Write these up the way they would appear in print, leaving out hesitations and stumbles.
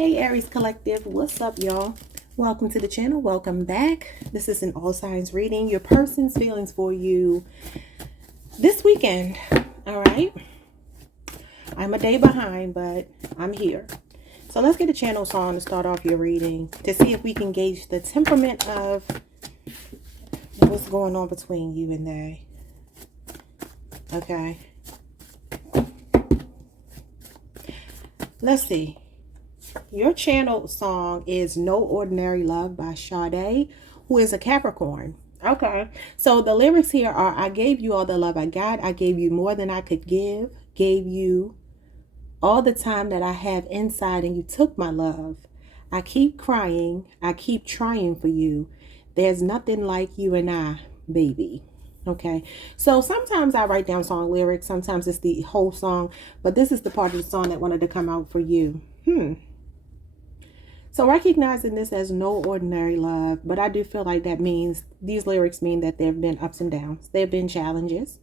Hey Aries Collective, what's up y'all? Welcome to the channel, welcome back. This is an all signs reading, your person's feelings for you this weekend. All right, I'm a day behind, but I'm here. So let's get a channel song to start off your reading to see if we can gauge the temperament of what's going on between you and they. Okay, let's see. Your channel song is No Ordinary Love by Sade, who is a Capricorn. Okay, so the lyrics here are: I gave you all the love I got. I gave you more than I could give. Gave you all the time that I have inside, and you took my love. I keep crying. I keep trying for you. There's nothing like you and I, baby. Okay, so sometimes I write down song lyrics. Sometimes it's the whole song, but this is the part of the song that wanted to come out for you. So recognizing this as no ordinary love, but I do feel like that means, these lyrics mean that there have been ups and downs. There have been challenges.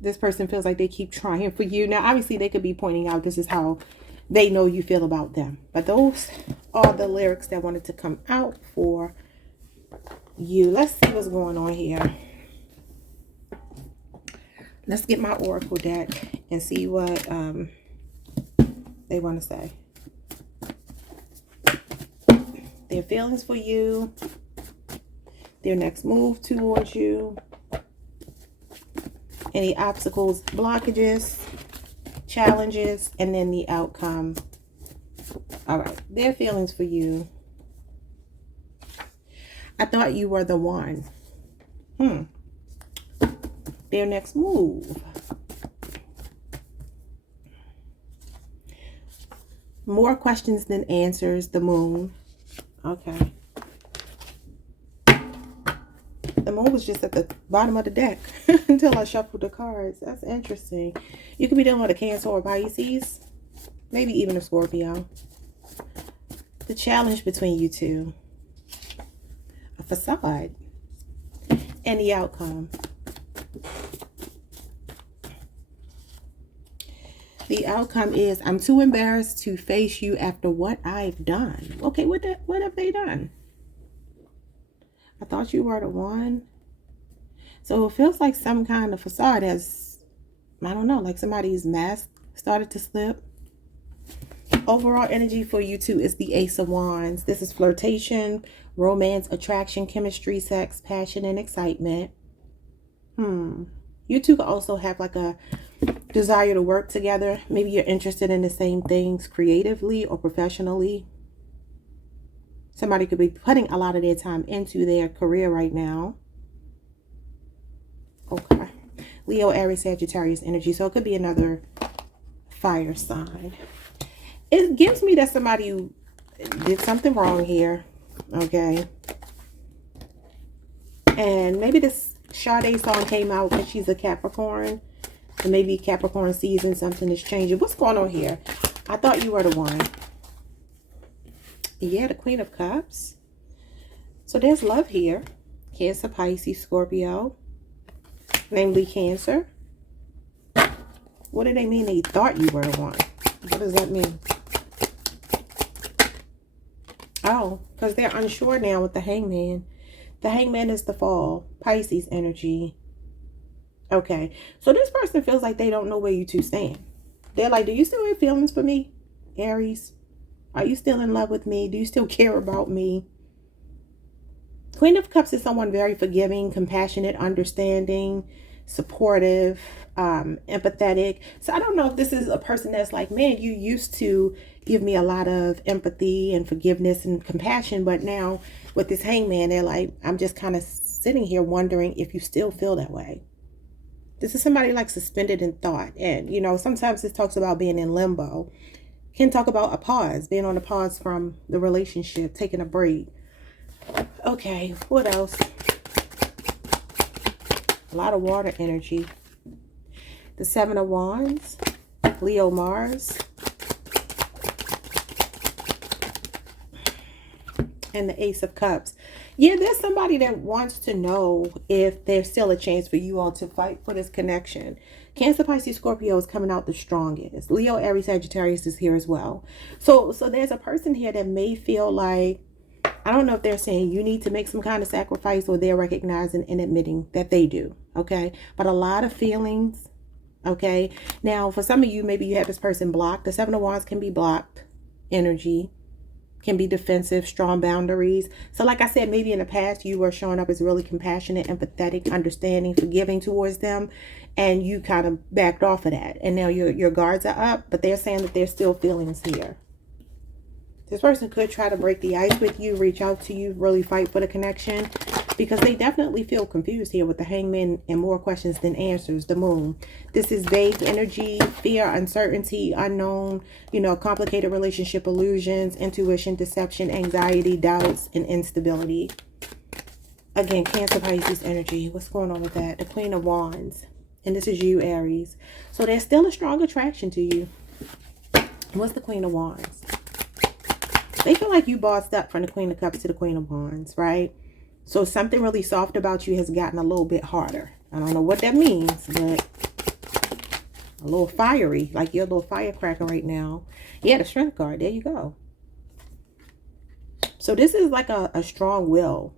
This person feels like they keep trying for you. Now, obviously, they could be pointing out this is how they know you feel about them. But those are the lyrics that wanted to come out for you. Let's see what's going on here. Let's get my oracle deck and see what they want to say. Their feelings for you, their next move towards you, any obstacles, blockages, challenges, and then the outcome. All right, their feelings for you. I thought you were the one. Their next move. More questions than answers, the moon. Okay. The moon was just at the bottom of the deck until I shuffled the cards. That's interesting. You could be dealing with a Cancer or Pisces. Maybe even a Scorpio. The challenge between you two. A facade. And the outcome. The outcome is, I'm too embarrassed to face you after what I've done. Okay, what have they done? I thought you were the one. So it feels like some kind of facade has, I don't know, like somebody's mask started to slip. Overall energy for you two is the Ace of Wands. This is flirtation, romance, attraction, chemistry, sex, passion, and excitement. You two could also have like a desire to work together. Maybe you're interested in the same things creatively or professionally. Somebody could be putting a lot of their time into their career right now. Okay. Leo, Aries, Sagittarius energy. So it could be another fire sign. It gives me that somebody did something wrong here. Okay. And maybe this Sade song came out because she's a Capricorn. And maybe Capricorn season, something is changing. What's going on here? I thought you were the one. Yeah, the Queen of Cups. So there's love here. Cancer, Pisces, Scorpio. Namely Cancer. What do they mean they thought you were the one? What does that mean? Oh, because they're unsure now with the Hangman. The Hangman is the fall. Pisces energy. Okay, so this person feels like they don't know where you two stand. They're like, do you still have feelings for me, Aries? Are you still in love with me? Do you still care about me? Queen of Cups is someone very forgiving, compassionate, understanding, supportive, empathetic. So I don't know if this is a person that's like, man, you used to give me a lot of empathy and forgiveness and compassion, but now with this Hangman, they're like, I'm just kind of sitting here wondering if you still feel that way. This is somebody like suspended in thought. And, you know, sometimes this talks about being in limbo. Can talk about a pause, being on a pause from the relationship, taking a break. Okay, what else? A lot of water energy. The Seven of Wands, Leo, Mars. and the Ace of Cups. Yeah, there's somebody that wants to know if there's still a chance for you all to fight for this connection. Cancer, Pisces, Scorpio is coming out the strongest. Leo, Aries, Sagittarius is here as well. So there's a person here that may feel like, I don't know if they're saying you need to make some kind of sacrifice, or they're recognizing and admitting that they do. Okay. But a lot of feelings. Okay. Now, for some of you, maybe you have this person blocked. The Seven of Wands can be blocked energy, can be defensive, strong boundaries. So like I said, maybe in the past you were showing up as really compassionate, empathetic, understanding, forgiving towards them, and you kind of backed off of that. And now your guards are up, but they're saying that there's still feelings here. This person could try to break the ice with you, reach out to you, really fight for the connection, because they definitely feel confused here with the Hangman and more questions than answers. The Moon. This is vague energy, fear, uncertainty, unknown, you know, complicated relationship illusions, intuition, deception, anxiety, doubts, and instability. Again, Cancer, Pisces energy. What's going on with that? The Queen of Wands. And this is you, Aries. So there's still a strong attraction to you. What's the Queen of Wands? They feel like you bossed up from the Queen of Cups to the Queen of Wands, right? So something really soft about you has gotten a little bit harder. I don't know what that means, but a little fiery, like you're a little firecracker right now. Yeah, the Strength card. There you go. So this is like a strong will.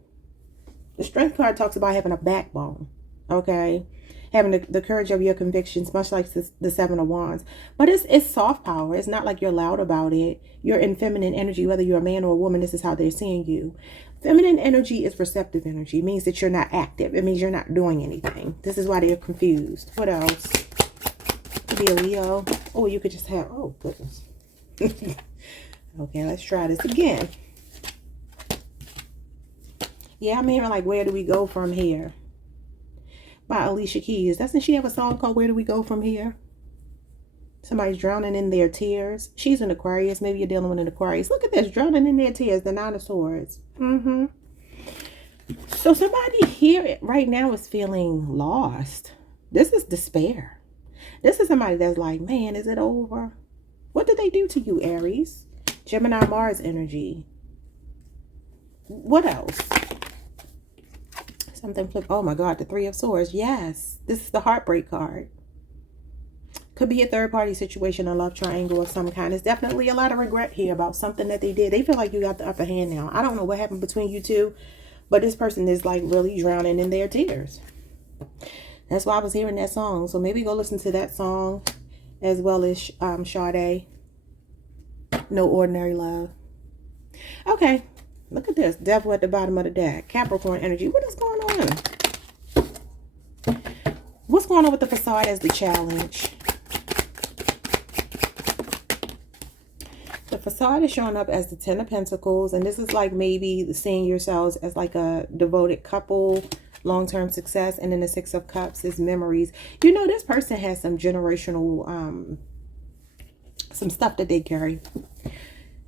The Strength card talks about having a backbone, okay? Having the courage of your convictions, much like the Seven of Wands. But it's soft power. It's not like you're loud about it. You're in feminine energy, whether you're a man or a woman. This is how they're seeing you. Feminine energy is receptive energy. It means that you're not active. It means you're not doing anything. This is why they're confused. What else? Could be a Leo. Oh, you could just have, oh, goodness. Okay, let's try this again. Yeah, I'm hearing like, where do we go from here? By Alicia Keys. Doesn't she have a song called Where Do We Go From Here? Somebody's drowning in their tears. She's an Aquarius. Maybe you're dealing with an Aquarius. Look at this. Drowning in their tears. The Nine of Swords. So somebody here right now is feeling lost. This is despair. This is somebody that's like, man, is it over? What did they do to you, Aries? Gemini, Mars energy. What else? Something flip. Oh my God, the Three of Swords. Yes, this is the heartbreak card. Could be a third-party situation, a love triangle of some kind. There's definitely a lot of regret here about something that they did. They feel like you got the upper hand now. I don't know what happened between you two, but this person is like really drowning in their tears. That's why I was hearing that song. So maybe go listen to that song as well as Sade. No Ordinary Love. Okay. Look at this. Devil at the bottom of the deck. Capricorn energy. What is going on? What's going on with the facade as the challenge? The facade is showing up as the Ten of Pentacles. And this is like maybe seeing yourselves as like a devoted couple, long-term success. And then the Six of Cups is memories. You know, this person has some generational, some stuff that they carry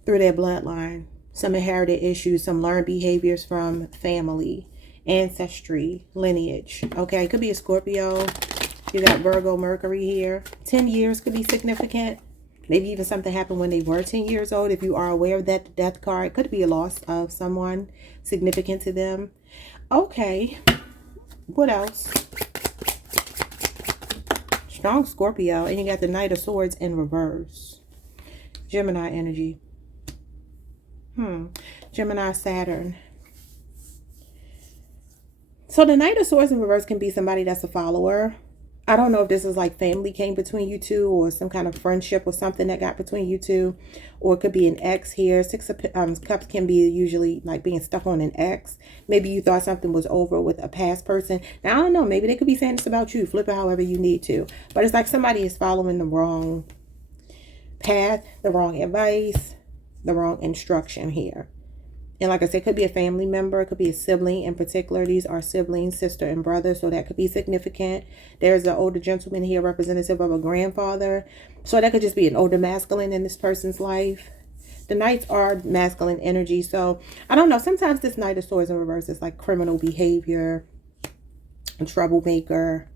through their bloodline. Some inherited issues, some learned behaviors from family, ancestry, lineage. Okay, it could be a Scorpio. You got Virgo, Mercury here. 10 years could be significant. Maybe even something happened when they were 10 years old. If you are aware of that, the death card could be a loss of someone significant to them. Okay, what else? Strong Scorpio, and you got the Knight of Swords in reverse. Gemini energy. Gemini, Saturn. So the Knight of Swords in reverse can be somebody that's a follower. I don't know if this is like family came between you two, or some kind of friendship or something that got between you two, or it could be an ex here. Six of Cups can be usually like being stuck on an ex. Maybe you thought something was over with a past person. Now, I don't know. Maybe they could be saying this about you. Flip it however you need to. But it's like somebody is following the wrong path, the wrong advice, the wrong instruction here. And like I said, it could be a family member. It could be a sibling in particular. These are siblings, sister and brother. So that could be significant. There's an older gentleman here, representative of a grandfather. So that could just be an older masculine in this person's life. The Knights are masculine energy. So I don't know. Sometimes this Knight of Swords in reverse is like criminal behavior, a troublemaker,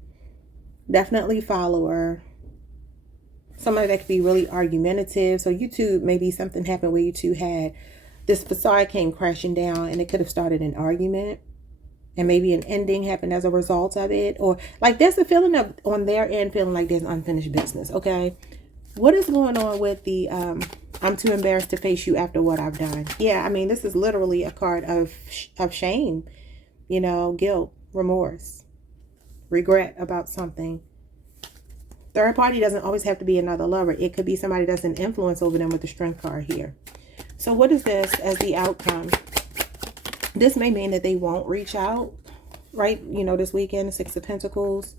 definitely follower. Somebody that could be really argumentative. So you two, maybe something happened where you two had this facade came crashing down, and it could have started an argument, and maybe an ending happened as a result of it. Or like there's a feeling of on their end feeling like there's unfinished business. Okay, what is going on with the I'm too embarrassed to face you after what I've done? Yeah, I mean, this is literally a card of shame, you know, guilt, remorse, regret about something. Third party doesn't always have to be another lover. It could be somebody that's an influence over them with the Strength card here. So what is this as the outcome? This may mean that they won't reach out, right? You know, this weekend, 6 of Pentacles.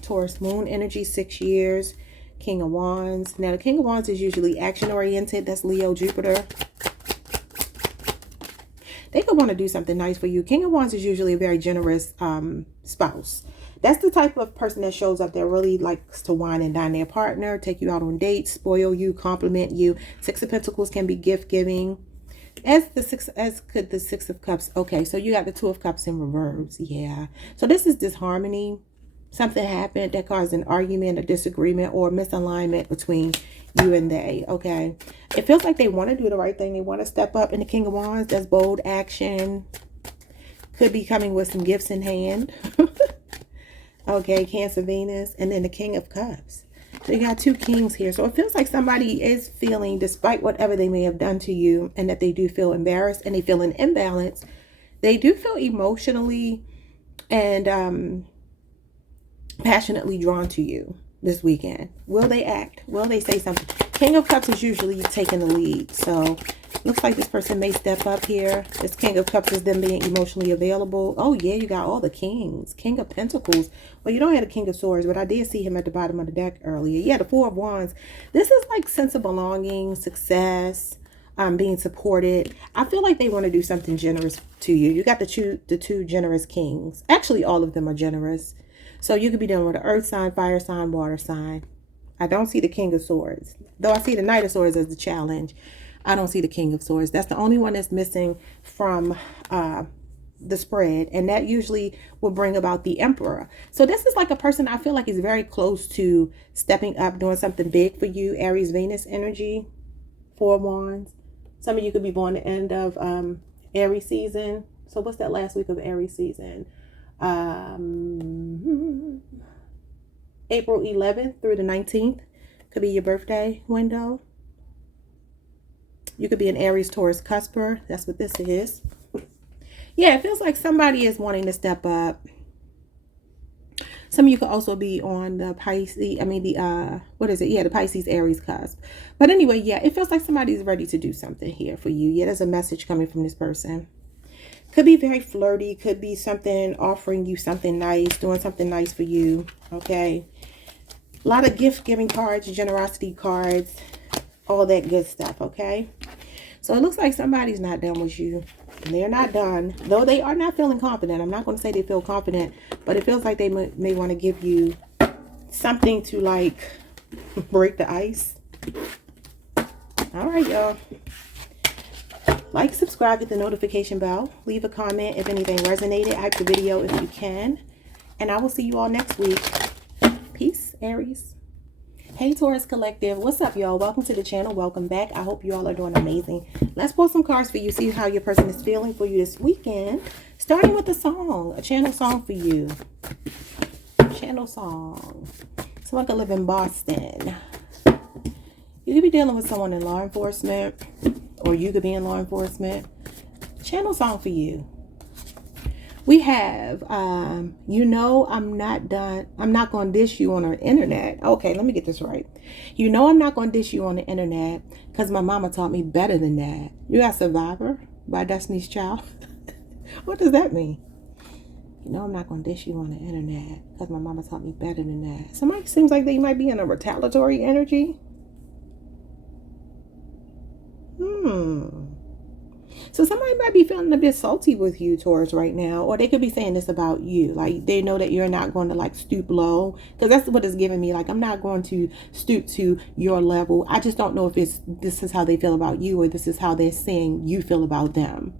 Taurus moon energy, 6 years. King of Wands. Now, the King of Wands is usually action-oriented. That's Leo, Jupiter. They could want to do something nice for you. King of Wands is usually a very generous spouse. That's the type of person that shows up that really likes to wine and dine their partner, take you out on dates, spoil you, compliment you. 6 of Pentacles can be gift-giving. As could the 6 of Cups. Okay, so you got the 2 of Cups in reverse. Yeah. So this is disharmony. Something happened that caused an argument, a disagreement, or misalignment between you and they. Okay. It feels like they want to do the right thing. They want to step up. In the King of Wands, that's bold action. Could be coming with some gifts in hand. Okay, Cancer, Venus, and then the King of Cups. So you got 2 kings here. So it feels like somebody is feeling, despite whatever they may have done to you, and that they do feel embarrassed and they feel an imbalance. They do feel emotionally and passionately drawn to you this weekend. Will they act? Will they say something? King of Cups is usually taking the lead. So looks like this person may step up here. This King of Cups is them being emotionally available. Oh, yeah, you got all the kings. King of Pentacles. Well, you don't have the King of Swords, but I did see him at the bottom of the deck earlier. Yeah, the 4 of Wands. This is like sense of belonging, success, being supported. I feel like they want to do something generous to you. You got the two generous kings. Actually, all of them are generous. So you could be dealing with an earth sign, fire sign, water sign. I don't see the King of Swords. Though I see the Knight of Swords as the challenge. I don't see the King of Swords. That's the only one that's missing from the spread. And that usually will bring about the Emperor. So this is like a person I feel like is very close to stepping up, doing something big for you. Aries, Venus energy. 4 of Wands. Some of you could be born the end of Aries season. So what's that last week of Aries season? April 11th through the 19th could be your birthday window. You could be an Aries, Taurus, cusper. That's what this is. Yeah, it feels like somebody is wanting to step up. Some of you could also be on the Pisces. I mean, what is it? Yeah, the Pisces, Aries cusp. But anyway, yeah, it feels like somebody's ready to do something here for you. Yeah, there's a message coming from this person. Could be very flirty. Could be something offering you something nice, doing something nice for you. Okay. A lot of gift-giving cards, generosity cards, all that good stuff. Okay. So it looks like somebody's not done with you. They're not done. Though they are not feeling confident. I'm not going to say they feel confident, but it feels like they may want to give you something to like break the ice. All right, y'all. Like, subscribe, hit the notification bell. Leave a comment if anything resonated. Hype the video if you can. And I will see you all next week. Peace, Aries. Hey, Taurus Collective. What's up, y'all? Welcome to the channel. Welcome back. I hope you all are doing amazing. Let's pull some cards for you. See how your person is feeling for you this weekend. Starting with a song. A channel song for you. Channel song. Someone could live in Boston. You could be dealing with someone in law enforcement. Or you could be in law enforcement. Channel song for you. We have, you know, I'm not going to dish you on the internet. Okay, let me get this right. You know, I'm not going to dish you on the internet because my mama taught me better than that. You got Survivor by Destiny's Child. What does that mean? You know, I'm not going to dish you on the internet because my mama taught me better than that. Somebody seems like they might be in a retaliatory energy. So somebody might be feeling a bit salty with you, Taurus, right now. Or they could be saying this about you. Like, they know that you're not going to, like, stoop low. Because that's what it's giving me. Like, I'm not going to stoop to your level. I just don't know if this is how they feel about you or this is how they're saying you feel about them.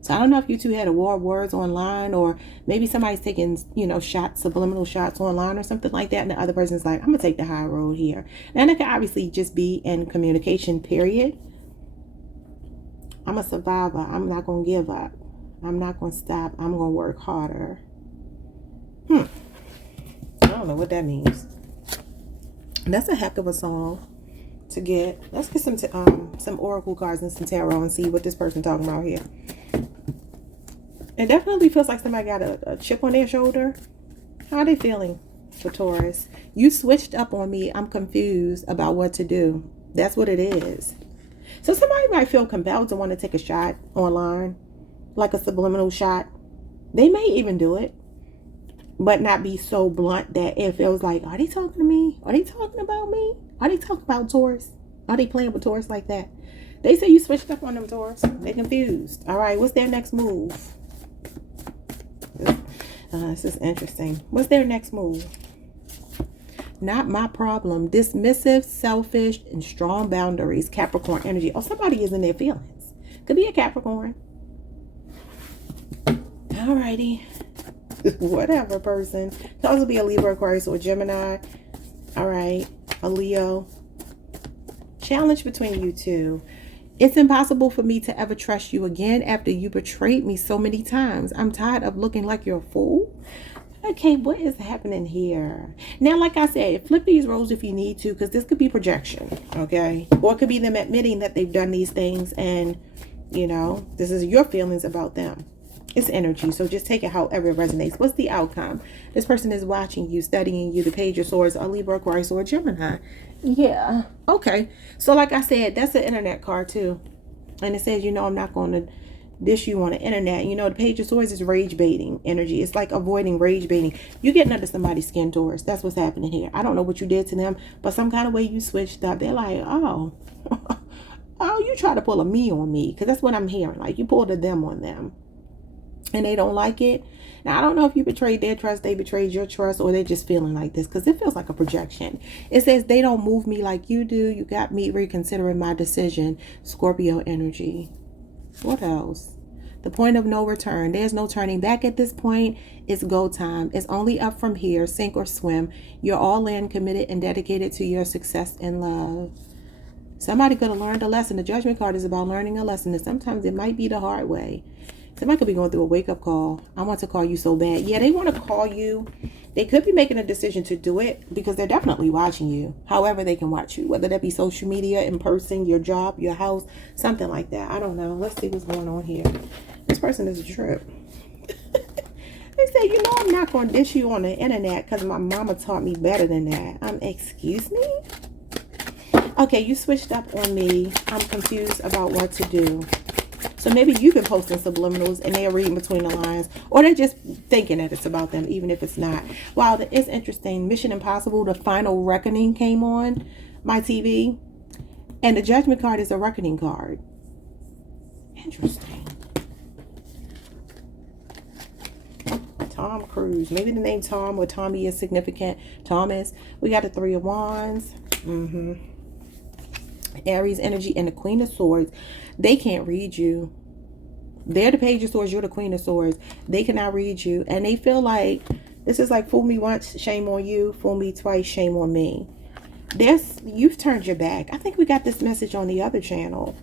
So I don't know if you two had a war of words online, or maybe somebody's taking, you know, shots, subliminal shots online or something like that. And the other person's like, I'm going to take the high road here. And it could obviously just be in communication, period. I'm a survivor. I'm not going to give up. I'm not going to stop. I'm going to work harder. I don't know what that means. That's a heck of a song to get. Let's get some oracle cards and some tarot and see what this person talking about here. It definitely feels like somebody got a chip on their shoulder. How are they feeling for Taurus? You switched up on me. I'm confused about what to do. That's what it is. So somebody might feel compelled to want to take a shot online, like a subliminal shot. They may even do it, but not be so blunt that it feels like, are they talking to me? Are they talking about me? Are they talking about Taurus? Are they playing with Taurus like that? They say you switched up on them, Taurus. They're confused. All right, what's their next move? This is interesting. What's their next move? Not my problem. Dismissive, selfish, and strong boundaries. Capricorn energy. Oh, somebody is in their feelings. Could be a Capricorn. Alrighty. Whatever, person. Could also be a Libra, Aquarius, or Gemini. Alright. A Leo. Challenge between you two. It's impossible for me to ever trust you again after you betrayed me so many times. I'm tired of looking like you're a fool. Okay, what is happening here? Now, like I said, flip these roles if you need to, because this could be projection, okay? Or it could be them admitting that they've done these things and, you know, this is your feelings about them. It's energy, so just take it however it resonates. What's the outcome? This person is watching you, studying you, the Page of Swords, a Libra, Aquarius, or a Gemini. Yeah, okay. So like I said, that's an internet card too. And it says, you know, I'm not going to dish you on the internet. You know, the Page of Swords is rage baiting energy. It's like avoiding rage baiting. You're getting under somebody's skin, Taurus. That's what's happening here. I don't know what you did to them, but some kind of way you switched up. They're like, oh, oh, you try to pull a me on me, because that's what I'm hearing. Like you pulled a them on them. And they don't like it. Now, I don't know if you betrayed their trust, they betrayed your trust, or they're just feeling like this, because it feels like a projection. It says they don't move me like you do. You got me reconsidering my decision. Scorpio energy. What else? The point of no return. There's no turning back at this point. It's go time. It's only up from here. Sink or swim. You're all in, committed, and dedicated to your success in love. Somebody could have learned a lesson. The Judgment card is about learning a lesson, and sometimes it might be the hard way. Somebody could be going through a wake-up call. I want to call you so bad. Yeah, they want to call you. They could be making a decision to do it because they're definitely watching you. However they can watch you, whether that be social media, in person, your job, your house, something like that. I don't know. Let's see what's going on here. This person is a trip. They say, you know, I'm not going to dish you on the internet because my mama taught me better than that. Excuse me? Okay, you switched up on me. I'm confused about what to do. So maybe you've been posting subliminals and they're reading between the lines, or they're just thinking that it's about them, even if it's not. Wow, that is interesting. Mission Impossible, The Final Reckoning came on my TV, and the Judgment card is a reckoning card. Interesting. Tom Cruise. Maybe the name Tom or Tommy is significant. Thomas. We got the Three of Wands. Aries energy and the Queen of Swords. They can't read you. They're the Page of Swords. You're the Queen of Swords. They cannot read you. And they feel like this is like, fool me once, shame on you. Fool me twice, shame on me. You've turned your back. I think we got this message on the other channel.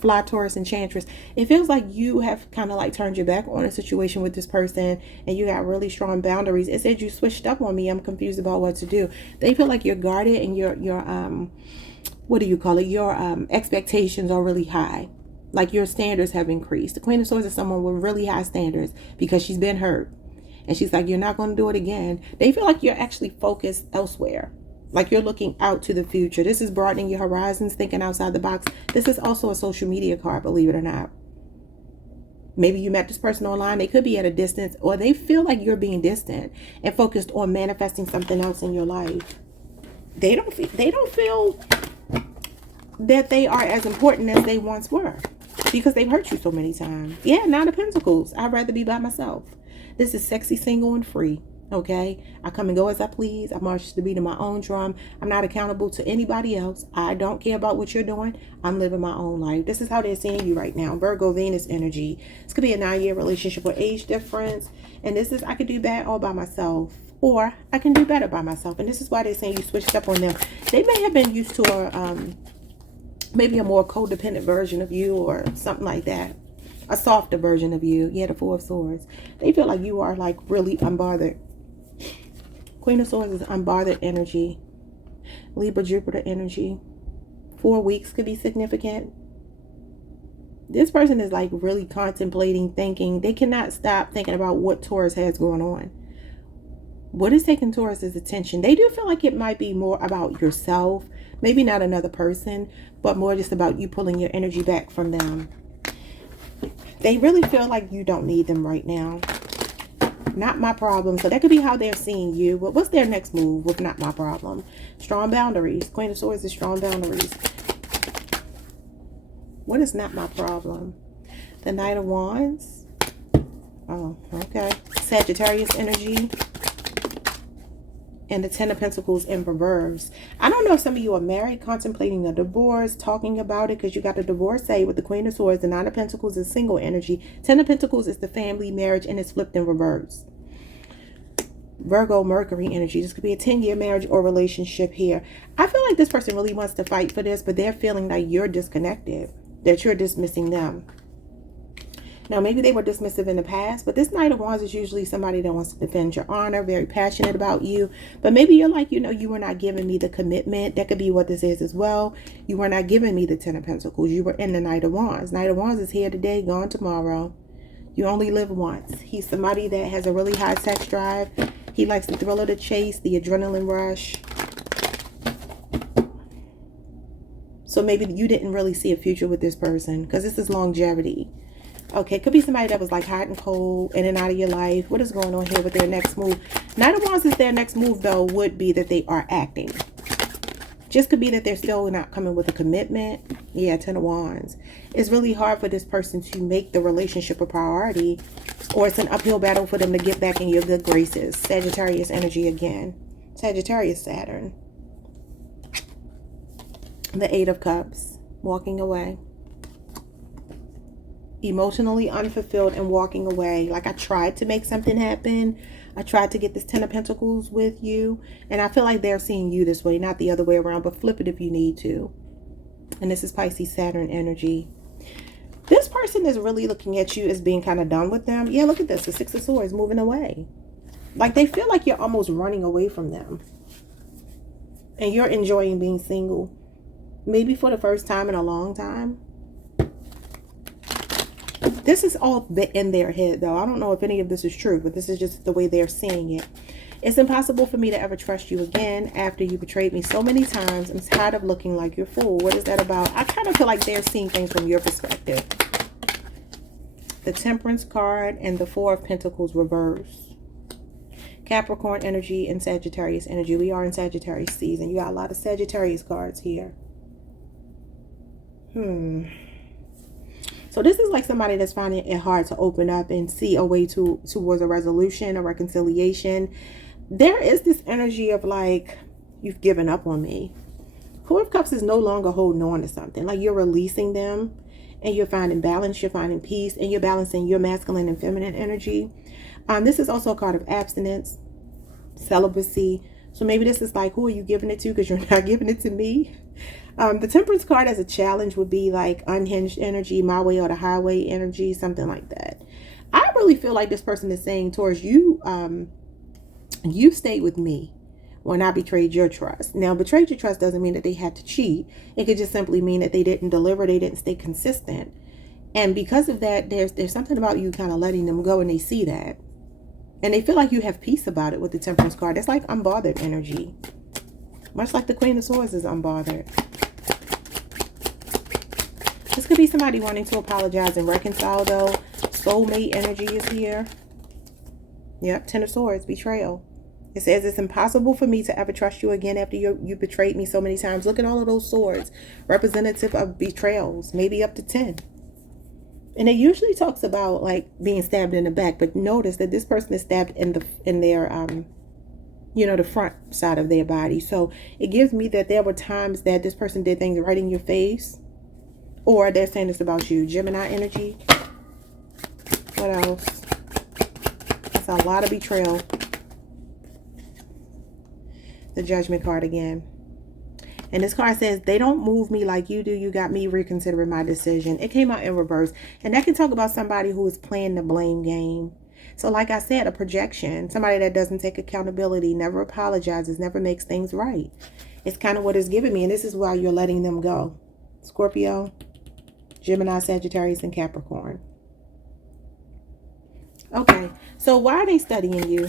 Fly Taurus Enchantress. It feels like you have kind of like turned your back on a situation with this person and you got really strong boundaries. It said you switched up on me. I'm confused about what to do. They feel like you're guarded and your what do you call it? Your expectations are really high. Like your standards have increased. The Queen of Swords is someone with really high standards because she's been hurt. And she's like, you're not going to do it again. They feel like you're actually focused elsewhere. Like you're looking out to the future. This is broadening your horizons, thinking outside the box. This is also a social media card, believe it or not. Maybe you met this person online. They could be at a distance, or they feel like you're being distant and focused on manifesting something else in your life. They don't feel that they are as important as they once were because they've hurt you so many times. Yeah, Nine of Pentacles. I'd rather be by myself. This is sexy, single, and free. Okay, I come and go as I please. I march to the beat of my own drum. I'm not accountable to anybody else. I don't care about what you're doing. I'm living my own life. This is how they're seeing you right now. Virgo, Venus energy. This could be a 9-year relationship or age difference. And this is, I could do bad all by myself, or I can do better by myself. And this is why they're saying you switched up on them. They may have been used to maybe a more codependent version of you or something like that. A softer version of you. Yeah, the Four of Swords. They feel like you are like really unbothered. Queen of Swords is unbothered energy. Libra, Jupiter energy. 4 weeks could be significant. This person is like really contemplating, thinking. They cannot stop thinking about what Taurus has going on. What is taking Taurus's attention? They do feel like it might be more about yourself. Maybe not another person, but more just about you pulling your energy back from them. They really feel like you don't need them right now. Not my problem. So that could be how they're seeing you. But what's their next move with not my problem? Strong boundaries. Queen of Swords is strong boundaries. What is not my problem? The Knight of Wands. Oh, okay. Sagittarius energy. And the Ten of Pentacles in reverse. I don't know if some of you are married, contemplating a divorce, talking about it, because you got the divorcee with the Queen of Swords. The Nine of Pentacles is single energy. Ten of Pentacles is the family, marriage, and it's flipped in reverse. Virgo, Mercury energy. This could be a 10-year marriage or relationship here. I feel like this person really wants to fight for this, but they're feeling like you're disconnected, that you're dismissing them. Now, maybe they were dismissive in the past, but this Knight of Wands is usually somebody that wants to defend your honor, very passionate about you. But maybe you're like, you know, you were not giving me the commitment. That could be what this is as well. You were not giving me the Ten of Pentacles. You were in the Knight of Wands. Knight of Wands is here today, gone tomorrow. You only live once. He's somebody that has a really high sex drive. He likes the thrill of the chase, the adrenaline rush. So maybe you didn't really see a future with this person, because this is longevity. Okay, could be somebody that was like hot and cold, in and out of your life. What is going on here with their next move? Knight of Wands is their next move, though, would be that they are acting. Just could be that they're still not coming with a commitment. Yeah, Ten of Wands. It's really hard for this person to make the relationship a priority, or it's an uphill battle for them to get back in your good graces. Sagittarius energy again. Sagittarius Saturn. The Eight of Cups. Walking away. Emotionally unfulfilled and walking away. Like, I tried to make something happen. I tried to get this Ten of Pentacles with you. And I feel like they're seeing you this way, not the other way around. But flip it if you need to. And this is Pisces Saturn energy. This person is really looking at you as being kind of done with them. Yeah, look at this. The Six of Swords moving away. Like, they feel like you're almost running away from them. And you're enjoying being single. Maybe for the first time in a long time. This is all in their head, though. I don't know if any of this is true, but this is just the way they're seeing it. It's impossible for me to ever trust you again after you betrayed me so many times. I'm tired of looking like you're a fool. What is that about? I kind of feel like they're seeing things from your perspective. The Temperance card and the Four of Pentacles reverse. Capricorn energy and Sagittarius energy. We are in Sagittarius season. You got a lot of Sagittarius cards here. So this is like somebody that's finding it hard to open up and see a way towards a resolution, a reconciliation. There is this energy of like, you've given up on me. Four of Cups is no longer holding on to something. Like, you're releasing them and you're finding balance, you're finding peace, and you're balancing your masculine and feminine energy. This is also a card of abstinence, celibacy. So maybe this is like, who are you giving it to? Because you're not giving it to me. The Temperance card as a challenge would be like unhinged energy, my way or the highway energy, something like that. I really feel like this person is saying towards you, you stayed with me when I betrayed your trust. Now, betrayed your trust doesn't mean that they had to cheat. It could just simply mean that they didn't deliver, they didn't stay consistent. And because of that, there's something about you kind of letting them go, and they see that. And they feel like you have peace about it with the Temperance card. It's like unbothered energy. Much like the Queen of Swords is unbothered. This could be somebody wanting to apologize and reconcile, though. Soulmate energy is here. Yep, Ten of Swords, betrayal. It says it's impossible for me to ever trust you again after you betrayed me so many times. Look at all of those swords. Representative of betrayals, maybe up to 10. And it usually talks about like being stabbed in the back, but notice that this person is stabbed in their you know, the front side of their body. So it gives me that there were times that this person did things right in your face, or they're saying this about you. Gemini energy. What else? That's a lot of betrayal. The Judgment card again. And this card says, they don't move me like you do. You got me reconsidering my decision. It came out in reverse. And that can talk about somebody who is playing the blame game. So like I said, a projection. Somebody that doesn't take accountability, never apologizes, never makes things right. It's kind of what it's giving me. And this is why you're letting them go. Scorpio, Gemini, Sagittarius, and Capricorn. Okay. So why are they studying you?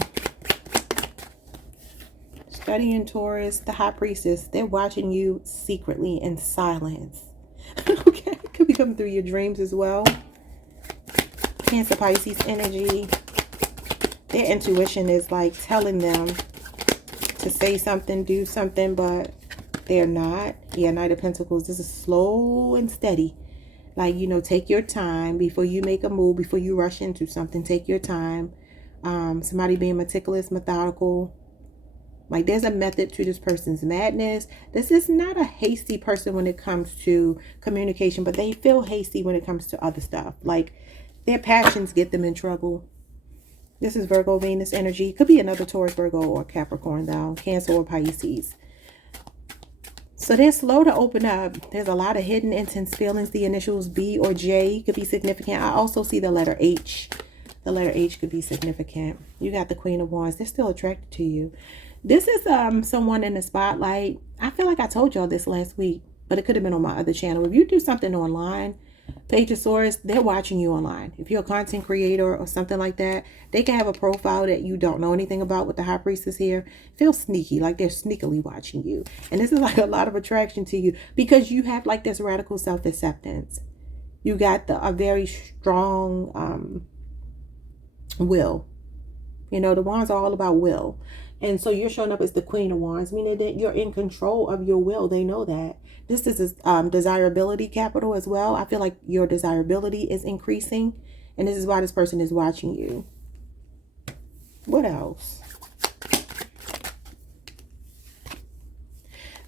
Studying Taurus, the High Priestess. They're watching you secretly in silence. Okay. Could be coming through your dreams as well. Cancer, Pisces energy. Their intuition is like telling them to say something, do something, but they're not. Yeah, Knight of Pentacles. This is slow and steady. Like, you know, take your time before you make a move, before you rush into something. Take your time. Somebody being meticulous, methodical. Like, there's a method to this person's madness. This is not a hasty person when it comes to communication, but they feel hasty when it comes to other stuff. Like, their passions get them in trouble. This is Virgo, Venus energy. Could be another Taurus, Virgo, or Capricorn, though. Cancer or Pisces. So they're slow to open up. There's a lot of hidden intense feelings. The initials B or J could be significant. I also see the letter H. The letter H could be significant. You got the Queen of Wands. They're still attracted to you. This is someone in the spotlight. I feel like I told y'all this last week, but it could have been on my other channel. If you do something online, Page of Swords, they're watching you online. If you're a content creator or something like that, they can have a profile that you don't know anything about with the High Priestess here. Feel sneaky, like they're sneakily watching you. And this is like a lot of attraction to you because you have like this radical self-acceptance. You got a very strong will. You know, the wands are all about will. And so you're showing up as the Queen of Wands, meaning that you're in control of your will. They know that. This is desirability capital as well. I feel like your desirability is increasing. And this is why this person is watching you. What else?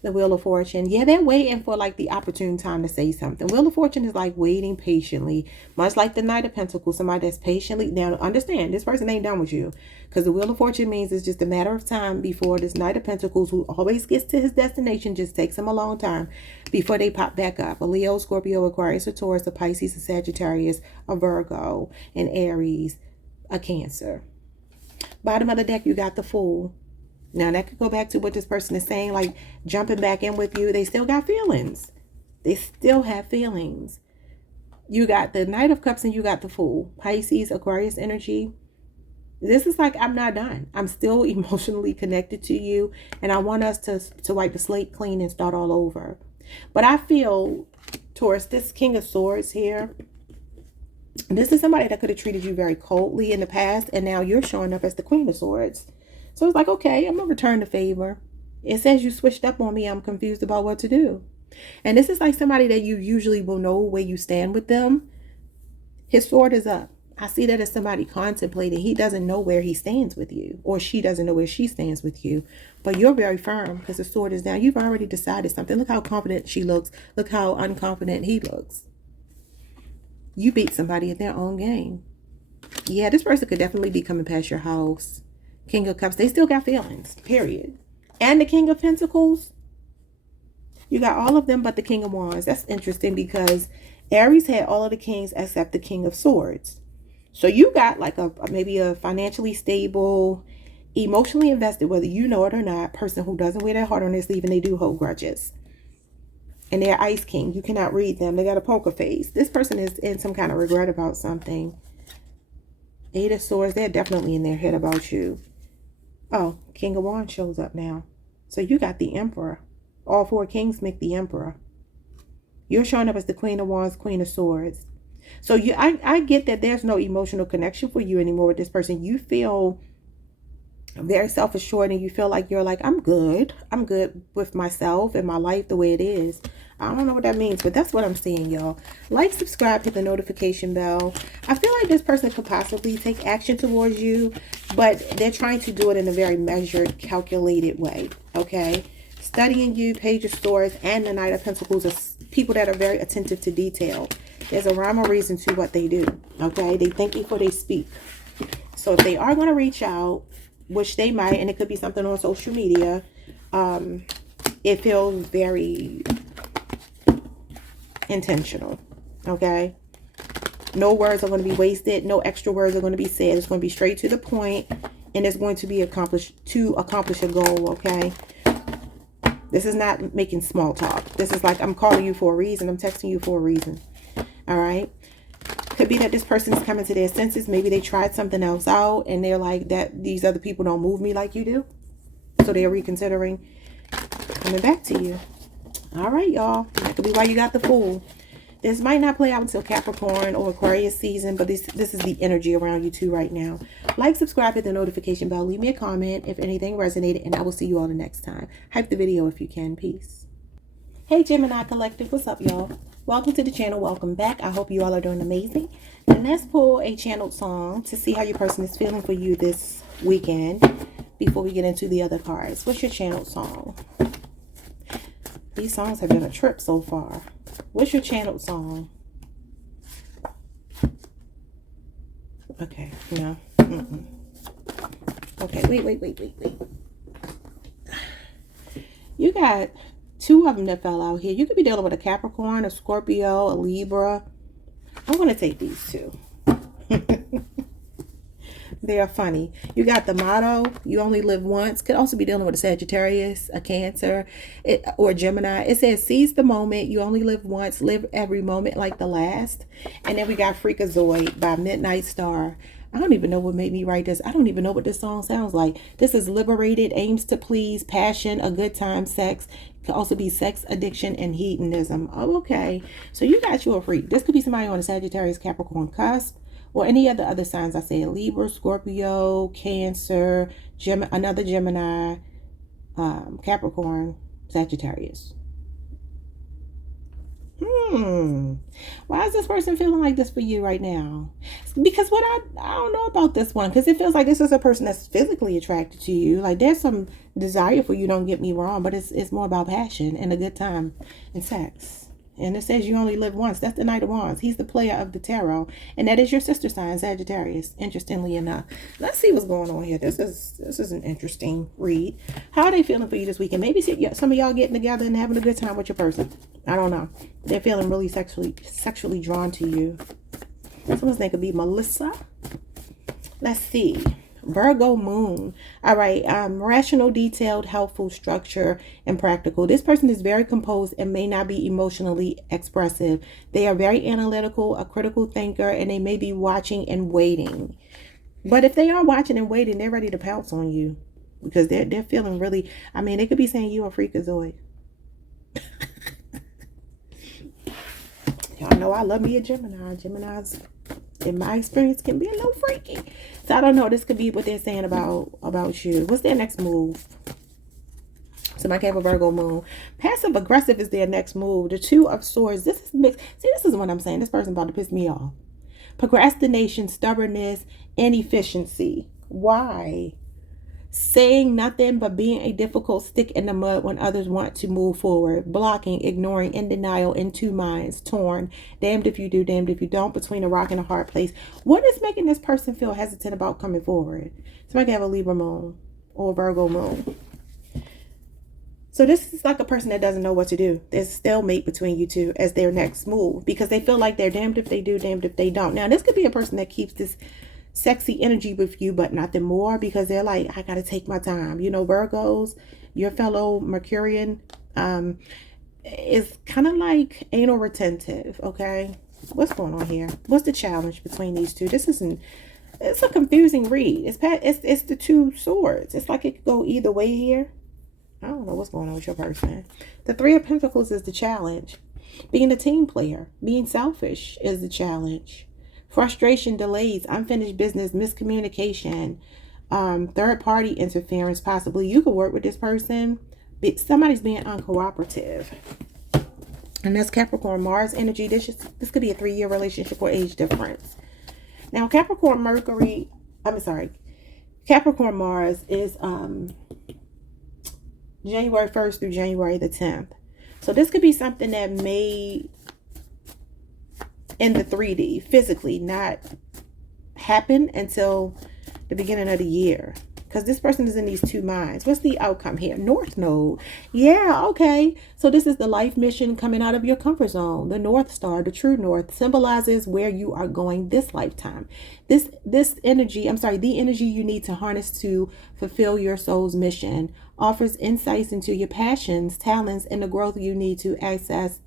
The Wheel of Fortune. Yeah, they're waiting for like the opportune time to say something. Wheel of Fortune is like waiting patiently. Much like the Knight of Pentacles. Somebody that's patiently. Now, understand, this person ain't done with you. Because the Wheel of Fortune means it's just a matter of time before this Knight of Pentacles, who always gets to his destination, just takes him a long time before they pop back up. A Leo, Scorpio, Aquarius, a Taurus, a Pisces, a Sagittarius, a Virgo, an Aries, a Cancer. Bottom of the deck, you got the Fool. Now, that could go back to what this person is saying, like jumping back in with you. They still got feelings. They still have feelings. You got the Knight of Cups and you got the Fool. Pisces, Aquarius energy. This is like, I'm not done. I'm still emotionally connected to you. And I want us to wipe the slate clean and start all over. But I feel, Taurus, this King of Swords here, this is somebody that could have treated you very coldly in the past. And now you're showing up as the Queen of Swords. So it's like, okay, I'm going to return the favor. It says you switched up on me. I'm confused about what to do. And this is like somebody that you usually will know where you stand with them. His sword is up. I see that as somebody contemplating. He doesn't know where he stands with you. Or she doesn't know where she stands with you. But you're very firm because the sword is down. You've already decided something. Look how confident she looks. Look how unconfident he looks. You beat somebody at their own game. Yeah, this person could definitely be coming past your house. King of Cups, they still got feelings, period. And the King of Pentacles, you got all of them but the King of Wands. That's interesting because Aries had all of the kings except the King of Swords. So you got like maybe a financially stable, emotionally invested, whether you know it or not, person who doesn't wear their heart on their sleeve and they do hold grudges. And they're Ice King. You cannot read them. They got a poker face. This person is in some kind of regret about something. Eight of Swords, they're definitely in their head about you. Oh, King of Wands shows up now. So you got the Emperor. All four kings make the Emperor. You're showing up as the Queen of Wands, Queen of Swords. So I get that there's no emotional connection for you anymore with this person. You feel very self-assured and you feel like you're like, I'm good. I'm good with myself and my life the way it is. I don't know what that means, but that's what I'm seeing, y'all. Like, subscribe, hit the notification bell. I feel like this person could possibly take action towards you, but they're trying to do it in a very measured, calculated way, okay? Studying you, Page of Swords, and the Knight of Pentacles are people that are very attentive to detail. There's a rhyme or reason to what they do, okay? They think before they speak. So if they are going to reach out, which they might, and it could be something on social media, it feels very intentional. Okay? No words are going to be wasted. No extra words are going to be said. It's going to be straight to the point, and it's going to be accomplished to accomplish a goal. Okay? This is not making small talk. This is like, I'm calling you for a reason. I'm texting you for a reason. All right? Could be that this person is coming to their senses. Maybe they tried something else out, and they're like, that these other people don't move me like you do. So they're reconsidering coming back to you. All right, y'all. That could be why you got the Fool. This might not play out until Capricorn or Aquarius season, but this is the energy around you two right now. Like, subscribe, hit the notification bell, leave me a comment if anything resonated, and I will see you all the next time. Hype the video if you can. Peace. Hey, Gemini Collective. What's up, y'all? Welcome to the channel. Welcome back. I hope you all are doing amazing. And let's pull a channeled song to see how your person is feeling for you this weekend before we get into the other cards. What's your channeled song? These songs have been a trip so far. What's your channeled song? Okay, no. Okay, wait. You got two of them that fell out here. You could be dealing with a Capricorn, a Scorpio, a Libra. I'm going to take these two. They are funny. You got the motto, you only live once. Could also be dealing with a Sagittarius, a Cancer, or a Gemini. It says, seize the moment. You only live once. Live every moment like the last. And then we got Freakazoid by Midnight Star. I don't even know what made me write this. I don't even know what this song sounds like. This is liberated, aims to please, passion, a good time, sex. Could also be sex addiction and hedonism. Oh, okay. So you got you a freak. This could be somebody on a Sagittarius, Capricorn cusp, or any other signs I said. Libra, Scorpio, Cancer, another Gemini, Capricorn, Sagittarius. Why is this person feeling like this for you right now? Because what I don't know about this one, because it feels like this is a person that's physically attracted to you. Like there's some desire for you, don't get me wrong, but it's more about passion and a good time and sex. And it says you only live once. That's the Knight of Wands. He's the player of the tarot, and that is your sister sign, Sagittarius, interestingly enough. Let's see what's going on here. This is an interesting read. How are they feeling for you this weekend? Maybe some of y'all getting together and having a good time with your person. I don't know. They're feeling really sexually drawn to you. Someone's name could be Melissa. Let's see. Virgo moon. All right. Rational, detailed, helpful, structure, and practical. This person is very composed and may not be emotionally expressive. They are very analytical, a critical thinker, and they may be watching and waiting. But if they are watching and waiting, they're ready to pounce on you because they're feeling really, I mean, they could be saying you a freakazoid. Y'all know I love me a Gemini. Geminis, in my experience, can be a little freaky. So I don't know. This could be what they're saying about you. What's their next move? So my Capricorn Virgo moon. Passive aggressive is their next move. The Two of Swords. This is mixed. See, this is what I'm saying. This person about to piss me off. Procrastination, stubbornness, inefficiency. Why? Saying nothing but being a difficult stick in the mud when others want to move forward. Blocking, ignoring, in denial, in two minds, torn. Damned if you do, damned if you don't. Between a rock and a hard place. What is making this person feel hesitant about coming forward? Somebody have a Libra moon or a Virgo moon. So this is like a person that doesn't know what to do. There's a stalemate between you two as their next move because they feel like they're damned if they do, damned if they don't. Now, this could be a person that keeps this sexy energy with you, but nothing more because they're like, I got to take my time. You know, Virgos, your fellow Mercurian, is kind of like anal retentive, okay? What's going on here? What's the challenge between these two? It's a confusing read. It's the Two Swords. It's like it could go either way here. I don't know what's going on with your person. The Three of Pentacles is the challenge. Being a team player, being selfish is the challenge. Frustration, delays, unfinished business, miscommunication, third party interference, possibly. You could work with this person, but somebody's being uncooperative. And that's Capricorn Mars energy. This could be a 3-year relationship or age difference. Now, Capricorn Mars is January 1st through January the 10th. So this could be something that may, in the 3D, physically not happen until the beginning of the year. because this person is in these two minds. What's the outcome here? North Node. Yeah, okay. So this is the life mission coming out of your comfort zone. The North Star, the true North, symbolizes where you are going this lifetime. This energy, I'm sorry, the energy you need to harness to fulfill your soul's mission offers insights into your passions, talents, and the growth you need to access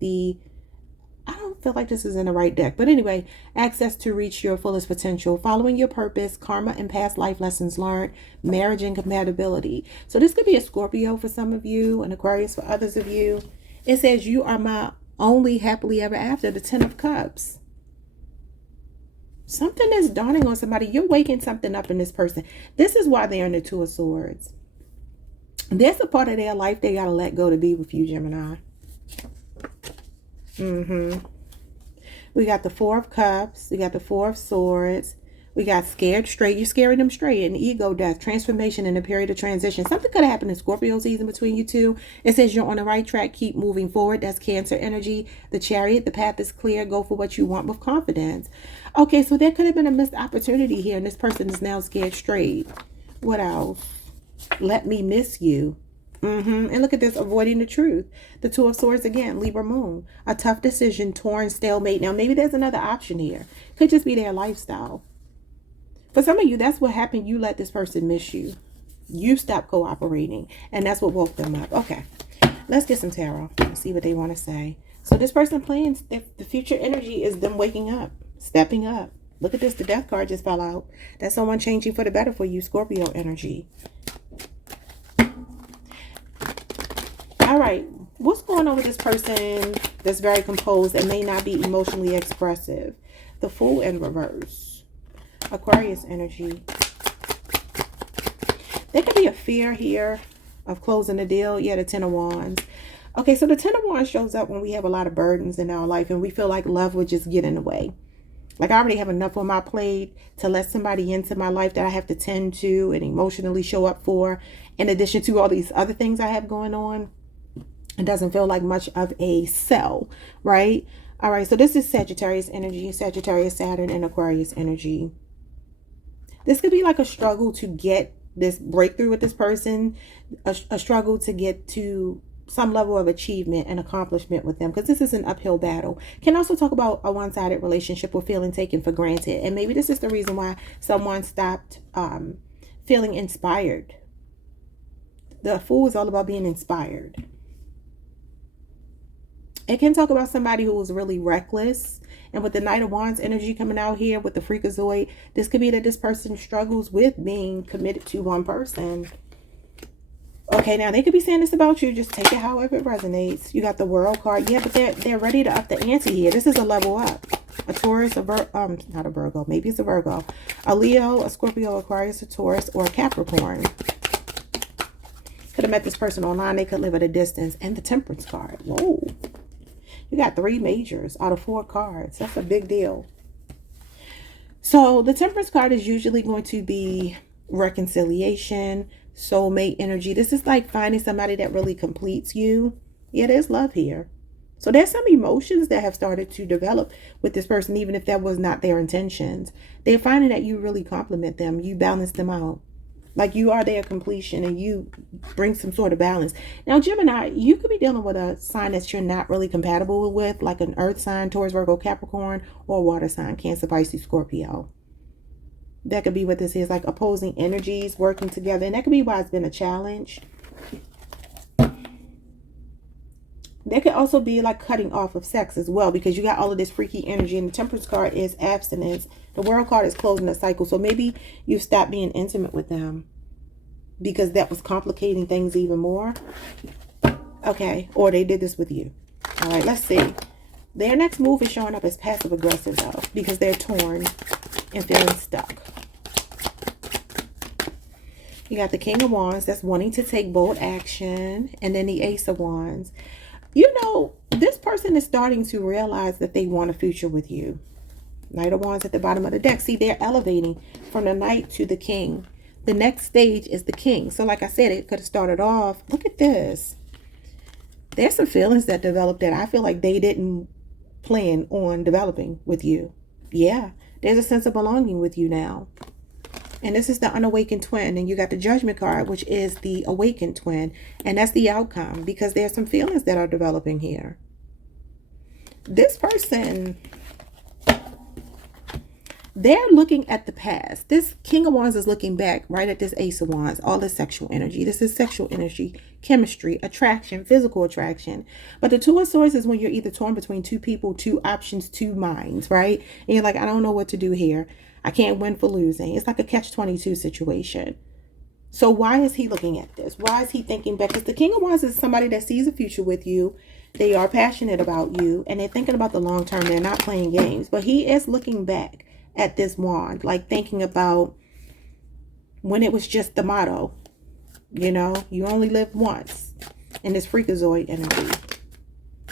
I don't feel like this is in the right deck, but anyway, access to reach your fullest potential, following your purpose, karma and past life lessons learned, marriage and compatibility. So this could be a Scorpio for some of you, an Aquarius for others of you. It says, you are my only happily ever after, the 10 of Cups. Something is dawning on somebody. You're waking something up in this person. This is why they're in the Two of Swords. There's a part of their life they got to let go to be with you, Gemini. We got the Four of Cups. We got the Four of Swords. We got scared straight. You're scaring them straight. And ego death, transformation in a period of transition. Something could have happened in Scorpio season between you two. It says you're on the right track. Keep moving forward. That's Cancer energy. The Chariot. The path is clear. Go for what you want with confidence. Okay, so there could have been a missed opportunity here. And this person is now scared straight. What else? Let me miss you. And look at this, avoiding the truth. The Two of Swords again, Libra moon. A tough decision, torn, stalemate. Now, maybe there's another option here. Could just be their lifestyle. For some of you, that's what happened. You let this person miss you. You stopped cooperating. And that's what woke them up. Okay, let's get some tarot. Let's see what they want to say. So this person plans, the future energy is them waking up, stepping up. Look at this, the Death card just fell out. That's someone changing for the better for you, Scorpio energy. All right, what's going on with this person that's very composed and may not be emotionally expressive? The Fool in reverse. Aquarius energy. There could be a fear here of closing the deal. Yeah, the Ten of Wands. Okay, so the Ten of Wands shows up when we have a lot of burdens in our life and we feel like love would just get in the way. Like I already have enough on my plate to let somebody into my life that I have to tend to and emotionally show up for, in addition to all these other things I have going on. It doesn't feel like much of a sell, right? All right, so this is Sagittarius energy, Sagittarius, Saturn, and Aquarius energy. This could be like a struggle to get this breakthrough with this person, a struggle to get to some level of achievement and accomplishment with them, because this is an uphill battle. Can also talk about a one-sided relationship or feeling taken for granted. And maybe this is the reason why someone stopped feeling inspired. The Fool is all about being inspired. It can talk about somebody who was really reckless. And with the Knight of Wands energy coming out here with the Freakazoid, this could be that this person struggles with being committed to one person. Okay, now they could be saying this about you. Just take it however it resonates. You got the World card. Yeah, but they're ready to up the ante here. This is a level up. A Taurus, not a Virgo. Maybe it's a Virgo. A Leo, a Scorpio, Aquarius, a Taurus, or a Capricorn. Could have met this person online. They could live at a distance. And the Temperance card. Whoa. You got 3 majors out of 4 cards. That's a big deal. So the Temperance card is usually going to be reconciliation, soulmate energy. This is like finding somebody that really completes you. Yeah, there's love here. So there's some emotions that have started to develop with this person, even if that was not their intentions. They're finding that you really compliment them. You balance them out. Like you are their completion and you bring some sort of balance. Now, Gemini, you could be dealing with a sign that you're not really compatible with, like an earth sign, Taurus, Virgo, Capricorn, or a water sign, Cancer, Pisces, Scorpio. That could be what this is, like opposing energies working together. And that could be why it's been a challenge. There could also be like cutting off of sex as well, because you got all of this freaky energy. And the Temperance card is abstinence. The World card is closing the cycle. So maybe you stopped being intimate with them because that was complicating things even more. Okay. Or they did this with you. All right. Let's see. Their next move is showing up as passive aggressive though, because they're torn and feeling stuck. You got the King of Wands that's wanting to take bold action. And then the Ace of Wands. You know, this person is starting to realize that they want a future with you. Knight of Wands at the bottom of the deck. See, they're elevating from the Knight to the King. The next stage is the King. So like I said, it could have started off. Look at this. There's some feelings that developed that I feel like they didn't plan on developing with you. Yeah, there's a sense of belonging with you now. And this is the unawakened twin. And you got the Judgment card, which is the awakened twin. And that's the outcome, because there's some feelings that are developing here. This person, they're looking at the past. This King of Wands is looking back right at this Ace of Wands, all this sexual energy. This is sexual energy, chemistry, attraction, physical attraction. But the Two of Swords is when you're either torn between two people, two options, two minds, right? And you're like, I don't know what to do here. I can't win for losing. It's like a catch-22 situation. So why is he looking at this? Why is he thinking back? Because the King of Wands is somebody that sees a future with you. They are passionate about you, and they're thinking about the long term. They're not playing games. But he is looking back at this wand, like thinking about when it was just the motto, you know, you only live once, in this freakazoid energy.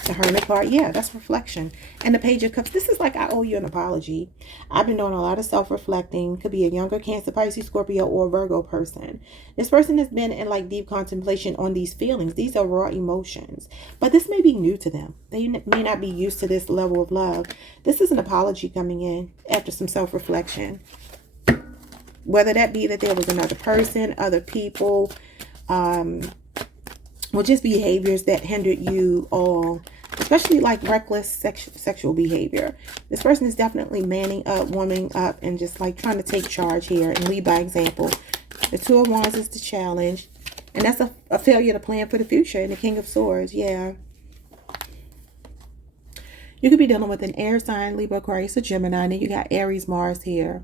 The Hermit card, yeah, that's reflection. And the Page of Cups, this is like, I owe you an apology. I've been doing a lot of self-reflecting. Could be a younger Cancer, Pisces, Scorpio, or Virgo person. This person has been in like deep contemplation on these feelings. These are raw emotions, but this may be new to them. They may not be used to this level of love. This is an apology coming in after some self-reflection. Whether that be that there was another person, other people, or just behaviors that hindered you all, especially like reckless sexual behavior. This person is definitely manning up, warming up, and just like trying to take charge here and lead by example. The Two of Wands is the challenge, and that's a failure to plan for the future. And the King of Swords, yeah. You could be dealing with an air sign, Libra, Aquarius, or Gemini, and then you got Aries, Mars here.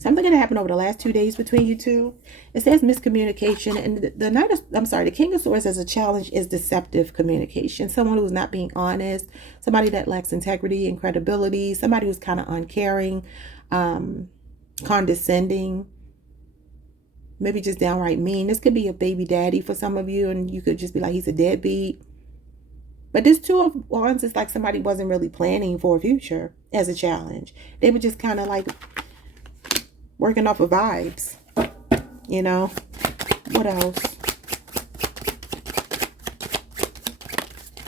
Something going to happen over the last 2 days between you two. It says miscommunication. And the King of Swords as a challenge is deceptive communication. Someone who's not being honest. Somebody that lacks integrity and credibility. Somebody who's kind of uncaring, condescending. Maybe just downright mean. This could be a baby daddy for some of you. And you could just be like, he's a deadbeat. But this Two of Wands is like somebody wasn't really planning for a future as a challenge. They were just kind of like working off of vibes, you know. What else?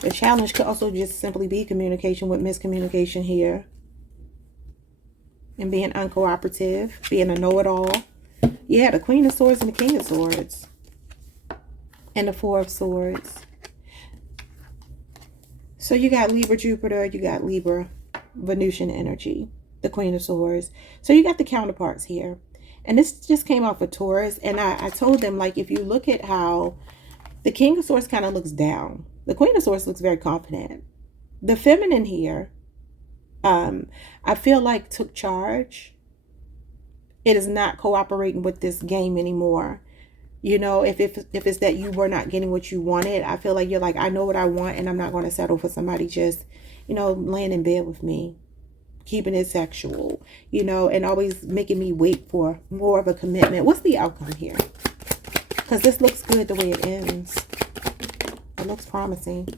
The challenge could also just simply be communication with miscommunication here. And being uncooperative, being a know-it-all. Yeah, the Queen of Swords and the King of Swords. And the Four of Swords. So you got Libra, Jupiter, you got Libra, Venusian energy. The Queen of Swords. So you got the counterparts here. And this just came off of Taurus. And I told them, like, if you look at how the King of Swords kind of looks down. The Queen of Swords looks very confident. The feminine here, I feel like took charge. It is not cooperating with this game anymore. You know, if it's that you were not getting what you wanted, I feel like you're like, I know what I want and I'm not going to settle for somebody just, you know, laying in bed with me. Keeping it sexual, you know, and always making me wait for more of a commitment. What's the outcome here? Because this looks good the way it ends. It looks promising.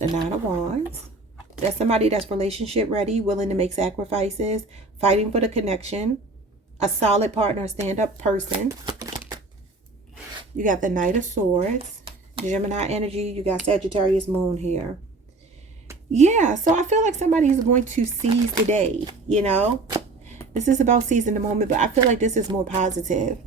The Nine of Wands. That's somebody that's relationship ready, willing to make sacrifices, fighting for the connection, a solid partner, stand-up person. You got the Knight of Swords, Gemini energy. You got Sagittarius moon here. Yeah, so I feel like somebody is going to seize the day, you know. This is about seizing the moment, but I feel like this is more positive.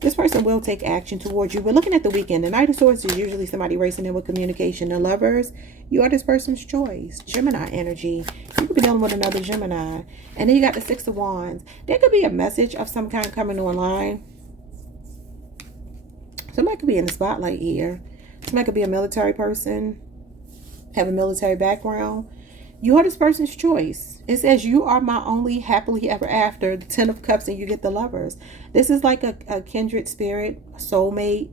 This person will take action towards you. But looking at the weekend, the Knight of Swords is usually somebody racing in with communication. The Lovers, you are this person's choice. Gemini energy. You could be dealing with another Gemini. And then you got the Six of Wands. There could be a message of some kind coming online. Somebody could be in the spotlight here. Somebody could be a military person. Have a military background. You are this person's choice. It says you are my only happily ever after. The Ten of Cups, and you get the Lovers. This is like a kindred spirit, a soulmate,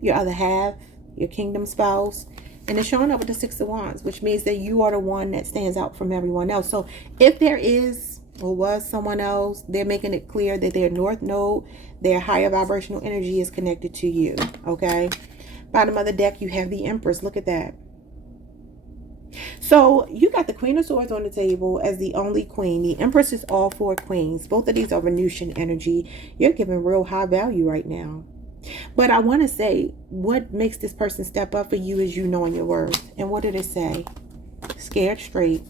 your other half, your kingdom spouse. And it's showing up with the Six of Wands, which means that you are the one that stands out from everyone else. So if there is or was someone else, they're making it clear that their North Node, their higher vibrational energy is connected to you. Okay. Bottom of the deck, you have the Empress. Look at that. So you got the Queen of Swords on the table as the only queen. The Empress is all four queens. Both of these are Venusian energy. You're giving real high value right now. But I want to say, what makes this person step up for you is you knowing your worth. And what did it say? Scared straight.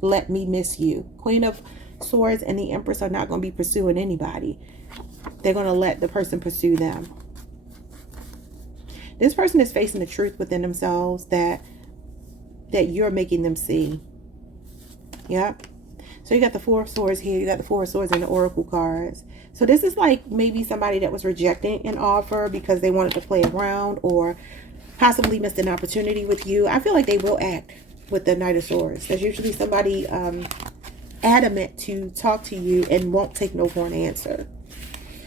Let me miss you. Queen of Swords and the Empress are not going to be pursuing anybody. They're going to let the person pursue them. This person is facing the truth within themselves that you're making them see. Yep. So you got the Four of Swords here. You got the Four of Swords in the Oracle cards. So this is like maybe somebody that was rejecting an offer because they wanted to play around or possibly missed an opportunity with you. I feel like they will act with the Knight of Swords. There's usually somebody adamant to talk to you and won't take no for an answer.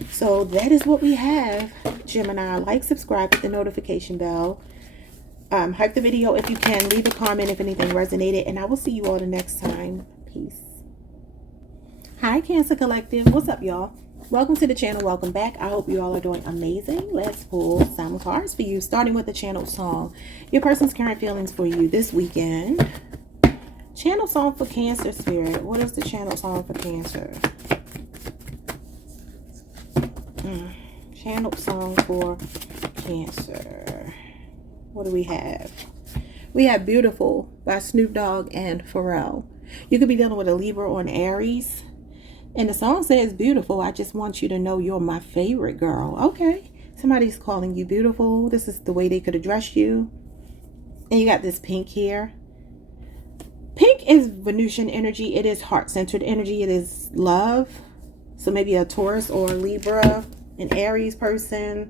So that is what we have, Gemini. Like, subscribe, hit the notification bell. Hype the video if you can. Leave a comment if anything resonated. And I will see you all the next time. Peace. Hi, Cancer Collective. What's up, y'all? Welcome to the channel. Welcome back. I hope you all are doing amazing. Let's pull some cards for you, starting with the channel song. Your person's current feelings for you this weekend. Channel song for Cancer Spirit. What is the channel song for Cancer? Channel song for Cancer. What do we have? We have Beautiful by Snoop Dogg and Pharrell. You could be dealing with a Libra or an Aries. And the song says, beautiful, I just want you to know you're my favorite girl. Okay. Somebody's calling you beautiful. This is the way they could address you. And you got this pink here. Pink is Venusian energy. It is heart-centered energy. It is love. So maybe a Taurus or a Libra, an Aries person.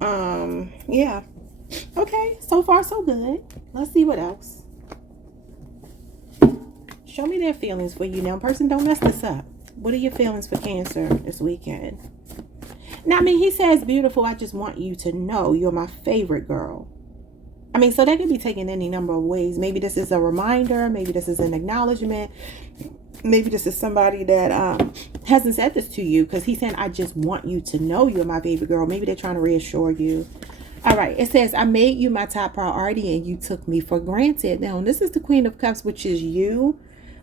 Yeah. Okay. So far, so good. Let's see what else. Show me their feelings for you now. Person, don't mess this up. What are your feelings for Cancer this weekend? Now, I mean, he says, beautiful, I just want you to know you're my favorite girl. I mean, so that could be taken any number of ways. Maybe this is a reminder. Maybe this is an acknowledgement. Maybe this is somebody that hasn't said this to you because he's saying, I just want you to know you're my favorite girl. Maybe they're trying to reassure you. All right. It says, I made you my top priority and you took me for granted. Now, this is the Queen of Cups, which is you.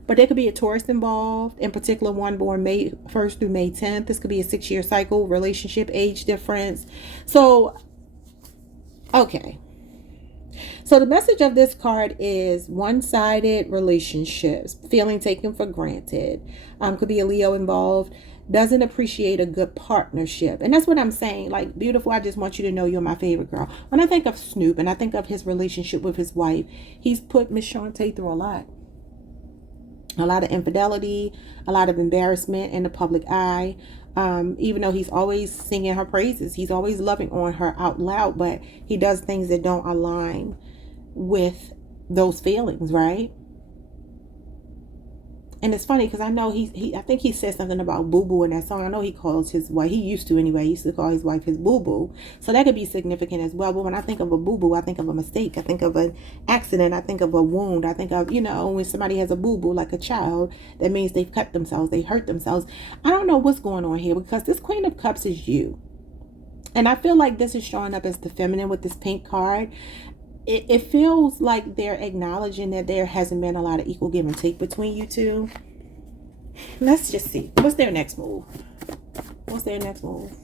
But there could be a Taurus involved, in particular one born May 1st through May 10th. This could be a 6-year cycle, relationship, age difference. So, okay. So the message of this card is one-sided relationships, feeling taken for granted. Could be a Leo involved, doesn't appreciate a good partnership. And that's what I'm saying. Like, beautiful, I just want you to know you're my favorite girl. When I think of Snoop and I think of his relationship with his wife, he's put Miss Shantae through a lot. A lot of infidelity, a lot of embarrassment in the public eye. Even though he's always singing her praises, he's always loving on her out loud, but he does things that don't align with those feelings, right? And it's funny because I know I think he said something about boo-boo in that song. I know he calls his wife, he used to anyway, he used to call his wife his boo-boo. So that could be significant as well. But when I think of a boo-boo, I think of a mistake. I think of an accident. I think of a wound. I think of, you know, when somebody has a boo-boo like a child, that means they've cut themselves, they hurt themselves. I don't know what's going on here because this Queen of Cups is you. And I feel like this is showing up as the feminine with this pink card. It feels like they're acknowledging that there hasn't been a lot of equal give and take between you two. Let's just see. What's their next move? What's their next move?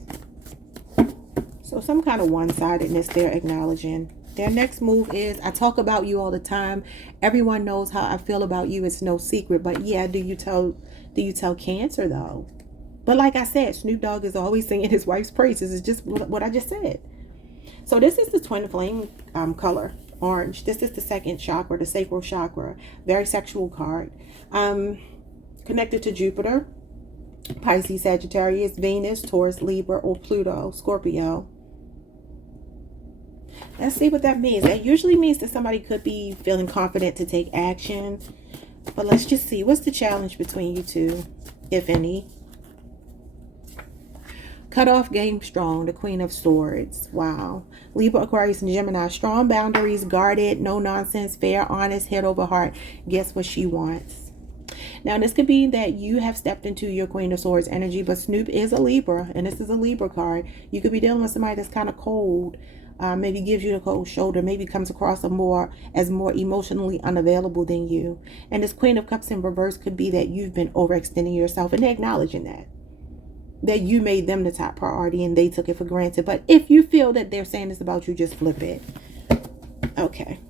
So some kind of one-sidedness they're acknowledging. Their next move is, I talk about you all the time. Everyone knows how I feel about you. It's no secret. But yeah, do you tell Cancer though? But like I said, Snoop Dogg is always singing his wife's praises. It's just what I just said. So this is the twin flame color, orange. This is the second chakra, the sacral chakra. Very sexual card. Connected to Jupiter, Pisces, Sagittarius, Venus, Taurus, Libra, or Pluto, Scorpio. Let's see what that means. That usually means that somebody could be feeling confident to take action. But let's just see. What's the challenge between you two, if any? Cut off, game strong, the Queen of Swords. Wow. Libra, Aquarius, and Gemini. Strong boundaries, guarded, no nonsense, fair, honest, head over heart. Guess what she wants. Now, this could be that you have stepped into your Queen of Swords energy, but Snoop is a Libra, and this is a Libra card. You could be dealing with somebody that's kind of cold. Maybe gives you the cold shoulder. Maybe comes across as more emotionally unavailable than you. And this Queen of Cups in reverse could be that you've been overextending yourself, and they're acknowledging that you made them the top priority and they took it for granted. But if you feel that they're saying this about you, just flip it. Okay.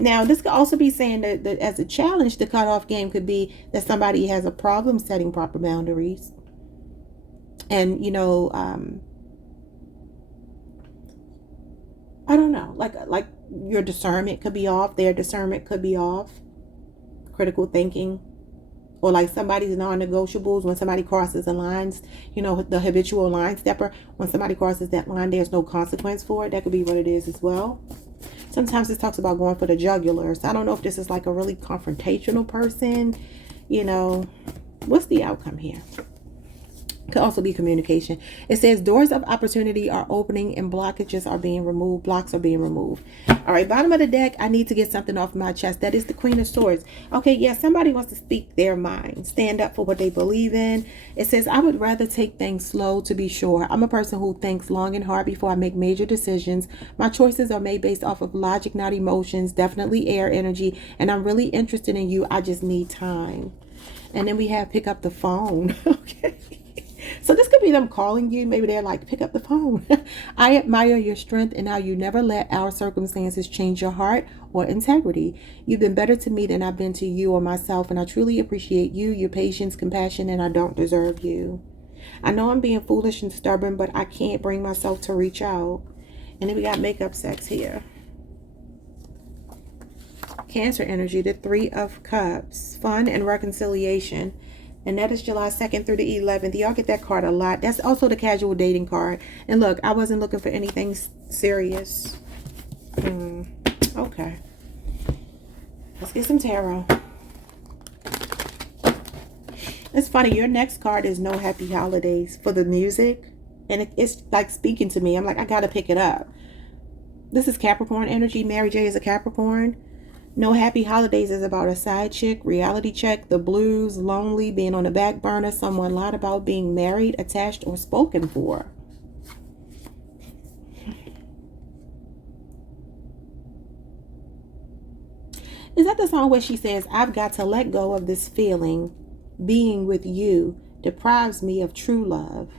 Now, this could also be saying that as a challenge, the cutoff game could be that somebody has a problem setting proper boundaries. And, you know, I don't know, like your discernment could be off. Their discernment could be off. Critical thinking. Or like somebody's non-negotiables, when somebody crosses the lines, you know, the habitual line stepper, when somebody crosses that line, there's no consequence for it. That could be what it is as well. Sometimes this talks about going for the jugular. So I don't know if this is like a really confrontational person. You know, what's the outcome here? Could also be communication. It says doors of opportunity are opening and blockages are being removed. Blocks are being removed. All right, bottom of the deck, I need to get something off my chest. That is the Queen of Swords. Okay, yeah, somebody wants to speak their mind. Stand up for what they believe in. It says, I would rather take things slow to be sure. I'm a person who thinks long and hard before I make major decisions. My choices are made based off of logic, not emotions. Definitely air energy. And I'm really interested in you. I just need time. And then we have pick up the phone. Okay. So this could be them calling you. Maybe they're like, pick up the phone. I admire your strength and how you never let our circumstances change your heart or integrity. You've been better to me than I've been to you or myself. And I truly appreciate you, your patience, compassion, and I don't deserve you. I know I'm being foolish and stubborn, but I can't bring myself to reach out. And then we got makeup sex here. Cancer energy, the 3 of Cups, fun and reconciliation. And that is July 2nd through the 11th. Y'all get that card a lot. That's also the casual dating card. And look, I wasn't looking for anything serious. Okay. Let's get some tarot. It's funny. Your next card is No Happy Holidays for the music. And it's like speaking to me. I'm like, I got to pick it up. This is Capricorn energy. Mary J is a Capricorn. No Happy Holidays is about a side chick, reality check, the blues, lonely, being on the back burner, someone lied about being married, attached, or spoken for. Is that the song where she says, I've got to let go of this feeling, being with you deprives me of true love?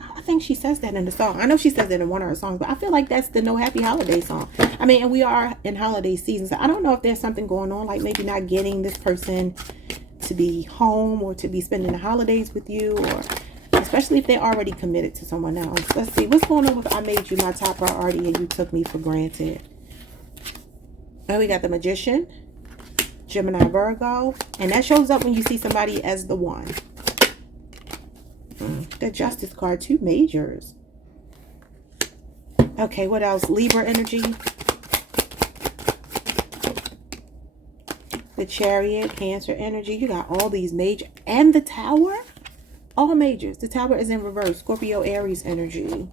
I think she says that in the song. I know she says it in one of her songs, but I feel like that's the No Happy Holiday song. I mean, and we are in holiday season, so I don't know if there's something going on, like maybe not getting this person to be home or to be spending the holidays with you, or especially if they're already committed to someone else. Let's see. What's going on with I made you my top priority and you took me for granted? And we got the Magician, Gemini, Virgo, and that shows up when you see somebody as the one. The Justice card, 2 majors. Okay, what else? Libra energy. The Chariot, Cancer energy. You got all these major. And the Tower. All majors. The Tower is in reverse. Scorpio, Aries energy.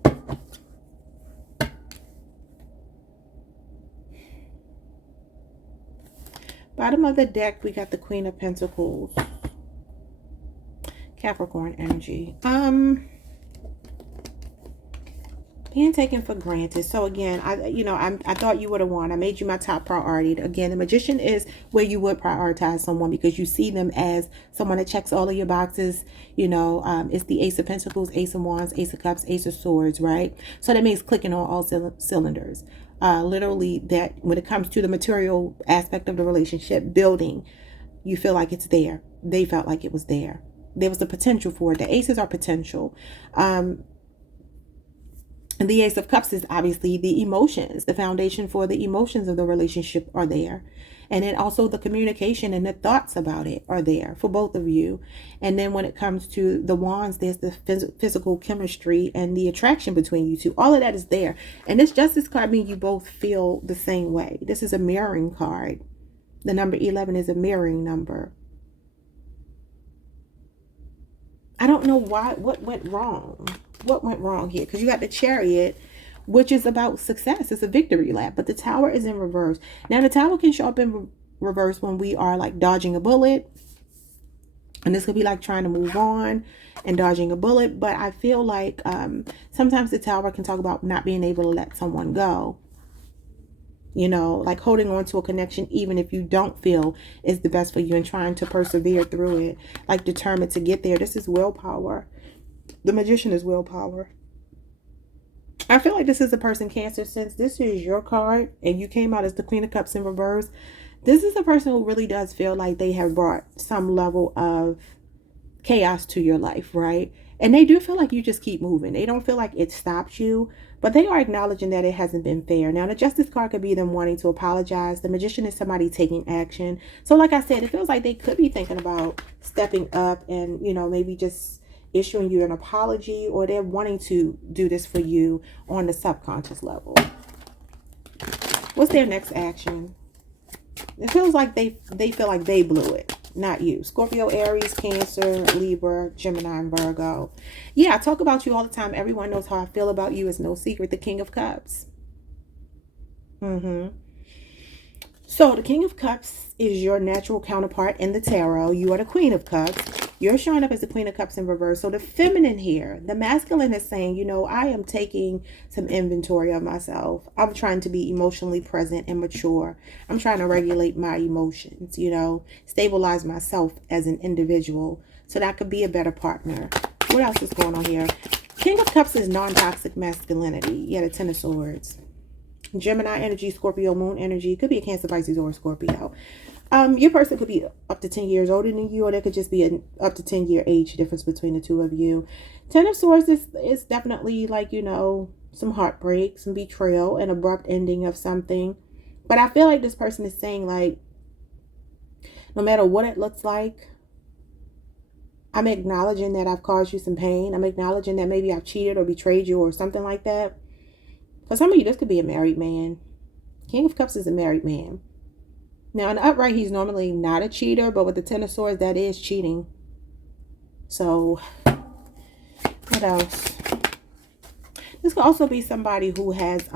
Bottom of the deck, we got the Queen of Pentacles. Capricorn energy. Being taken for granted. So again, I thought you would have won. I made you my top priority. Again, the Magician is where you would prioritize someone because you see them as someone that checks all of your boxes. You know, it's the Ace of Pentacles, Ace of Wands, Ace of Cups, Ace of Swords, right? So that means clicking on all cylinders. Literally, that when it comes to the material aspect of the relationship, building, you feel like it's there. They felt like it was there. There was the potential for it. The aces are potential. And the Ace of Cups is obviously the emotions. The foundation for the emotions of the relationship are there. And then also the communication and the thoughts about it are there for both of you. And then when it comes to the wands, there's the physical chemistry and the attraction between you two. All of that is there. And this Justice card means you both feel the same way. This is a mirroring card. The number 11 is a mirroring number. I don't know what went wrong. What went wrong here? Because you got the Chariot, which is about success. It's a victory lap. But the Tower is in reverse. Now, the Tower can show up in reverse when we are like dodging a bullet. And this could be like trying to move on and dodging a bullet. But I feel like sometimes the Tower can talk about not being able to let someone go. You know, like holding on to a connection even if you don't feel is the best for you and trying to persevere through it. Like determined to get there. This is willpower. The Magician is willpower. I feel like this is a person, Cancer, since this is your card and you came out as the Queen of Cups in reverse. This is a person who really does feel like they have brought some level of chaos to your life, right? And they do feel like you just keep moving. They don't feel like it stops you, but they are acknowledging that it hasn't been fair. Now, the Justice card could be them wanting to apologize. The Magician is somebody taking action. So like I said, it feels like they could be thinking about stepping up and, you know, maybe just issuing you an apology, or they're wanting to do this for you on the subconscious level. What's their next action? It feels like they feel like they blew it, not you. Scorpio, Aries, Cancer, Libra, Gemini, and Virgo. Yeah, I talk about you all the time. Everyone knows how I feel about you. It's no secret. The King of Cups. So the King of Cups is your natural counterpart in the tarot. You are the Queen of Cups. You're showing up as the Queen of Cups in reverse. So the feminine here, the masculine is saying, you know, I am taking some inventory of myself. I'm trying to be emotionally present and mature. I'm trying to regulate my emotions, you know, stabilize myself as an individual so that I could be a better partner. What else is going on here? King of Cups is non-toxic masculinity. Yeah, the Ten of Swords. Gemini energy, Scorpio moon energy. Could be a Cancer, Pisces, or a Scorpio. Your person could be up to 10 years older than you, or there could just be an up to 10-year age difference between the two of you. Ten of Swords is definitely like, you know, some heartbreak, some betrayal, an abrupt ending of something. But I feel like this person is saying, like, no matter what it looks like, I'm acknowledging that I've caused you some pain. I'm acknowledging that maybe I've cheated or betrayed you or something like that. For some of you, this could be a married man. King of Cups is a married man. Now, in the upright, he's normally not a cheater, but with the Ten of Swords, that is cheating. So, what else? This could also be somebody who has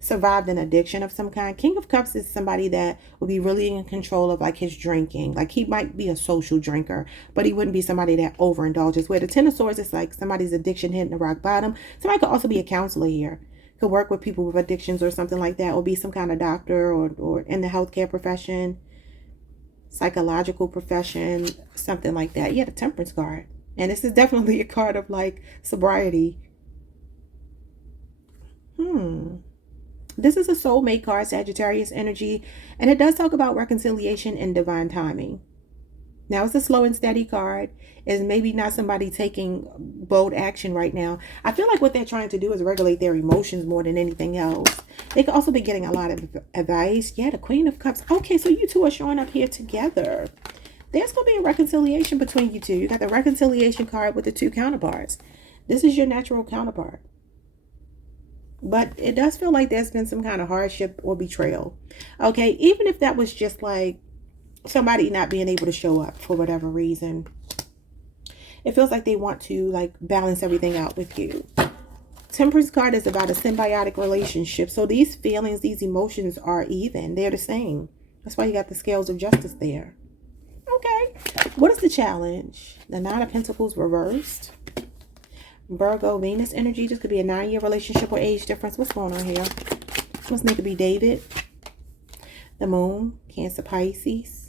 survived an addiction of some kind. King of Cups is somebody that will be really in control of, like, his drinking. Like, he might be a social drinker, but he wouldn't be somebody that overindulges. Where the Ten of Swords is like somebody's addiction hitting the rock bottom. Somebody could also be a counselor here. Could work with people with addictions or something like that, or be some kind of doctor or in the healthcare profession, psychological profession, something like that. Yeah, the Temperance card. And this is definitely a card of, like, sobriety. This is a soulmate card, Sagittarius energy, and it does talk about reconciliation and divine timing. Now, it's a slow and steady card. It's maybe not somebody taking bold action right now. I feel like what they're trying to do is regulate their emotions more than anything else. They could also be getting a lot of advice. Yeah, the Queen of Cups. Okay, so you two are showing up here together. There's going to be a reconciliation between you two. You got the reconciliation card with the two counterparts. This is your natural counterpart. But it does feel like there's been some kind of hardship or betrayal. Okay, even if that was just like somebody not being able to show up for whatever reason, it feels like they want to, like, balance everything out with you. Temperance card is about a symbiotic relationship. So these feelings, these emotions are even. They're the same. That's why you got the scales of justice there. Okay. What is the challenge? The Nine of Pentacles reversed. Virgo, Venus energy. This could be a 9-year relationship or age difference. What's going on here? This name could be David. The Moon, Cancer, Pisces.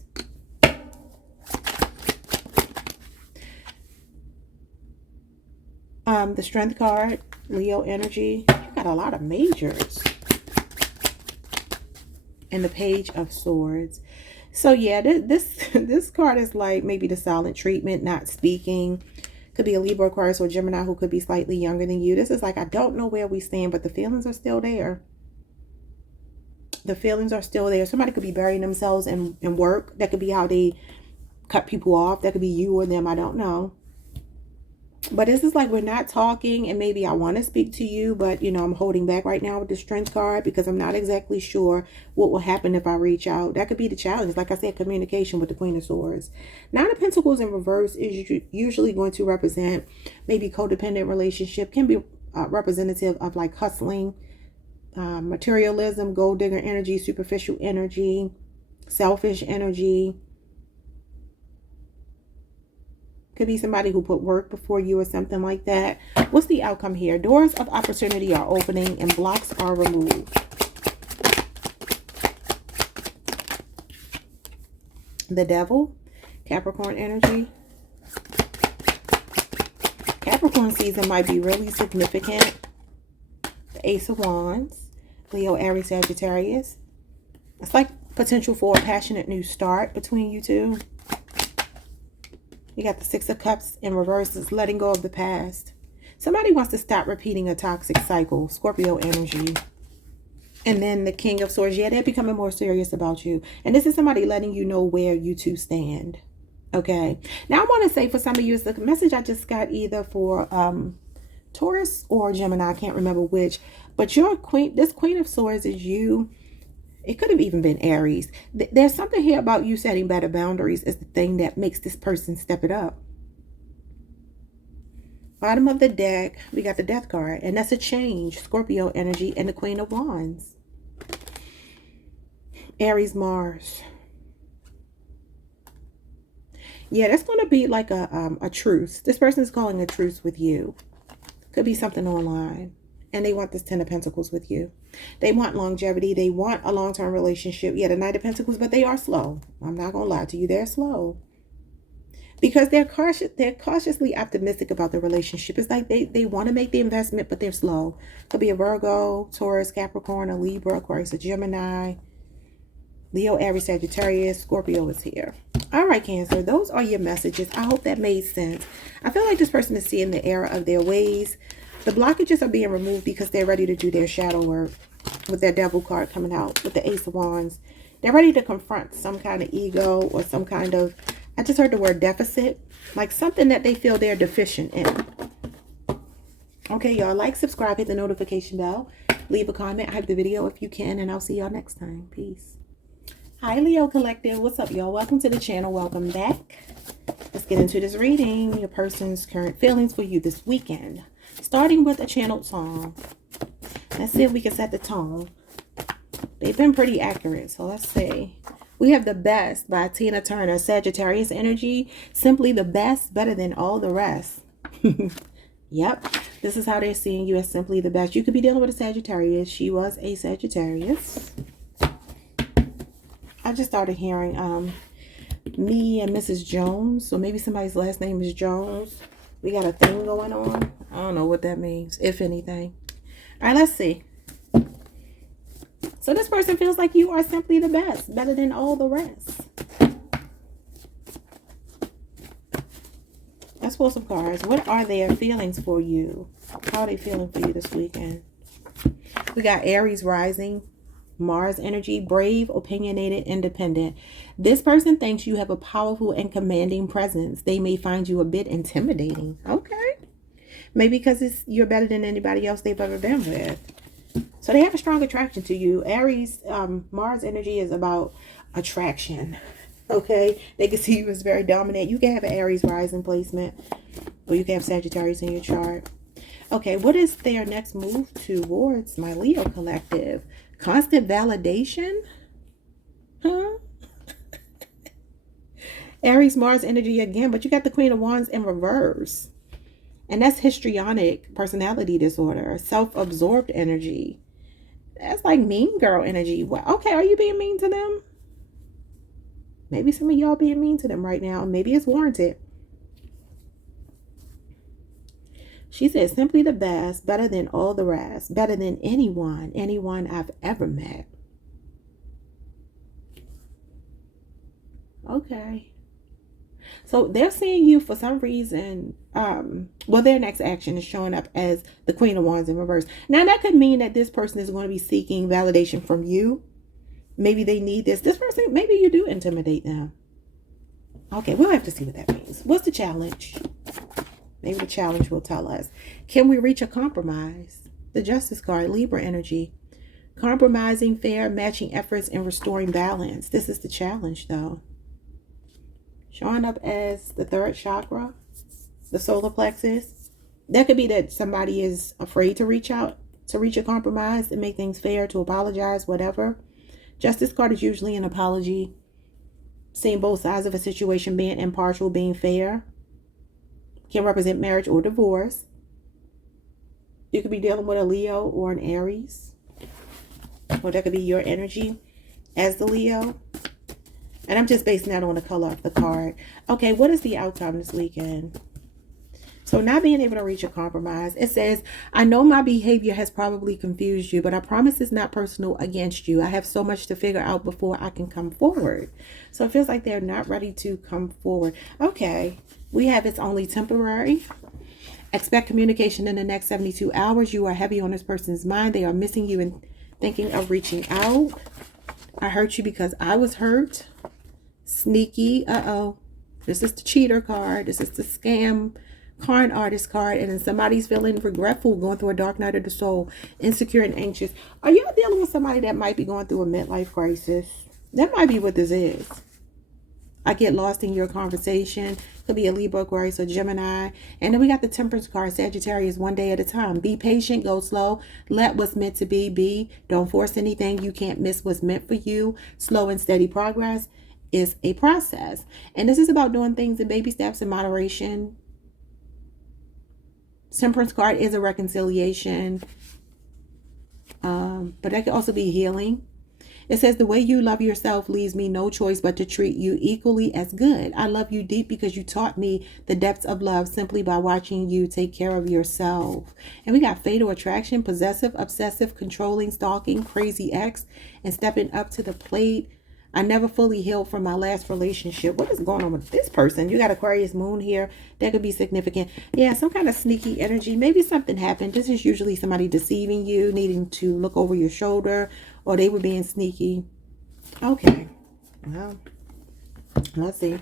The Strength card, Leo energy. You got a lot of majors. And the Page of Swords. So yeah, this card is like maybe the silent treatment, not speaking. Could be a Libra, Aquarius, or Gemini who could be slightly younger than you. This is like, I don't know where we stand, but the feelings are still there. The feelings are still there. Somebody could be burying themselves in work. That could be how they cut people off. That could be you or them. I don't know. But this is like, we're not talking, and maybe I want to speak to you, but, you know, I'm holding back right now with the Strength card because I'm not exactly sure what will happen if I reach out. That could be the challenge. Like I said, communication with the Queen of Swords. Nine of Pentacles in reverse is usually going to represent maybe codependent relationship. Can be representative of, like, hustling, materialism, gold digger energy, superficial energy, selfish energy. Could be somebody who put work before you or something like that. What's the outcome here? Doors of opportunity are opening and blocks are removed. The Devil, Capricorn energy. Capricorn season might be really significant. Ace of Wands, Leo, Aries, Sagittarius. It's like potential for a passionate new start between you two. You got the Six of Cups in reverse. It's letting go of the past. Somebody wants to stop repeating a toxic cycle. Scorpio energy. And then the King of Swords. Yeah, they're becoming more serious about you. And this is somebody letting you know where you two stand. Okay. Now, I want to say for some of you, it's the message I just got either for Taurus or Gemini. I can't remember which. But your queen, this Queen of Swords is you. It could have even been Aries. There's something here about you setting better boundaries is the thing that makes this person step it up. Bottom of the deck, we got the Death card. And that's a change. Scorpio energy and the Queen of Wands. Aries, Mars. Yeah, that's going to be like a truce. This person is calling a truce with you. Could be something online. And they want this Ten of Pentacles with you. They want longevity. They want a long-term relationship. Yeah, the Knight of Pentacles, but they are slow. I'm not going to lie to you. They're slow. Because they're cautious. They're cautiously optimistic about the relationship. It's like they want to make the investment, but they're slow. Could be a Virgo, Taurus, Capricorn, a Libra, Aquarius, a Gemini, Leo, Aries, Sagittarius, Scorpio is here. All right, Cancer. Those are your messages. I hope that made sense. I feel like this person is seeing the error of their ways. The blockages are being removed because they're ready to do their shadow work with their Devil card coming out with the Ace of Wands. They're ready to confront some kind of ego or some kind of, I just heard the word deficit, like something that they feel they're deficient in. Okay, y'all, like, subscribe, hit the notification bell, leave a comment, hype the video if you can, and I'll see y'all next time. Peace. Hi, Leo Collective. What's up, y'all? Welcome to the channel. Welcome back. Let's get into this reading. Your person's current feelings for you this weekend. Starting with a channeled song. Let's see if we can set the tone. They've been pretty accurate, so let's see. We have The Best by Tina Turner. Sagittarius energy. Simply the best, better than all the rest. Yep. This is how they're seeing you, as simply the best. You could be dealing with a Sagittarius. She was a Sagittarius. I just started hearing me and Mrs. Jones. So maybe somebody's last name is Jones. We got a thing going on. I don't know what that means, if anything. All right, let's see. So this person feels like you are simply the best, better than all the rest. Let's pull some cards. What are their feelings for you? How are they feeling for you this weekend? We got Aries rising, Mars energy, brave, opinionated, independent. This person thinks you have a powerful and commanding presence. They may find you a bit intimidating. Okay. Maybe because you're better than anybody else they've ever been with. So they have a strong attraction to you. Aries, Mars energy is about attraction. Okay. They can see you as very dominant. You can have an Aries rising placement, or you can have Sagittarius in your chart. Okay. What is their next move towards my Leo Collective? Constant validation? Huh? Aries, Mars energy again, but you got the Queen of Wands in reverse. And that's histrionic personality disorder, self-absorbed energy. That's like mean girl energy. Well, okay, are you being mean to them? Maybe some of y'all being mean to them right now. Maybe it's warranted. She said, simply the best, better than all the rest, better than anyone I've ever met. Okay. So they're seeing you for some reason. Well, their next action is showing up as the Queen of Wands in reverse. Now, that could mean that this person is going to be seeking validation from you. Maybe they need this. This person, maybe you do intimidate them. Okay, we'll have to see what that means. What's the challenge? Maybe the challenge will tell us. Can we reach a compromise? The Justice card, Libra energy. Compromising, fair, matching efforts, and restoring balance. This is the challenge, though. Showing up as the third chakra, the solar plexus. That could be that somebody is afraid to reach out, to reach a compromise, and make things fair, to apologize, whatever. Justice card is usually an apology. Seeing both sides of a situation, being impartial, being fair. Can represent marriage or divorce. You could be dealing with a Leo or an Aries. Or that could be your energy as the Leo. And I'm just basing that on the color of the card. Okay, what is the outcome this weekend? So So not being able to reach a compromise. It says, I know my behavior has probably confused you, but I promise it's not personal against you. I have so much to figure out before I can come forward. So it feels like they're not ready to come forward. Okay, we have it's only temporary. Expect communication in the next 72 hours. You are heavy on this person's mind. They are missing you and thinking of reaching out. I hurt you because I was hurt. Sneaky. Uh-oh. This is the cheater card. This is the scam con artist card. And then somebody's feeling regretful, going through a dark night of the soul, insecure and anxious. Are y'all dealing with somebody that might be going through a midlife crisis? That might be what this is. I get lost in your conversation. Could be a Libra, Aquarius, or Gemini. And then we got the Temperance card, Sagittarius, one day at a time. Be patient, go slow. Let what's meant to be. Don't force anything. You can't miss what's meant for you. Slow and steady progress is a process. And this is about doing things in baby steps in moderation. Temperance card is a reconciliation. But that could also be healing. It says, the way you love yourself leaves me no choice but to treat you equally as good. I love you deep because you taught me the depths of love simply by watching you take care of yourself. And we got fatal attraction, possessive, obsessive, controlling, stalking, crazy ex, and stepping up to the plate. I never fully healed from my last relationship. What is going on with this person? You got Aquarius moon here. That could be significant. Yeah, some kind of sneaky energy. Maybe something happened. This is usually somebody deceiving you, needing to look over your shoulder, or they were being sneaky. Okay. Well, let's see.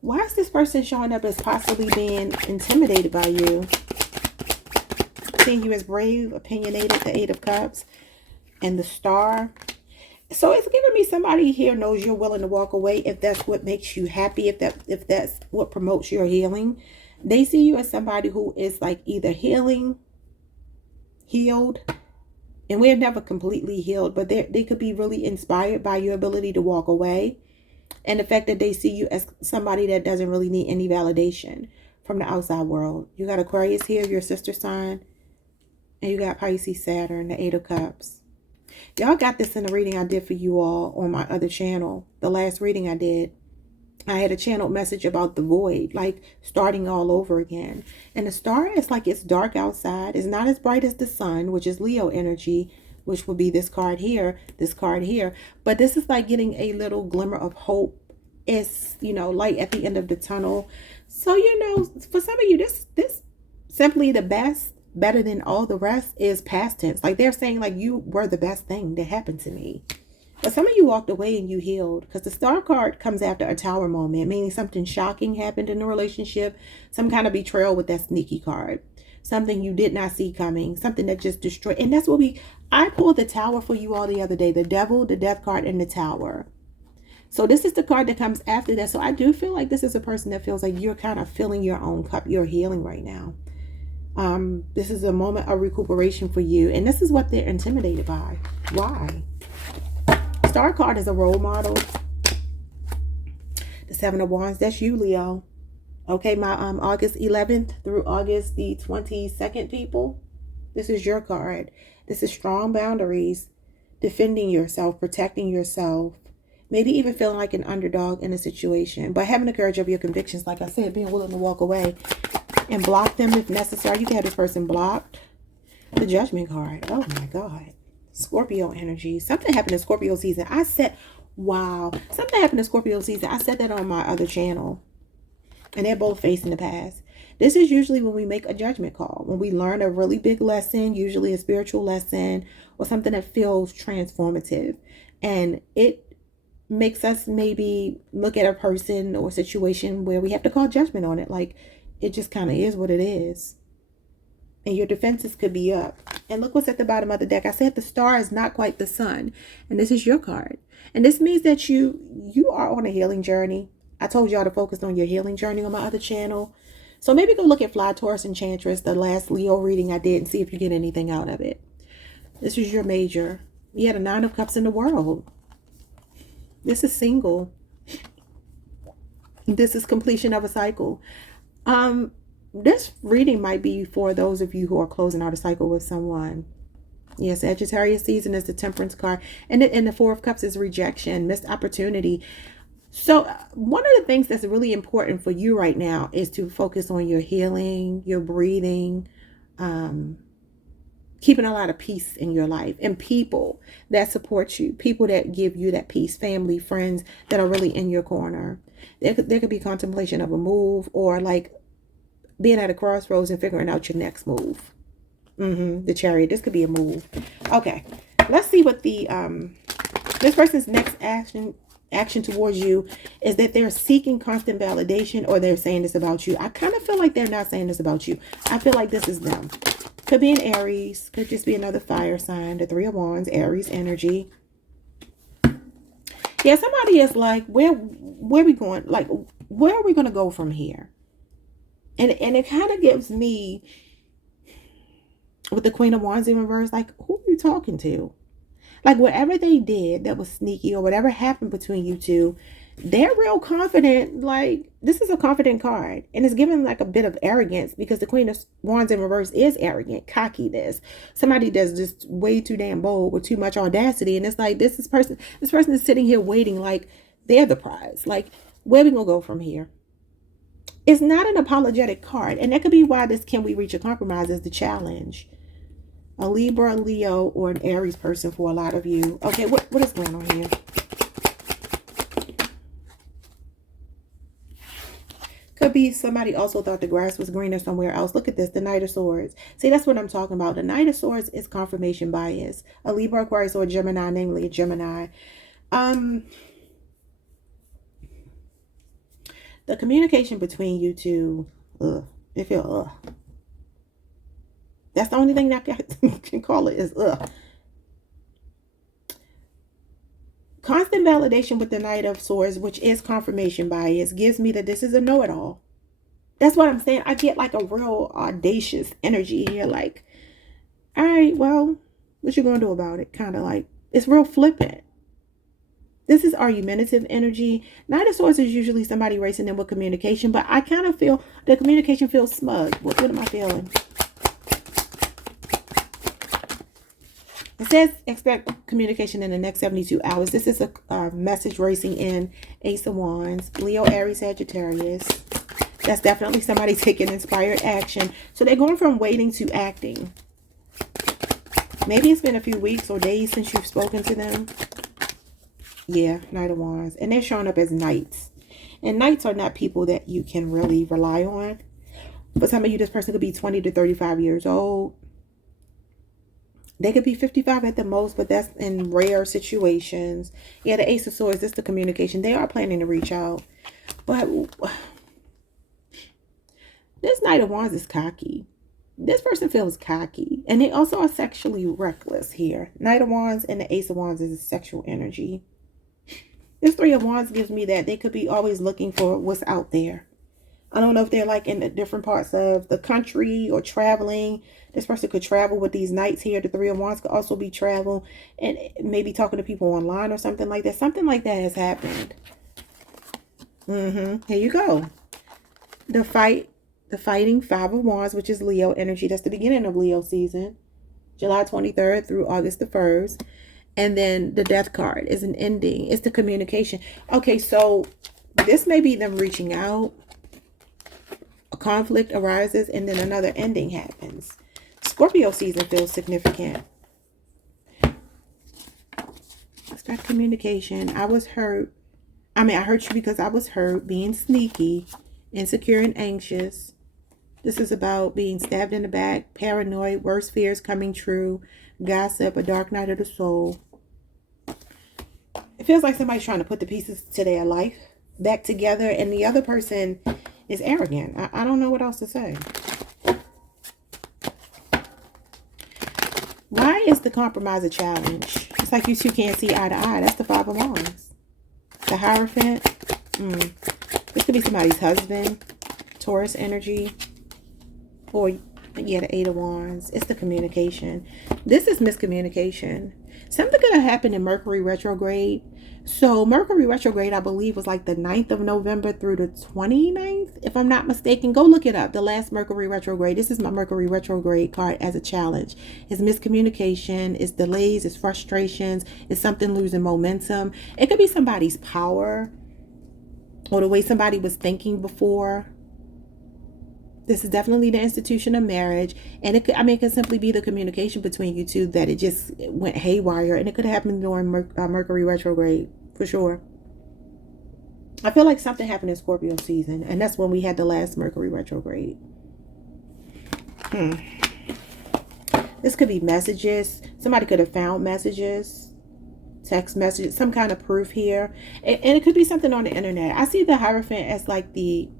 Why is this person showing up as possibly being intimidated by you? Seeing you as brave, opinionated, the Eight of Cups, and the Star. So it's giving me somebody here knows you're willing to walk away if that's what makes you happy, if that's what promotes your healing. They see you as somebody who is like either healed, and we're never completely healed, but they could be really inspired by your ability to walk away, and the fact that they see you as somebody that doesn't really need any validation from the outside world. You got Aquarius here, your sister sign, and you got Pisces, Saturn, the Eight of Cups. Y'all got this in the reading I did for you all on my other channel. The last reading I did, I had a channeled message about the void, like starting all over again. And the star is like it's dark outside. It's not as bright as the sun, which is Leo energy, which will be this card here, this card here. But this is like getting a little glimmer of hope. It's, you know, light at the end of the tunnel. So, you know, for some of you, this simply the best, better than all the rest is past tense. Like they're saying like you were the best thing that happened to me. But some of you walked away and you healed, because the Star card comes after a Tower moment, meaning something shocking happened in the relationship, some kind of betrayal with that sneaky card, something you did not see coming, something that just destroyed. And that's what I pulled the Tower for you all the other day, the Devil, the Death card, and the Tower. So this is the card that comes after that. So I do feel like this is a person that feels like you're kind of filling your own cup. You're healing right now. This is a moment of recuperation for you. And this is what they're intimidated by. Why? Star card is a role model. The Seven of Wands, that's you, Leo. Okay, my August 11th through August the 22nd, people. This is your card. This is strong boundaries, defending yourself, protecting yourself. Maybe even feeling like an underdog in a situation. But having the courage of your convictions, like I said, being willing to walk away and block them if necessary. You can have this person blocked. The Judgment card. Oh my God. Scorpio energy. Something happened in Scorpio season. Wow. Something happened in Scorpio season. I said that on my other channel. And they're both facing the past. This is usually when we make a judgment call. When we learn a really big lesson, usually a spiritual lesson or something that feels transformative. And it makes us maybe look at a person or situation where we have to call judgment on it. Like, it just kind of is what it is. And your defenses could be up. And look what's at the bottom of the deck. I said the star is not quite the sun. And this is your card. And this means that you are on a healing journey. I told y'all to focus on your healing journey on my other channel. So maybe go look at Fly Taurus Enchantress, the last Leo reading I did, and see if you get anything out of it. This is your major. You had a Nine of Cups in the world. This is single. This is completion of a cycle. This reading might be for those of you who are closing out a cycle with someone. Yes, Sagittarius season is the Temperance card. And the Four of Cups is rejection, missed opportunity. So one of the things that's really important for you right now is to focus on your healing, your breathing, um, keeping a lot of peace in your life, and people that support you, people that give you that peace, family, friends that are really in your corner. There could be contemplation of a move, or like being at a crossroads and figuring out your next move. The Chariot. This could be a move. Okay, let's see what the this person's next action towards you is. That they're seeking constant validation, or they're saying this about you. I kind of feel like they're not saying this about you. I feel like this is them. Could be an Aries. Could just be another fire sign. The Three of Wands, Aries energy. Yeah, somebody is like, where are we going? Like, where are we going to go from here? And it kind of gives me, with the Queen of Wands in reverse, like, who are you talking to? Like, whatever they did that was sneaky, or whatever happened between you two, they're real confident. Like, this is a confident card, and it's given like a bit of arrogance, because the Queen of Wands in reverse is arrogant, cockiness. Somebody that's just way too damn bold with too much audacity. And it's like, this person is sitting here waiting like they're the prize. Like, where we gonna go from here? It's not an apologetic card, and that could be why this "can we reach a compromise" is the challenge. A Libra, Leo, or an Aries person for a lot of you. Okay, what is going on here? Could be somebody also thought the grass was greener somewhere else. Look at this, the Knight of Swords. See, that's what I'm talking about. The Knight of Swords is confirmation bias. A Libra, Aquarius, or a Gemini, namely a Gemini. The communication between you two, it feels, That's the only thing that I can call it is, Constant validation with the Knight of Swords, which is confirmation bias, gives me that this is a know-it-all. That's what I'm saying. I get like a real audacious energy here. Like, all right, well, what you gonna do about it? Kind of like, it's real flippant. This is argumentative energy. Knight of Swords is usually somebody racing in with communication, but I kind of feel the communication feels smug. What am I feeling? It says expect communication in the next 72 hours. This is a message racing in. Ace of Wands, Leo, Aries, Sagittarius. That's definitely somebody taking inspired action. So they're going from waiting to acting. Maybe it's been a few weeks or days since you've spoken to them. Yeah, Knight of Wands. And they're showing up as knights. And knights are not people that you can really rely on. For some of you, this person could be 20 to 35 years old. They could be 55 at the most, but that's in rare situations. Yeah, the Ace of Swords, this is the communication. They are planning to reach out. But this Knight of Wands is cocky. This person feels cocky. And they also are sexually reckless here. Knight of Wands and the Ace of Wands is a sexual energy. This Three of Wands gives me that they could be always looking for what's out there. I don't know if they're like in the different parts of the country or traveling. This person could travel with these knights here. The Three of Wands could also be travel and maybe talking to people online or something like that. Something like that has happened. Here you go. The fighting Five of Wands, which is Leo energy. That's the beginning of Leo season. July 23rd through August the 1st. And then the Death card is an ending. It's the communication. Okay, so this may be them reaching out. A conflict arises and then another ending happens. Scorpio season feels significant. Let's start communication. I was hurt. I hurt you because I was hurt, being sneaky, insecure, and anxious. This is about being stabbed in the back, paranoid, worst fears coming true, gossip, a dark night of the soul. It feels like somebody's trying to put the pieces to their life back together, and the other person is arrogant. I don't know what else to say. Why is the compromise a challenge? It's like you two can't see eye to eye. That's the Five of Wands. The Hierophant. This could be somebody's husband. Taurus energy. Or, yeah, the Eight of Wands. It's the communication. This is miscommunication. Something could have happened in Mercury retrograde. So Mercury retrograde, I believe, was like the 9th of November through the 29th, if I'm not mistaken. Go look it up. The last Mercury retrograde. This is my Mercury retrograde card as a challenge. It's miscommunication. It's delays. It's frustrations. It's something losing momentum. It could be somebody's power or the way somebody was thinking before. This is definitely the institution of marriage. And it could, I mean, it could simply be the communication between you two that it just went haywire. And it could have happened during Mercury retrograde, for sure. I feel like something happened in Scorpio season. And that's when we had the last Mercury retrograde. This could be messages. Somebody could have found messages, text messages, some kind of proof here. And it could be something on the internet. I see the Hierophant as like the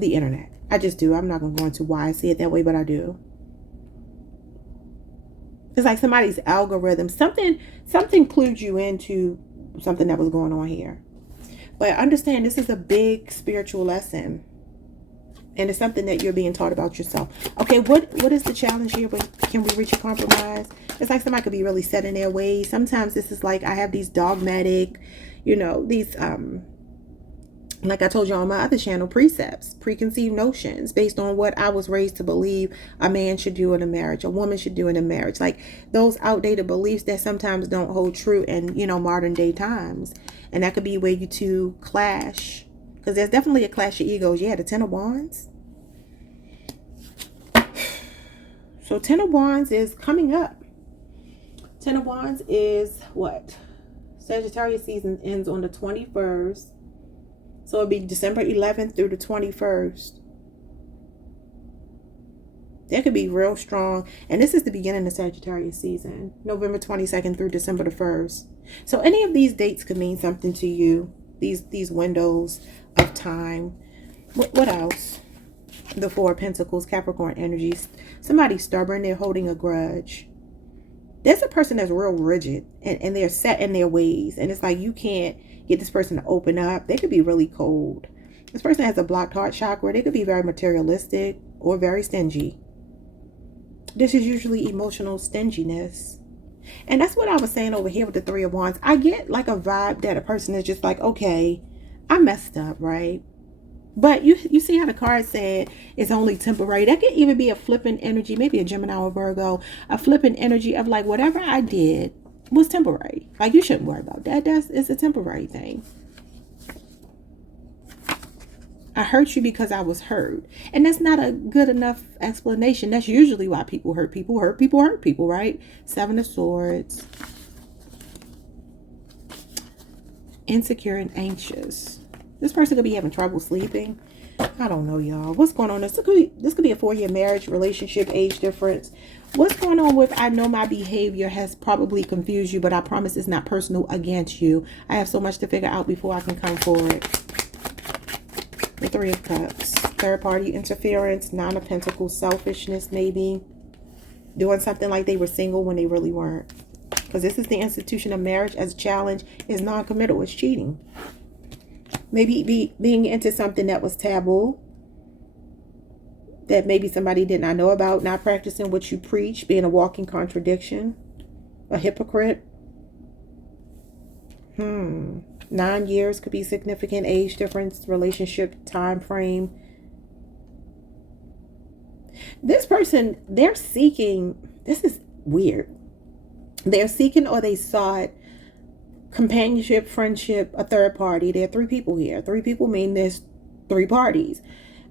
internet. I just do. I'm not going to go into why I see it that way, but I do. It's like somebody's algorithm. Something clued you into something that was going on here. But understand, this is a big spiritual lesson. And it's something that you're being taught about yourself. Okay, what is the challenge here? But can we reach a compromise? It's like somebody could be really set in their ways. Sometimes this is like, I have these dogmatic, you know, these like I told you on my other channel, precepts, preconceived notions based on what I was raised to believe a man should do in a marriage, a woman should do in a marriage. Like those outdated beliefs that sometimes don't hold true in, you know, modern day times. And that could be where you two clash. Because there's definitely a clash of egos. Yeah, the 10 of Wands. So 10 of Wands is coming up. 10 of Wands is what? Sagittarius season ends on the 21st. So it'll be December 11th through the 21st. That could be real strong. And this is the beginning of Sagittarius season. November 22nd through December the 1st. So any of these dates could mean something to you. These windows of time. What else? The Four of Pentacles, Capricorn energies. Somebody stubborn. They're holding a grudge. There's a person that's real rigid. And they're set in their ways. And it's like you can't get this person to open up. They could be really cold. This person has a blocked heart chakra. They could be very materialistic or very stingy. This is usually emotional stinginess. And that's what I was saying over here with the Three of Wands. I get like a vibe that a person is just like, okay, I messed up, right? But you see how the card said it's only temporary. That could even be a flippant energy, maybe a Gemini or Virgo, a flippant energy of like whatever I did was temporary. Like you shouldn't worry about that. It's a temporary thing. I hurt you because I was hurt. And that's not a good enough explanation. That's usually why people hurt people. Hurt people, right? Seven of Swords. Insecure and anxious. This person could be having trouble sleeping. I don't know, y'all. What's going on? This could be a 4-year marriage, relationship, age difference. What's going on with, I know my behavior has probably confused you, but I promise it's not personal against you. I have so much to figure out before I can come forward. The Three of Cups. Third party interference. Nine of Pentacles. Selfishness, maybe. Doing something like they were single when they really weren't. Because this is the institution of marriage as a challenge. Is non-committal. It's cheating. Maybe being into something that was taboo. That maybe somebody did not know about. Not practicing what you preach. Being a walking contradiction. A hypocrite. 9 years could be significant. Age difference, relationship time frame. This person, they're seeking, this is weird. They're seeking or they sought companionship, friendship, a third party. There are 3 people here. 3 people mean there's 3 parties.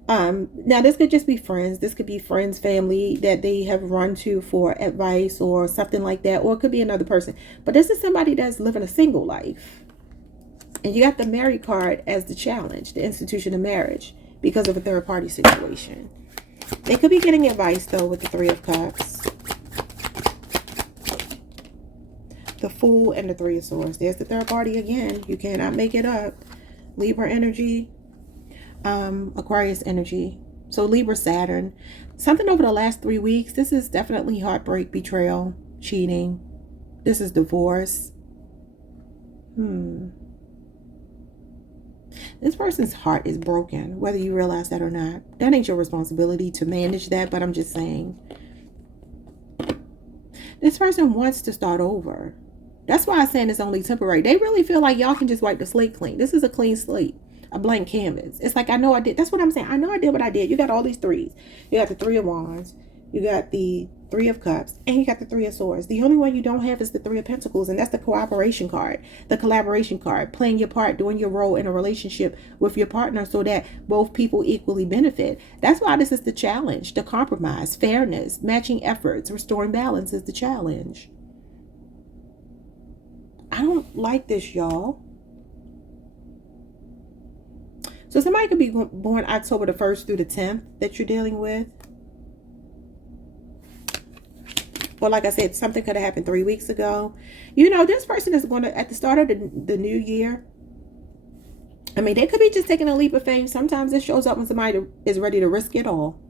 Now this could just be friends. This could be friends, family that they have run to for advice or something like that. Or it could be another person. But this is somebody that's living a single life. And you got the married card as the challenge, the institution of marriage, because of a third party situation. They could be getting advice though with the Three of Cups. The Fool and the Three of Swords. There's the third party again. You cannot make it up. Libra energy. Aquarius energy. So Libra, Saturn. Something over the last 3 weeks. This is definitely heartbreak, betrayal, cheating. This is divorce. This person's heart is broken, whether you realize that or not. That ain't your responsibility to manage that, but I'm just saying. This person wants to start over. That's why I'm saying it's only temporary. They really feel like y'all can just wipe the slate clean. This is a clean slate, a blank canvas. It's like, I know I did. That's what I'm saying. I know I did what I did. You got all these threes. You got the Three of Wands. You got the Three of Cups, and you got the Three of Swords. The only one you don't have is the Three of Pentacles, and that's the cooperation card, the collaboration card, playing your part, doing your role in a relationship with your partner so that both people equally benefit. That's why this is the challenge, the compromise, fairness, matching efforts, restoring balance is the challenge. I don't like this, y'all. So somebody could be born October the 1st through the 10th that you're dealing with. Or like I said, something could have happened 3 weeks ago. You know, this person is going to, at the start of the new year, I mean, they could be just taking a leap of faith. Sometimes it shows up when somebody is ready to risk it all.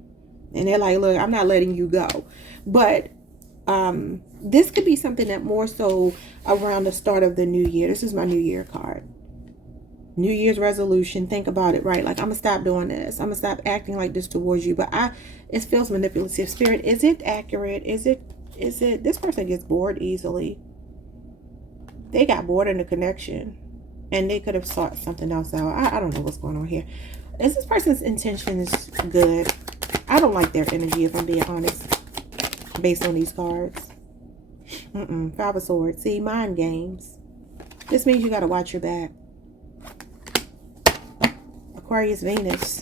And they're like, look, I'm not letting you go. But this could be something that more so around the start of the new year. This is my New Year card. New Year's resolution. Think about it, right? Like, I'm going to stop doing this. I'm going to stop acting like this towards you. But it feels manipulative. Spirit, is it accurate? Is it, this person gets bored easily. They got bored in the connection. And they could have sought something else out. I don't know what's going on here. Is this person's intentions good? I don't like their energy, if I'm being honest, based on these cards. Five of Swords. See, mind games. This means you got to watch your back. Aquarius, Venus.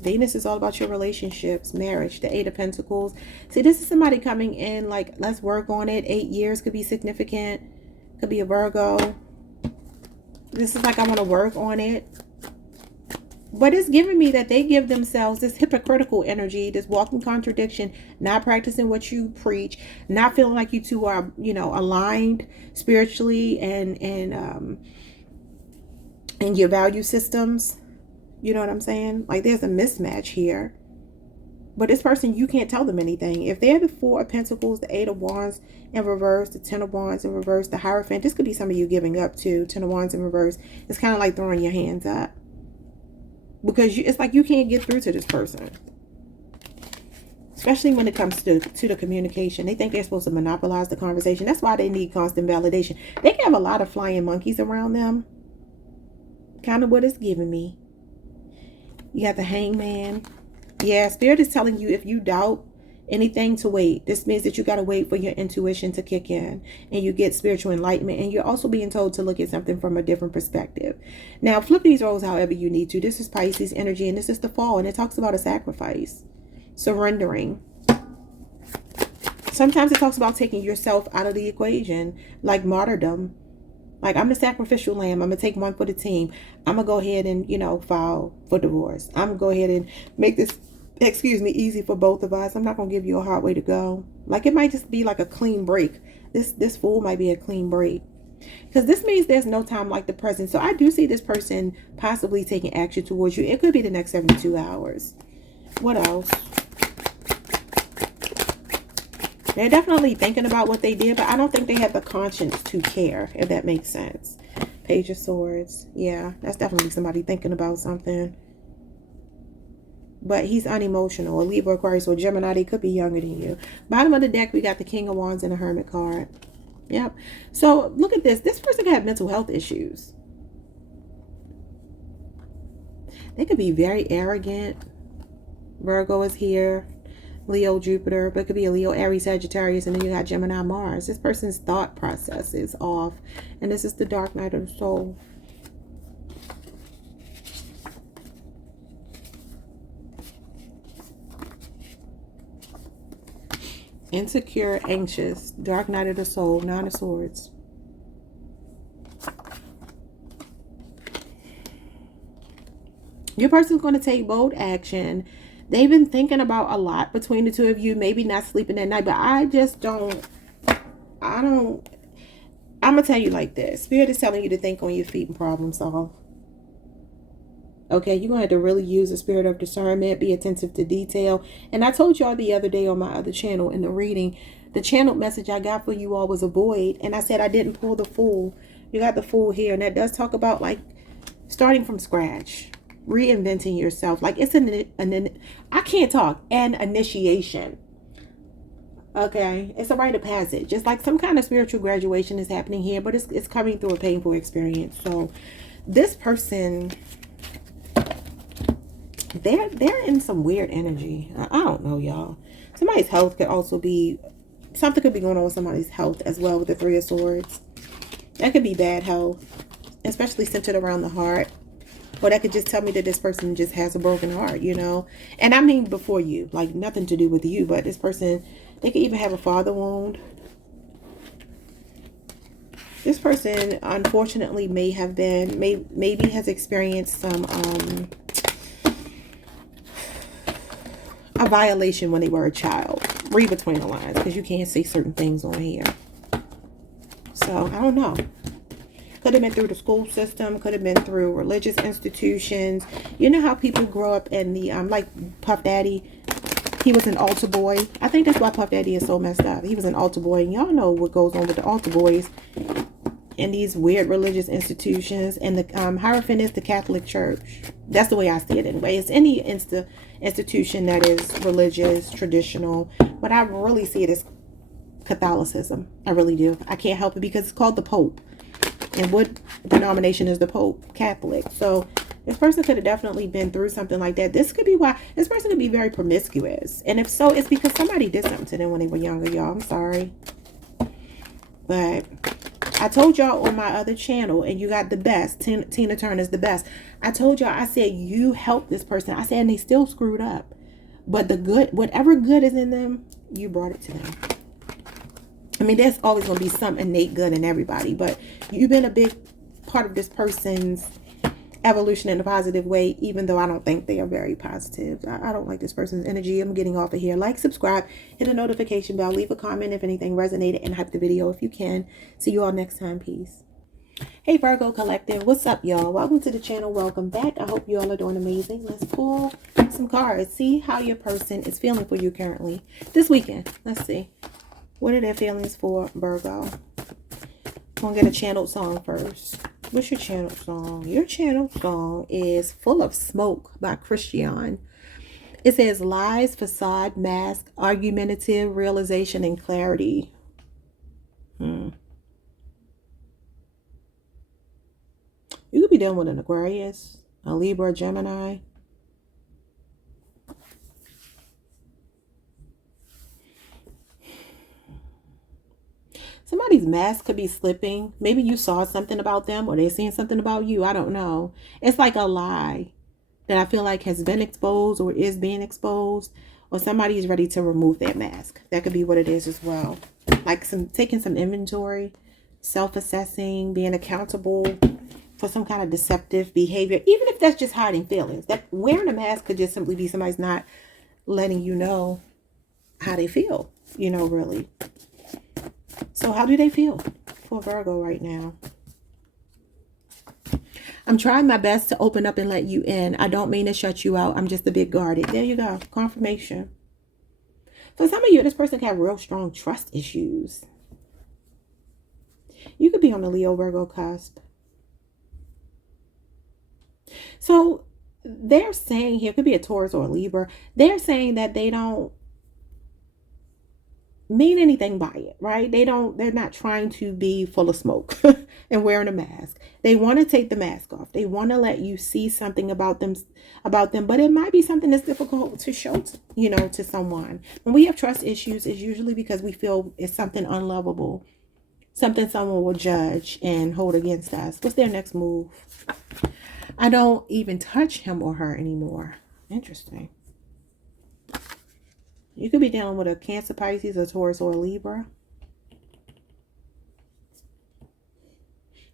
Venus is all about your relationships, marriage, the Eight of Pentacles. See, this is somebody coming in like, let's work on it. 8 years could be significant. Could be a Virgo. This is like, I want to work on it. But it's giving me that they give themselves this hypocritical energy, this walking contradiction, not practicing what you preach, not feeling like you two are, you know, aligned spiritually and in your value systems. You know what I'm saying? Like, there's a mismatch here. But this person, you can't tell them anything. If they're the Four of Pentacles, the Eight of Wands in reverse, the Ten of Wands in reverse, the Hierophant, this could be some of you giving up too. Ten of Wands in reverse. It's kind of like throwing your hands up. Because it's like you can't get through to this person. Especially when it comes to the communication. They think they're supposed to monopolize the conversation. That's why they need constant validation. They can have a lot of flying monkeys around them. Kind of what it's giving me. You got the Hangman. Yeah, Spirit is telling you, if you doubt anything, to wait. This means that you got to wait for your intuition to kick in and you get spiritual enlightenment. And you're also being told to look at something from a different perspective. Now, flip these roles however you need to. This is Pisces energy and this is the fall. And it talks about a sacrifice, surrendering. Sometimes it talks about taking yourself out of the equation, like martyrdom. Like, I'm the sacrificial lamb. I'm going to take one for the team. I'm going to go ahead and, you know, file for divorce. I'm going to go ahead and make this, easy for both of us. I'm not going to give you a hard way to go. Like, it might just be like a clean break. This fool might be a clean break. Because this means there's no time like the present. So I do see this person possibly taking action towards you. It could be the next 72 hours. What else? They're definitely thinking about what they did, but I don't think they have the conscience to care, if that makes sense. Page of Swords. Yeah, that's definitely somebody thinking about something. But he's unemotional. A Libra, Aquarius, or Gemini, they could be younger than you. Bottom of the deck, we got the King of Wands and the Hermit card. Yep. So look at this. This person could have mental health issues. They could be very arrogant. Virgo is here. Leo, Jupiter, but it could be a Leo, Aries, Sagittarius, and then you got Gemini, Mars. This person's thought process is off. And this is the dark night of the soul. Insecure, anxious, dark night of the soul, Nine of Swords. Your person's going to take bold action. They've been thinking about a lot between the two of you. Maybe not sleeping at night, but I just don't. I'm going to tell you like this. Spirit is telling you to think on your feet and problem solve. Okay, you're going to have to really use the spirit of discernment. Be attentive to detail. And I told y'all the other day on my other channel in the reading, the channeled message I got for you all was avoid. And I said I didn't pull the Fool. You got the Fool here. And that does talk about like starting from scratch. Reinventing yourself. Like it's I can't talk. An initiation. Okay. It's a rite of passage. It's like some kind of spiritual graduation is happening here, but it's coming through a painful experience. So this person, they're in some weird energy. I don't know, y'all. Somebody's health could also be something could be going on with somebody's health as well with the Three of Swords. That could be bad health, especially centered around the heart. Or that could just tell me that this person just has a broken heart, you know. And I mean before you, like nothing to do with you, but this person, they could even have a father wound. This person, unfortunately, may have been, maybe has experienced some, a violation when they were a child. Read between the lines, because you can't say certain things on here. So, I don't know. Could have been through the school system. Could have been through religious institutions. You know how people grow up in the, like Puff Daddy, he was an altar boy. I think that's why Puff Daddy is so messed up. He was an altar boy. And y'all know what goes on with the altar boys in these weird religious institutions. And the Hierophant is the Catholic Church. That's the way I see it anyway. It's any institution that is religious, traditional. But I really see it as Catholicism. I really do. I can't help it because it's called the Pope. And what denomination is the Pope? Catholic. So this person could have definitely been through something like that. This could be why this person could be very promiscuous. And if so, it's because somebody did something to them when they were younger, y'all. I'm sorry. But I told y'all on my other channel, and you got the best. Tina Turner's the best. I told y'all, I said, you helped this person. I said, and they still screwed up. But the good, whatever good is in them, you brought it to them. I mean, there's always going to be some innate good in everybody, but you've been a big part of this person's evolution in a positive way, even though I don't think they are very positive. I don't like this person's energy. I'm getting off of here. Like, subscribe, hit the notification bell, leave a comment if anything resonated, and hype the video if you can. See you all next time. Peace. Hey, Virgo Collective. What's up, y'all? Welcome to the channel. Welcome back. I hope you all are doing amazing. Let's pull some cards. See how your person is feeling for you currently this weekend. Let's see. What are their feelings for Virgo? I'm going to get a channeled song first. What's your channeled song? Your channeled song is Full of Smoke by Christian. It says lies, facade, mask, argumentative, realization, and clarity. You could be dealing with an Aquarius, a Libra, Gemini. Somebody's mask could be slipping. Maybe you saw something about them or they're seeing something about you. I don't know. It's like a lie that I feel like has been exposed or is being exposed, or somebody is ready to remove their mask. That could be what it is as well. Like taking some inventory, self-assessing, being accountable for some kind of deceptive behavior, even if that's just hiding feelings. That wearing a mask could just simply be somebody's not letting you know how they feel, you know, really. So how do they feel for Virgo right now? I'm trying my best to open up and let you in. I don't mean to shut you out. I'm just a bit guarded. There you go. Confirmation. For some of you, this person can have real strong trust issues. You could be on the Leo Virgo cusp. So they're saying here, it could be a Taurus or a Libra. They're saying that they don't mean anything by it, right? They're not trying to be full of smoke and wearing a mask. They want to take the mask off. They want to let you see something about them, but it might be something that's difficult to show, you know, to someone. When we have trust issues, it's usually because we feel it's something unlovable, something someone will judge and hold against us. What's their next move? I don't even touch him or her anymore. Interesting. You could be dealing with a Cancer, Pisces, a Taurus, or a Libra.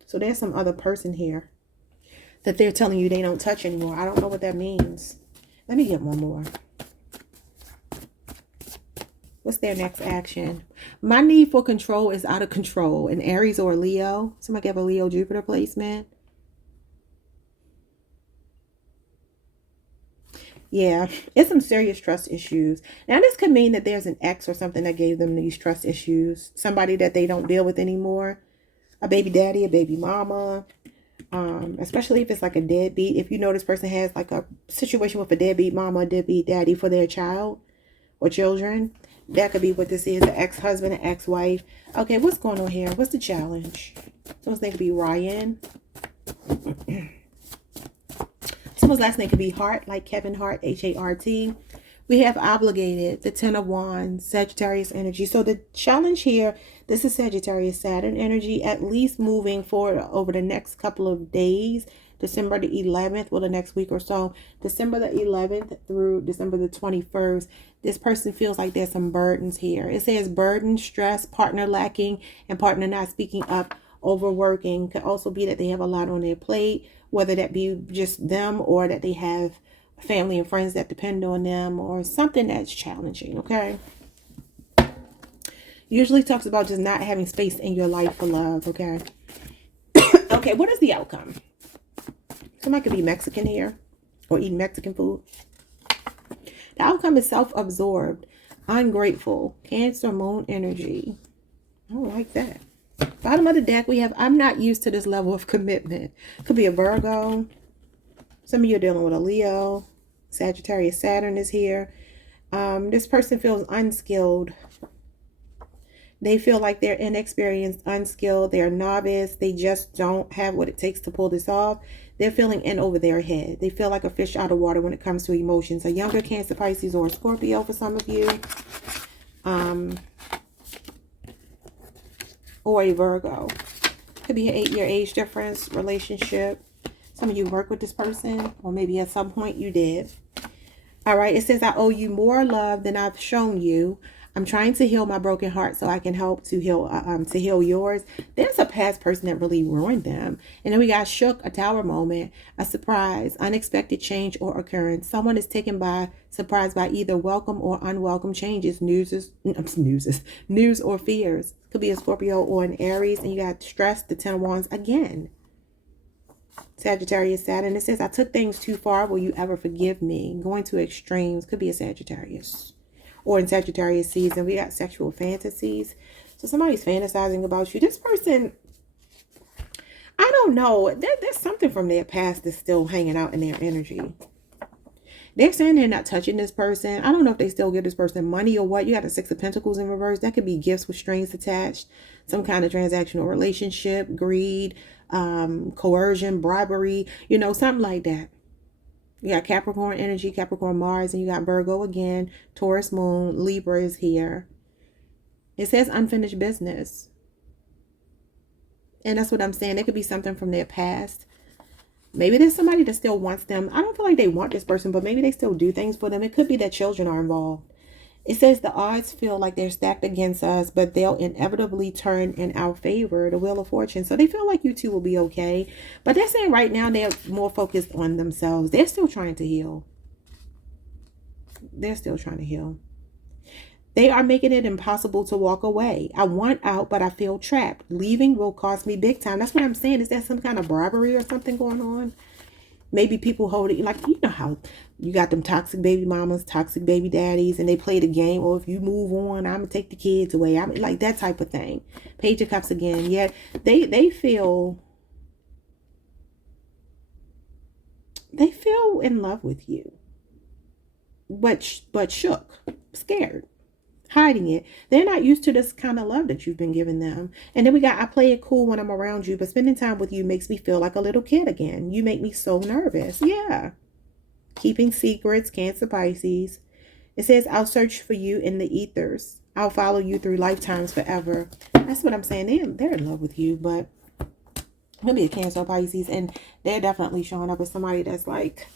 So there's some other person here that they're telling you they don't touch anymore. I don't know what that means. Let me get one more. What's their next action? My need for control is out of control. An Aries or a Leo. Somebody have a Leo Jupiter placement. Yeah, it's some serious trust issues. Now, this could mean that there's an ex or something that gave them these trust issues. Somebody that they don't deal with anymore. A baby daddy, a baby mama. Especially if it's like a deadbeat. If you know this person has like a situation with a deadbeat mama, a deadbeat daddy for their child or children. That could be what this is. An ex-husband, an ex-wife. Okay, what's going on here? What's the challenge? Someone's name could be Ryan. Someone's last name could be Hart, like Kevin Hart, H-A-R-T. We have obligated, the 10 of Wands, Sagittarius energy. So the challenge here, this is Sagittarius Saturn energy, at least moving forward over the next couple of days, December the 11th, well, the next week or so, December the 11th through December the 21st, this person feels like there's some burdens here. It says burden, stress, partner lacking, and partner not speaking up, overworking. Could also be that they have a lot on their plate, whether that be just them or that they have family and friends that depend on them, or something that's challenging. Okay, usually talks about just not having space in your life for love. Okay. Okay, what is the outcome? Somebody could be Mexican here or eating Mexican food. The outcome is self-absorbed, ungrateful, Cancer moon energy. I don't like that. Bottom of the deck, we have I'm not used to this level of commitment. Could be a Virgo. Some of you are dealing with a Leo. Sagittarius Saturn is here. This person feels unskilled. They feel like they're inexperienced, unskilled. They're novice. They just don't have what it takes to pull this off. They're feeling in over their head. They feel like a fish out of water when it comes to emotions. A younger Cancer, Pisces, or a Scorpio for some of you. Or a Virgo. Could be an 8-year age difference, relationship. Some of you work with this person, or maybe at some point you did. All right, it says, I owe you more love than I've shown you. I'm trying to heal my broken heart so I can help to heal yours. There's a past person that really ruined them. And then we got shook, a tower moment, a surprise, unexpected change or occurrence. Someone is taken by surprise by either welcome or unwelcome changes, news or fears. Could be a Scorpio or an Aries. And you got stress, the 10 of Wands again. Sagittarius Saturn. It says, I took things too far. Will you ever forgive me? Going to extremes. Could be a Sagittarius. Or in Sagittarius season, we got sexual fantasies. So somebody's fantasizing about you. This person, I don't know. There's something from their past that's still hanging out in their energy. They're saying they're not touching this person. I don't know if they still give this person money or what. You got the 6 of Pentacles in reverse. That could be gifts with strings attached. Some kind of transactional relationship, greed, coercion, bribery, something like that. You got Capricorn energy, Capricorn Mars, and you got Virgo again, Taurus moon, Libra is here. It says unfinished business. And that's what I'm saying. It could be something from their past. Maybe there's somebody that still wants them. I don't feel like they want this person, but maybe they still do things for them. It could be that children are involved. It says the odds feel like they're stacked against us, but they'll inevitably turn in our favor, the Wheel of Fortune. So they feel like you two will be okay. But they're saying right now they're more focused on themselves. They're still trying to heal. They're still trying to heal. They are making it impossible to walk away. I want out, but I feel trapped. Leaving will cost me big time. That's what I'm saying. Is that some kind of bribery or something going on? Maybe people hold it, like, you know how you got them toxic baby mamas, toxic baby daddies, and they play the game. Or if you move on, I'm going to take the kids away. I'm like that type of thing. Page of Cups again. Yeah, they feel in love with you. But shook, scared, hiding it. They're not used to this kind of love that you've been giving them. And then we got, I play it cool when I'm around you, but spending time with you makes me feel like a little kid again. You make me so nervous. Yeah. Keeping secrets, Cancer, Pisces. It says, I'll search for you in the ethers. I'll follow you through lifetimes forever. That's what I'm saying. They're in love with you, but maybe a Cancer, Pisces, and they're definitely showing up as somebody that's like,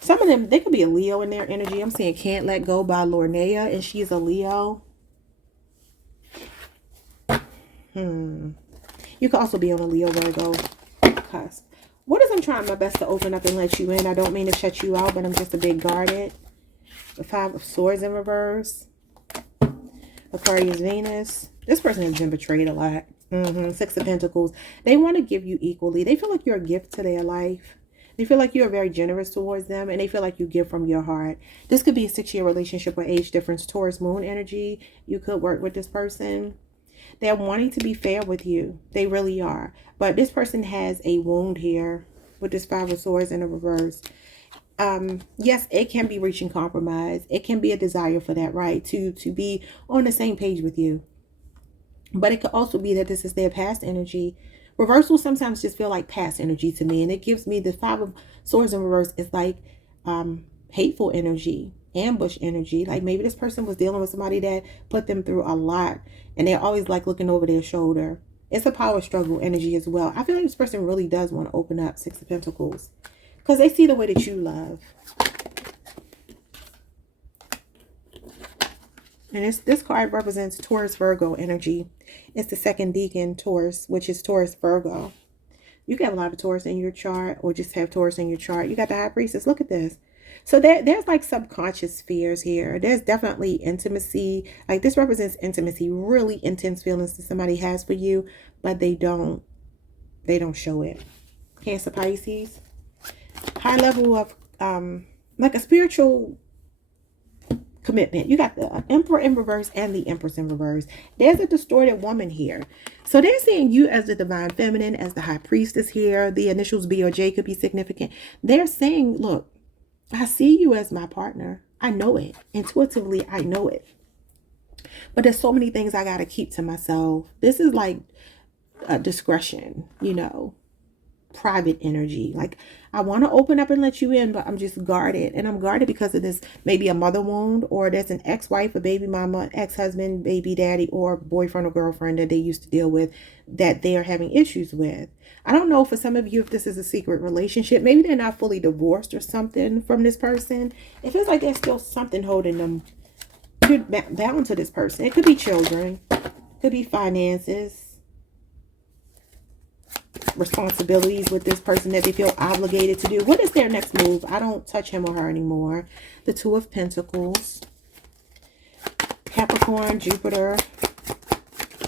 some of them, they could be a Leo in their energy. I'm saying Can't Let Go by Lornea, and she's a Leo. You could also be on a Leo Virgo cusp. What is I'm trying my best to open up and let you in? I don't mean to shut you out, but I'm just a bit guarded. The 5 of Swords in reverse. Aquarius, Venus. This person has been betrayed a lot. 6 of Pentacles. They want to give you equally. They feel like you're a gift to their life. They feel like you're very generous towards them, and they feel like you give from your heart. This could be a 6-year relationship or age difference. Taurus moon energy. You could work with this person. They're wanting to be fair with you. They really are. But this person has a wound here with this 5 of Swords in the reverse. Yes, it can be reaching compromise. It can be a desire for that, right? To be on the same page with you. But it could also be that this is their past energy. Reversals sometimes just feel like past energy to me. And it gives me the 5 of Swords in reverse is like hateful energy. ambush energy. Like maybe this person was dealing with somebody that put them through a lot and they're always like looking over their shoulder. It's a power struggle energy as well. I feel like this person really does want to open up. Six of Pentacles. Because they see the way that you love. And this card represents Taurus Virgo energy. It's the second decan Taurus, which is Taurus Virgo. You can have a lot of Taurus in your chart or just have Taurus in your chart. You got the High Priestess. Look at this. So there's like subconscious fears here. There's definitely intimacy. Like this represents intimacy, really intense feelings that somebody has for you, but they don't show it. Cancer, Pisces. High level of like a spiritual commitment. You got the Emperor in reverse and the Empress in reverse. There's a distorted woman here. So they're seeing you as the divine feminine, as the High Priestess here. The initials B or J could be significant. They're saying, look, I see you as my partner. I know it. Intuitively, I know it. But there's so many things I got to keep to myself. This is like a discretion, you know, private energy. Like I want to open up and let you in, but I'm just guarded. And I'm guarded because of this, maybe a mother wound, or there's an ex-wife, a baby mama, ex-husband, baby daddy, or boyfriend or girlfriend that they used to deal with that they are having issues with. I don't know for some of you if this is a secret relationship. Maybe they're not fully divorced or something from this person. It feels like there's still something holding them. You're bound to this person. It could be children. It could be finances. Responsibilities with this person that they feel obligated to do. What is their next move? I don't touch him or her anymore. The Two of Pentacles. Capricorn, Jupiter.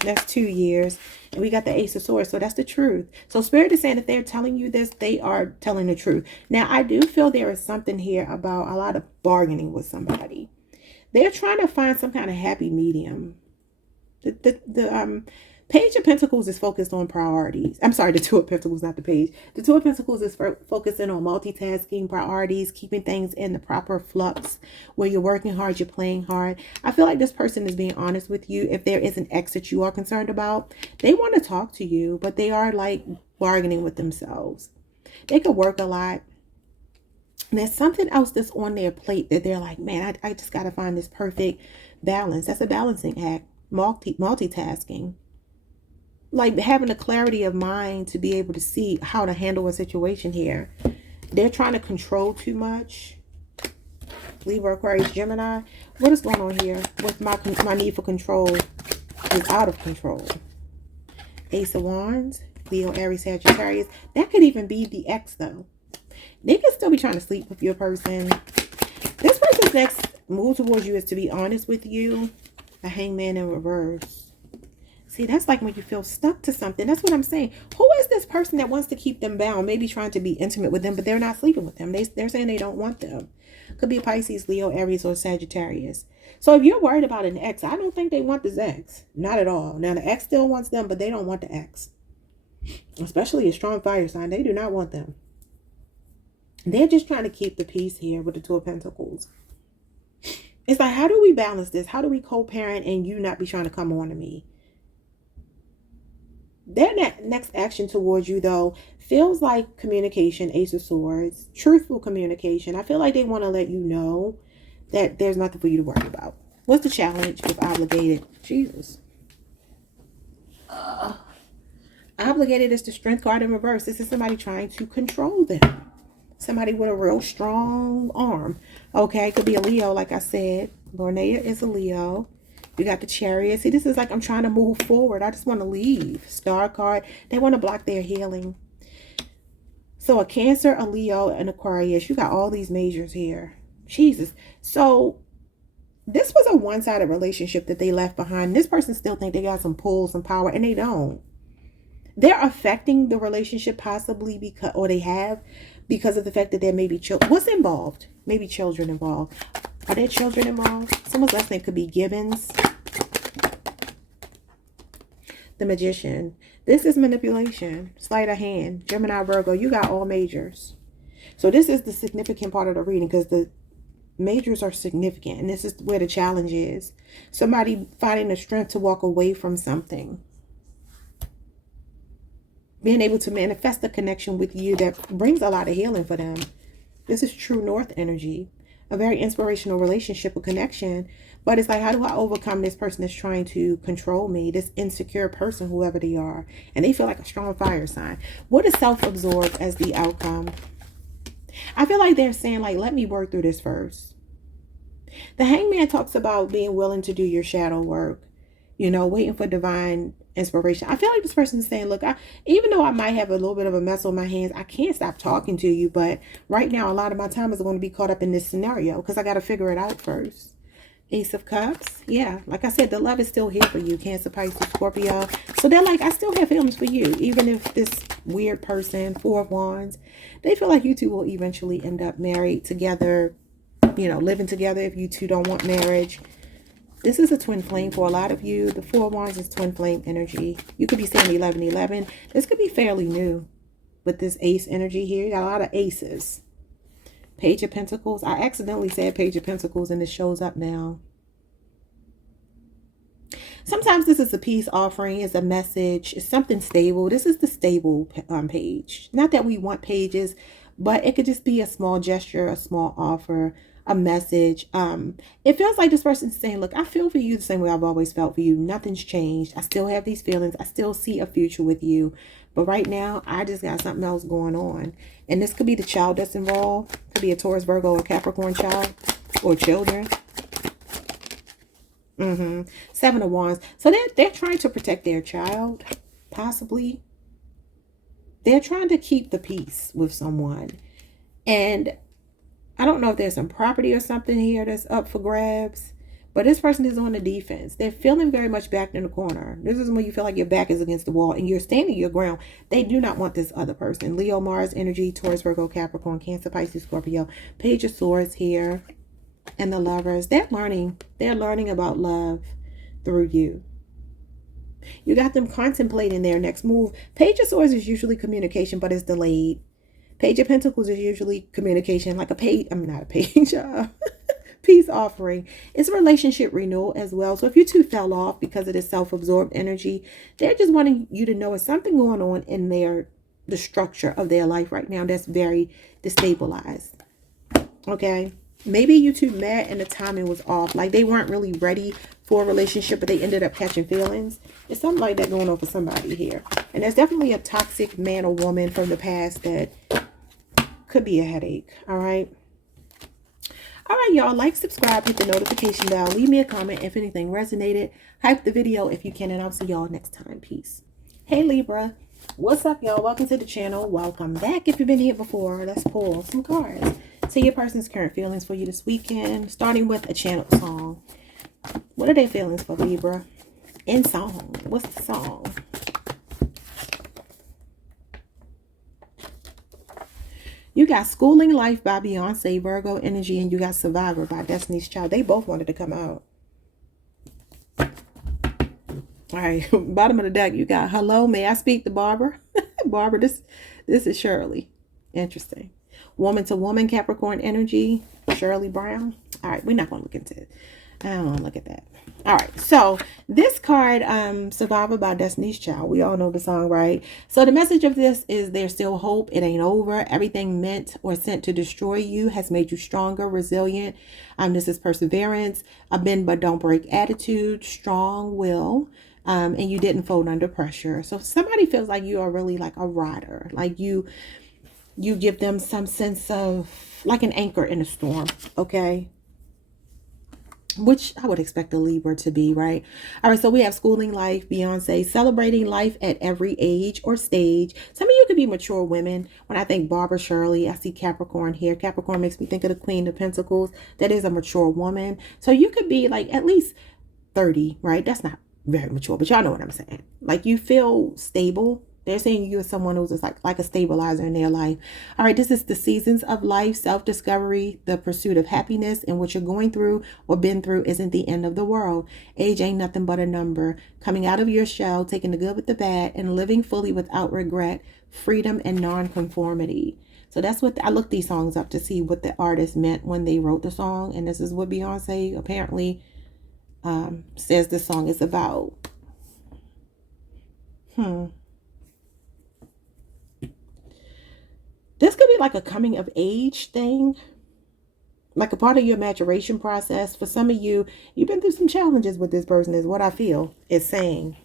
That's 2 years. And we got the Ace of Swords. So that's the truth. So Spirit is saying if they're telling you this, they are telling the truth. Now, I do feel there is something here about a lot of bargaining with somebody. They're trying to find some kind of happy medium. The Page of Pentacles is focused on priorities. I'm sorry, the Two of Pentacles, not the Page. The Two of Pentacles is focusing on multitasking, priorities, keeping things in the proper flux where you're working hard, you're playing hard. I feel like this person is being honest with you. If there is an ex that you are concerned about, they want to talk to you, but they are like bargaining with themselves. They could work a lot. There's something else that's on their plate that they're like, man, I just got to find this perfect balance. That's a balancing act, multitasking. Like having a clarity of mind to be able to see how to handle a situation here. They're trying to control too much. Libra, Aquarius, Gemini. What is going on here with my need for control is out of control. Ace of Wands, Leo, Aries, Sagittarius. That could even be the ex though. They could still be trying to sleep with your person. This person's next move towards you is to be honest with you. The Hangman in reverse. See, that's like when you feel stuck to something. That's what I'm saying. Who is this person that wants to keep them bound? Maybe trying to be intimate with them, but they're not sleeping with them. They're saying they don't want them. Could be a Pisces, Leo, Aries, or Sagittarius. So if you're worried about an ex, I don't think they want this ex. Not at all. Now, the ex still wants them, but they don't want the ex. Especially a strong fire sign. They do not want them. They're just trying to keep the peace here with the Two of Pentacles. It's like, how do we balance this? How do we co-parent and you not be trying to come on to me? Their next action towards you, though, feels like communication, Ace of Swords, truthful communication. I feel like they want to let you know that there's nothing for you to worry about. What's the challenge with obligated? Jesus. Obligated is the Strength card in reverse. This is somebody trying to control them. Somebody with a real strong arm. Okay, it could be a Leo, like I said. Lornea is a Leo. You got the Chariot. See, this is like I'm trying to move forward. I just want to leave. Star card. They want to block their healing. So a Cancer, a Leo, and Aquarius. You got all these majors here. Jesus. So this was a one-sided relationship that they left behind. This person still think they got some pull, some power, and they don't. They're affecting the relationship possibly because, or they have, because of the fact that there may be children. What's involved? Maybe children involved. Are there children involved? Someone's last name could be Gibbons. The Magician. This is manipulation. Sleight of hand. Gemini, Virgo. You got all majors. So this is the significant part of the reading because the majors are significant. And this is where the challenge is. Somebody finding the strength to walk away from something. Being able to manifest a connection with you that brings a lot of healing for them. This is true North energy. a very inspirational relationship or connection. But it's like, how do I overcome this person that's trying to control me, this insecure person, whoever they are, and they feel like a strong fire sign? What is self-absorbed as the outcome? I feel like they're saying, like, let me work through this first. The Hangman talks about being willing to do your shadow work, you know, waiting for divine inspiration. I feel like this person is saying, look, even though I might have a little bit of a mess on my hands, I can't stop talking to you. But right now, a lot of my time is going to be caught up in this scenario because I got to figure it out first. Ace of Cups. Yeah, like I said, the love is still here for you, Cancer, Pisces, Scorpio. So they're like, I still have feelings for you. Even if this weird person, Four of Wands, they feel like you two will eventually end up married together, you know, living together if you two don't want marriage. This is a twin flame for a lot of you. The Four of Wands is twin flame energy. You could be saying 1111. This could be fairly new with this ace energy here. You got a lot of aces. Page of Pentacles. I accidentally said Page of Pentacles and it shows up now. Sometimes this is a peace offering, it's a message, it's something stable. This is the stable page. Not that we want pages, but it could just be a small gesture, a small offer, a message. It feels like this person's saying, look, I feel for you the same way I've always felt for you. Nothing's changed. I still have these feelings. I still see a future with you. But right now, I just got something else going on. And this could be the child that's involved. Could be a Taurus, Virgo, or Capricorn child or children. Seven of Wands. So they're trying to protect their child, possibly. They're trying to keep the peace with someone. And I don't know if there's some property or something here that's up for grabs. But this person is on the defense. They're feeling very much backed in the corner. This is when you feel like your back is against the wall and you're standing your ground. They do not want this other person. Leo, Mars, energy, Taurus, Virgo, Capricorn, Cancer, Pisces, Scorpio. Page of Swords here. And the Lovers. They're learning about love through you. You got them contemplating their next move. Page of Swords is usually communication, but it's delayed. Page of Pentacles is usually communication, like a page. I'm not a page. Peace offering. It's a relationship renewal as well. So if you two fell off because of this self-absorbed energy, they're just wanting you to know there's something going on in the structure of their life right now that's very destabilized. Okay. Maybe you two met and the timing was off. Like they weren't really ready for a relationship, but they ended up catching feelings. It's something like that going on for somebody here. And there's definitely a toxic man or woman from the past that could be a headache. All right. All right, y'all. Like, subscribe, hit the notification bell. Leave me a comment if anything resonated. Hype the video if you can, and I'll see y'all next time. Peace. Hey, Libra. What's up, y'all? Welcome to the channel. Welcome back if you've been here before. Let's pull some cards. See your person's current feelings for you this weekend, starting with a channeled song. What are their feelings for Libra? In song. What's the song? You got Schooling Life by Beyonce, Virgo energy, and you got Survivor by Destiny's Child. They both wanted to come out. All right, bottom of the deck, you got Hello, May I Speak to Barbara? Barbara, this is Shirley. Interesting. Woman to Woman, Capricorn energy, Shirley Brown. All right, we're not going to look into it. I don't want to look at that. All right, so this card, Survivor by Destiny's Child. We all know the song, right? So the message of this is there's still hope. It ain't over. Everything meant or sent to destroy you has made you stronger, resilient. This is perseverance, a bend but don't break attitude, strong will. And you didn't fold under pressure. So somebody feels like you are really like a rider. Like you give them some sense of like an anchor in a storm. Okay. Which I would expect a Libra to be, right? All right, so we have Schooling Life, Beyonce, celebrating life at every age or stage. Some of you could be mature women. When I think Barbara, Shirley, I see Capricorn here. Capricorn makes me think of the Queen of Pentacles. That is a mature woman. So you could be like at least 30, right? That's not very mature, but y'all know what I'm saying. Like you feel stable. They're saying you are someone who's just like a stabilizer in their life. All right, this is the seasons of life, self-discovery, the pursuit of happiness, and what you're going through or been through isn't the end of the world. Age ain't nothing but a number. Coming out of your shell, taking the good with the bad, and living fully without regret, freedom and non-conformity. So that's what I looked these songs up to see what the artist meant when they wrote the song. And this is what Beyonce apparently says the song is about. This could be like a coming of age thing. Like a part of your maturation process. For some of you, you've been through some challenges with this person is what I feel is saying.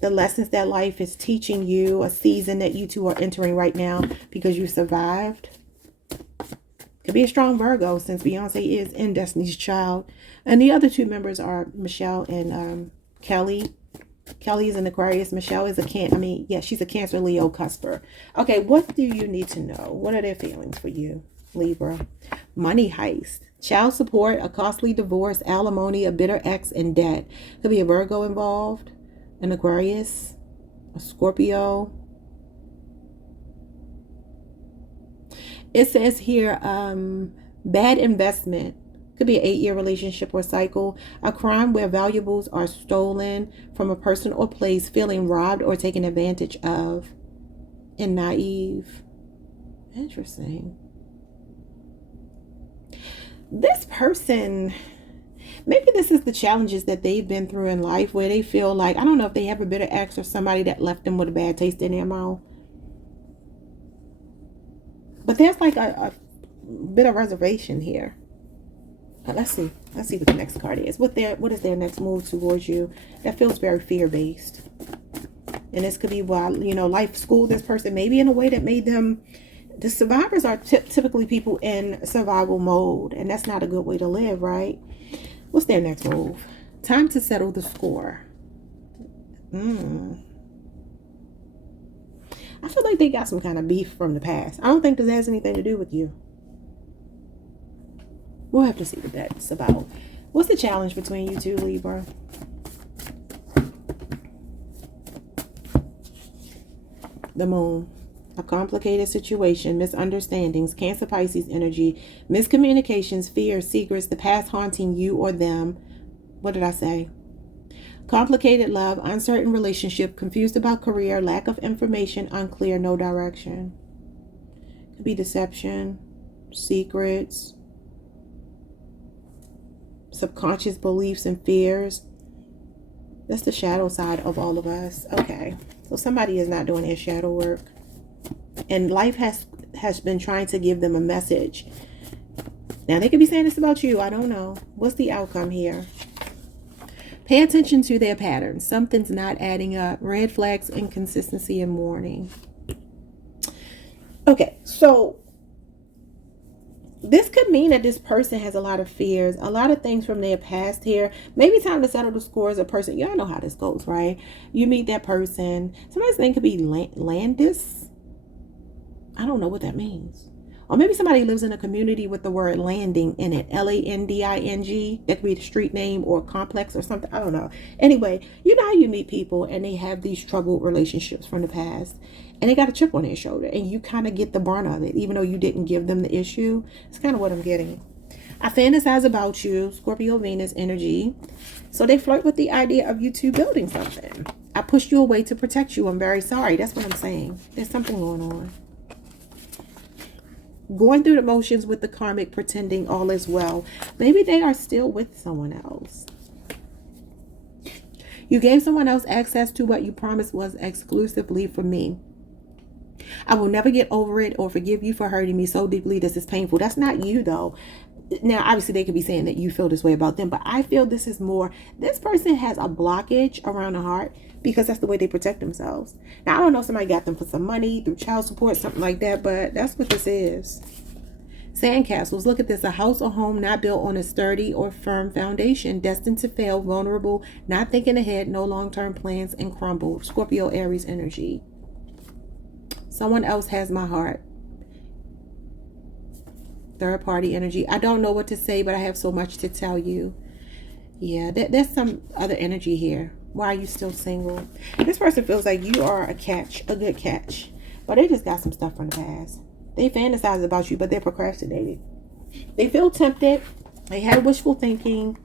The lessons that life is teaching you, a season that you two are entering right now because you survived. Could be a strong Virgo since Beyonce is in Destiny's Child. And the other two members are Michelle and Kelly. Kelly is an Aquarius. Michelle is she's a Cancer, Leo, Cusper. Okay, what do you need to know? What are their feelings for you, Libra? Money heist, child support, a costly divorce, alimony, a bitter ex, and debt. Could be a Virgo involved, an Aquarius, a Scorpio. It says here, bad investment. Could be an 8-year relationship or cycle. A crime where valuables are stolen from a person or place, feeling robbed or taken advantage of. And naive. Interesting. This person, maybe this is the challenges that they've been through in life where they feel like, I don't know if they have a bitter ex or somebody that left them with a bad taste in their mouth. But there's like a bit of reservation here. Let's see what the next card is. What is their next move towards you? That feels very fear-based. And this could be why, life schooled this person maybe in a way that made them. The survivors are typically people in survival mode. And that's not a good way to live, right? What's their next move? Time to settle the score. I feel like they got some kind of beef from the past. I don't think this has anything to do with you. We'll have to see what that's about. What's the challenge between you two, Libra? The moon. A complicated situation, misunderstandings, Cancer, Pisces energy, miscommunications, fears, secrets, the past haunting you or them. What did I say? Complicated love, uncertain relationship, confused about career, lack of information, unclear, no direction. Could be deception, secrets, subconscious beliefs and fears. That's the shadow side of all of us. Okay, so somebody is not doing their shadow work. And life has been trying to give them a message. Now, they could be saying this about you. I don't know. What's the outcome here? Pay attention to their patterns. Something's not adding up. Red flags, inconsistency, and warning. Okay, so this could mean that this person has a lot of fears, a lot of things from their past here. Maybe time to settle the score as a person. Y'all know how this goes, right? You meet that person. Somebody's name could be Landis. I don't know what that means. Or maybe somebody lives in a community with the word landing in it. Landing. That could be the street name or complex or something. I don't know. Anyway, you know how you meet people and they have these troubled relationships from the past. And they got a chip on their shoulder. And you kind of get the brunt of it. Even though you didn't give them the issue. It's kind of what I'm getting. I fantasize about you. Scorpio, Venus energy. So they flirt with the idea of you two building something. I pushed you away to protect you. I'm very sorry. That's what I'm saying. There's something going on. Going through the motions with the karmic, pretending all is well. Maybe they are still with someone else. You gave someone else access to what you promised was exclusively for me. I will never get over it or forgive you for hurting me so deeply. This is painful. That's not you, though. Now, obviously, they could be saying that you feel this way about them, but I feel this is more, this person has a blockage around the heart because that's the way they protect themselves. Now, I don't know if somebody got them for some money through child support, something like that, but that's what this is. Sandcastles. Look at this. A house or home not built on a sturdy or firm foundation, destined to fail, vulnerable, not thinking ahead, no long-term plans, and crumble. Scorpio, Aries energy. Someone else has my heart. Third party energy. I don't know what to say, but I have so much to tell you. Yeah, there's some other energy here. Why are you still single? This person feels like you are a catch, a good catch, but they just got some stuff from the past. They fantasize about you, but they're procrastinating. They feel tempted. They had wishful thinking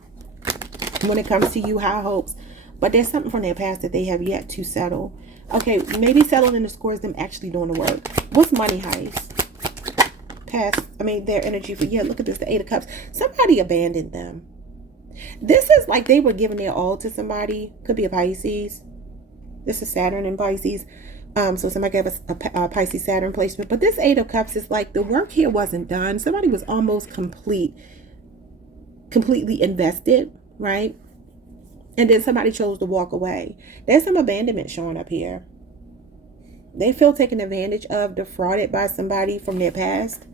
when it comes to you, high hopes, but there's something from their past that they have yet to settle. Okay, maybe settling the score is them actually doing the work. What's money heist? Their energy for, yeah, look at this, the 8 of Cups. Somebody abandoned them. This is like they were giving their all to somebody. Could be a Pisces. This is Saturn in Pisces. So somebody gave us a Pisces Saturn placement. But this Eight of Cups is like the work here wasn't done. Somebody was almost completely invested, right? And then somebody chose to walk away. There's some abandonment showing up here. They feel taken advantage of, defrauded by somebody from their past.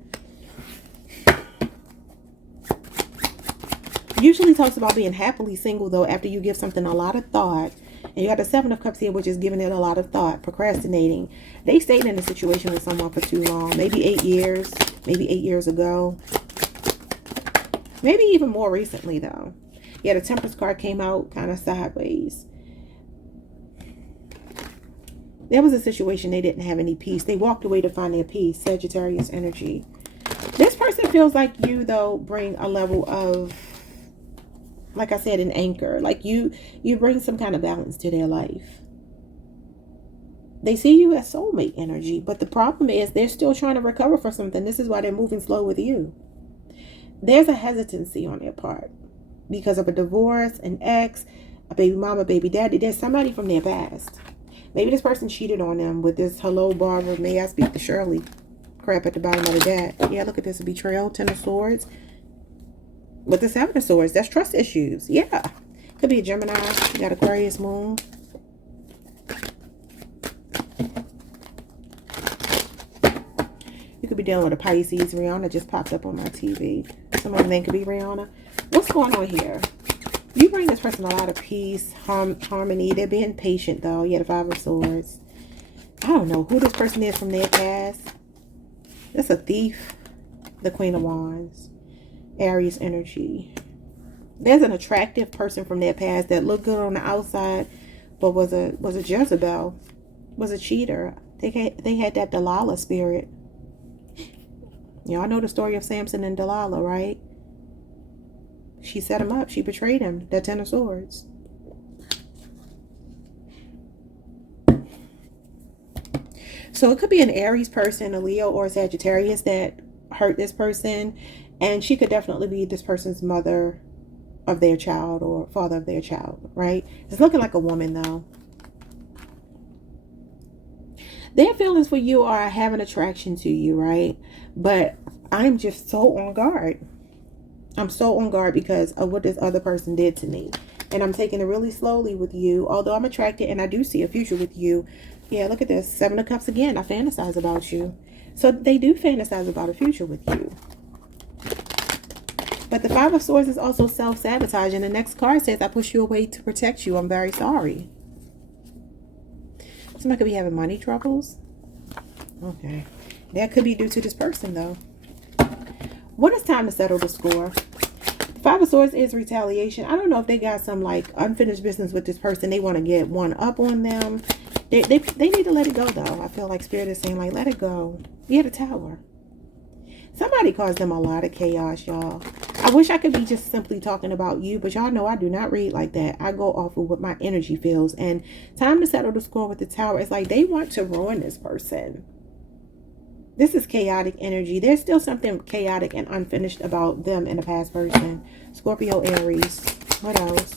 Usually talks about being happily single, though, after you give something a lot of thought. And you got the Seven of Cups here, which is giving it a lot of thought, procrastinating. They stayed in a situation with someone for too long. Maybe 8 years, maybe 8 years ago. Maybe even more recently, though. Yeah, the Temperance card came out kind of sideways. There was a situation they didn't have any peace. They walked away to find their peace. Sagittarius energy. This person feels like you, though, bring a level of, like I said, an anchor. Like you bring some kind of balance to their life. They see you as soulmate energy, but the problem is they're still trying to recover from something. This is why they're moving slow with you. There's a hesitancy on their part because of a divorce, an ex, a baby mama, baby daddy. There's somebody from their past. Maybe this person cheated on them with this hello, Barbara, may I speak to Shirley crap at the bottom of the deck. Yeah, look at this. Betrayal, Ten of Swords. With the Seven of Swords, that's trust issues. Yeah. Could be a Gemini. You got Aquarius moon. You could be dealing with a Pisces. Rihanna just popped up on my TV. Some of them could be Rihanna. What's going on here? You bring this person a lot of peace, harmony. They're being patient, though. Yeah, the Five of Swords. I don't know who this person is from their past. That's a thief. The Queen of Wands. Aries energy. There's an attractive person from their past that looked good on the outside, but was a Jezebel, was a cheater. They had that Delilah spirit. Y'all know the story of Samson and Delilah, right? She set him up. She betrayed him. The Ten of Swords. So it could be an Aries person, a Leo, or a Sagittarius that hurt this person. And she could definitely be this person's mother of their child or father of their child, right? It's looking like a woman, though. Their feelings for you are I have an attraction to you, right? But I'm just so on guard. I'm so on guard because of what this other person did to me. And I'm taking it really slowly with you. Although I'm attracted and I do see a future with you. Yeah, look at this. Seven of Cups again. I fantasize about you. So they do fantasize about a future with you. But the Five of Swords is also self-sabotage. And the next card says, I push you away to protect you. I'm very sorry. Somebody could be having money troubles. Okay. That could be due to this person, though. When it's time to settle the score. The Five of Swords is retaliation. I don't know if they got some like unfinished business with this person. They want to get one up on them. They need to let it go, though. I feel like Spirit is saying, like, let it go. Yeah, the Tower. Somebody caused them a lot of chaos, y'all. I wish I could be just simply talking about you, but y'all know I do not read like that. I go off of what my energy feels. And time to settle the score with the Tower. It's like they want to ruin this person. This is chaotic energy. There's still something chaotic and unfinished about them and a past person. Scorpio, Aries. What else?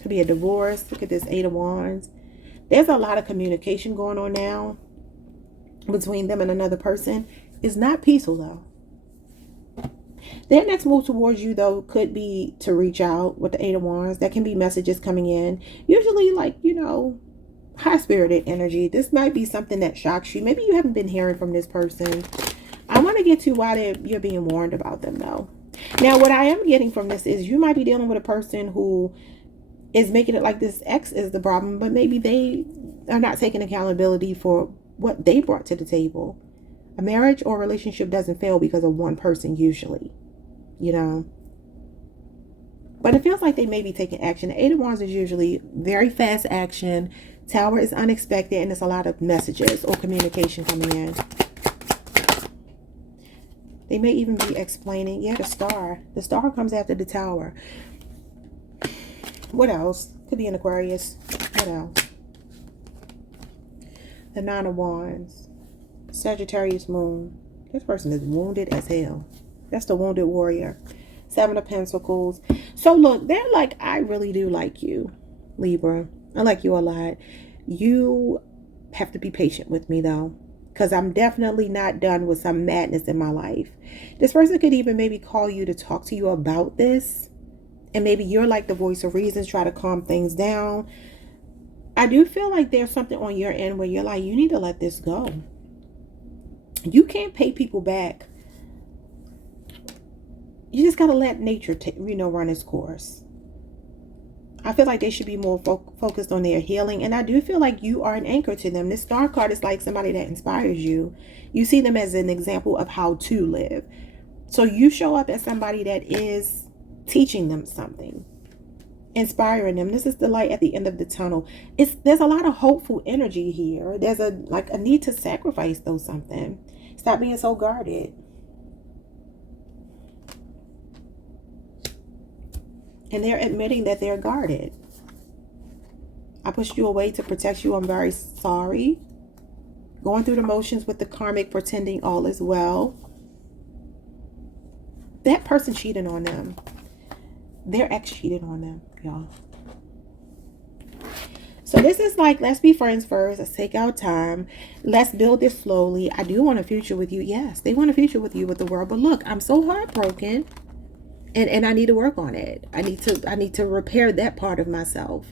Could be a divorce. Look at this Eight of Wands. There's a lot of communication going on now between them and another person. It's not peaceful, though. Their next move towards you, though, could be to reach out with the Eight of Wands. That can be messages coming in. Usually, like, you know, high-spirited energy. This might be something that shocks you. Maybe you haven't been hearing from this person. I want to get to why you're being warned about them, though. Now, what I am getting from this is you might be dealing with a person who is making it like this ex is the problem, but maybe they are not taking accountability for what they brought to the table. A marriage or relationship doesn't fail because of one person usually, you know. But it feels like they may be taking action. The Eight of Wands is usually very fast action. Tower is unexpected, and there's a lot of messages or communication coming in. They may even be explaining. Yeah, the Star. The Star comes after the Tower. What else? Could be an Aquarius. What else? The Nine of Wands. Sagittarius moon. This person is wounded as hell. That's the wounded warrior. Seven of Pentacles. So look, they're like, I really do like you, Libra. I like you a lot. You have to be patient with me though, because I'm definitely not done with some madness in my life. This person could even maybe call you to talk to you about this. And maybe you're like the voice of reason, try to calm things down. I do feel like there's something on your end where you're like, you need to let this go. You can't pay people back. You just got to let nature, run its course. I feel like they should be more focused on their healing. And I do feel like you are an anchor to them. This star card is like somebody that inspires you. You see them as an example of how to live. So you show up as somebody that is teaching them something, inspiring them. This is the light at the end of the tunnel. There's a lot of hopeful energy here. There's a need to sacrifice though something. Stop being so guarded. And they're admitting that they're guarded. I pushed you away to protect you. I'm very sorry. Going through the motions with the karmic, pretending all is well. That person cheated on them. Their ex cheated on them, y'all. So this is like, let's be friends first. Let's take our time. Let's build this slowly. I do want a future with you. Yes, they want a future with you with the world. But look, I'm so heartbroken. And I need to work on it. I need to repair that part of myself.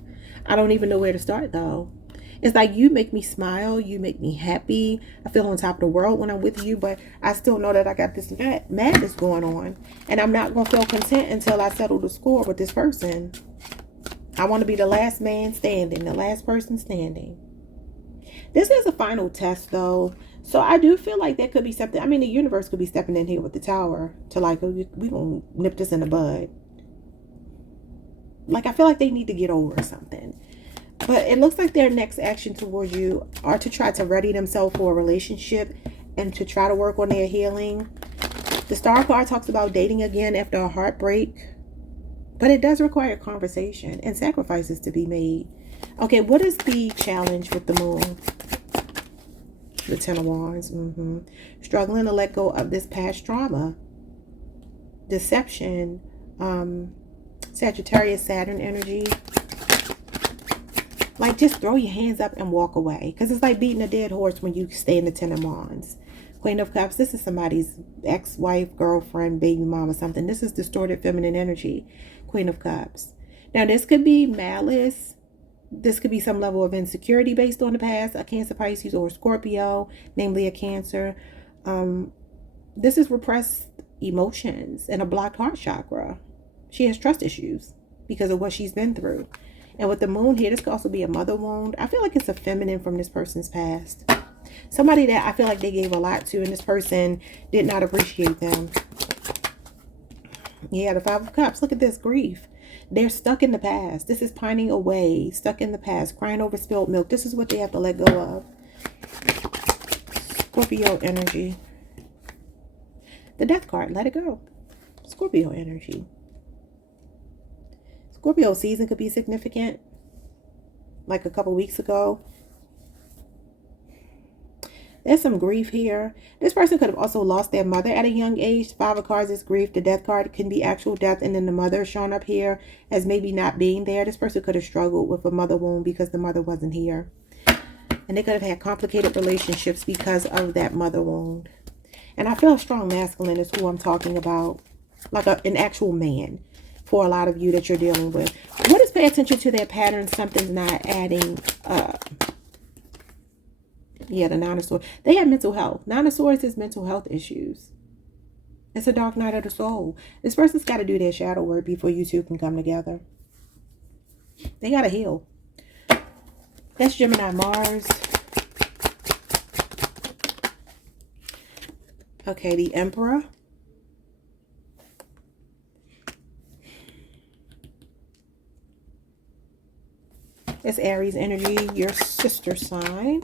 I don't even know where to start though. It's like you make me smile. You make me happy. I feel on top of the world when I'm with you. But I still know that I got this madness going on. And I'm not going to feel content until I settle the score with this person. I want to be the last man standing. The last person standing. This is a final test though. So I do feel like there could be something. I mean, the universe could be stepping in here with the Tower to like, we gonna nip this in the bud. Like, I feel like they need to get over something. But it looks like their next action towards you are to try to ready themselves for a relationship and to try to work on their healing. The Star card talks about dating again after a heartbreak. But it does require conversation and sacrifices to be made. Okay, what is the challenge with the moon? The Ten of Wands. Struggling to let go of this past trauma. Deception. Sagittarius, Saturn energy. Like, just throw your hands up and walk away. Because it's like beating a dead horse when you stay in the Ten of Wands. Queen of Cups. This is somebody's ex-wife, girlfriend, baby mama, something. This is distorted feminine energy. Queen of Cups. Now, this could be malice. This could be some level of insecurity based on the past, a Cancer, Pisces, or Scorpio, namely a Cancer. This is repressed emotions and a blocked heart chakra. She has trust issues because of what she's been through. And with the moon here, this could also be a mother wound. I feel like it's a feminine from this person's past. Somebody that I feel like they gave a lot to, and this person did not appreciate them. Yeah, the Five of Cups. Look at this grief. They're stuck in the past. This is pining away, stuck in the past, crying over spilled milk. This is what they have to let go of. Scorpio energy. The Death card, let it go. Scorpio energy. Scorpio season could be significant. Like a couple weeks ago. There's some grief here. This person could have also lost their mother at a young age. Five of Cups is grief. The Death card can be actual death. And then the mother shown up here as maybe not being there. This person could have struggled with a mother wound because the mother wasn't here. And they could have had complicated relationships because of that mother wound. And I feel a strong masculine is who I'm talking about. Like an actual man for a lot of you that you're dealing with. What is pay attention to their patterns? Something's not adding up. Yeah, the Nine of Swords. They have mental health. Nine of Swords is mental health issues. It's a dark night of the soul. This person's got to do their shadow work before you two can come together. They got to heal. That's Gemini, Mars. Okay, the Emperor. It's Aries energy, your sister sign.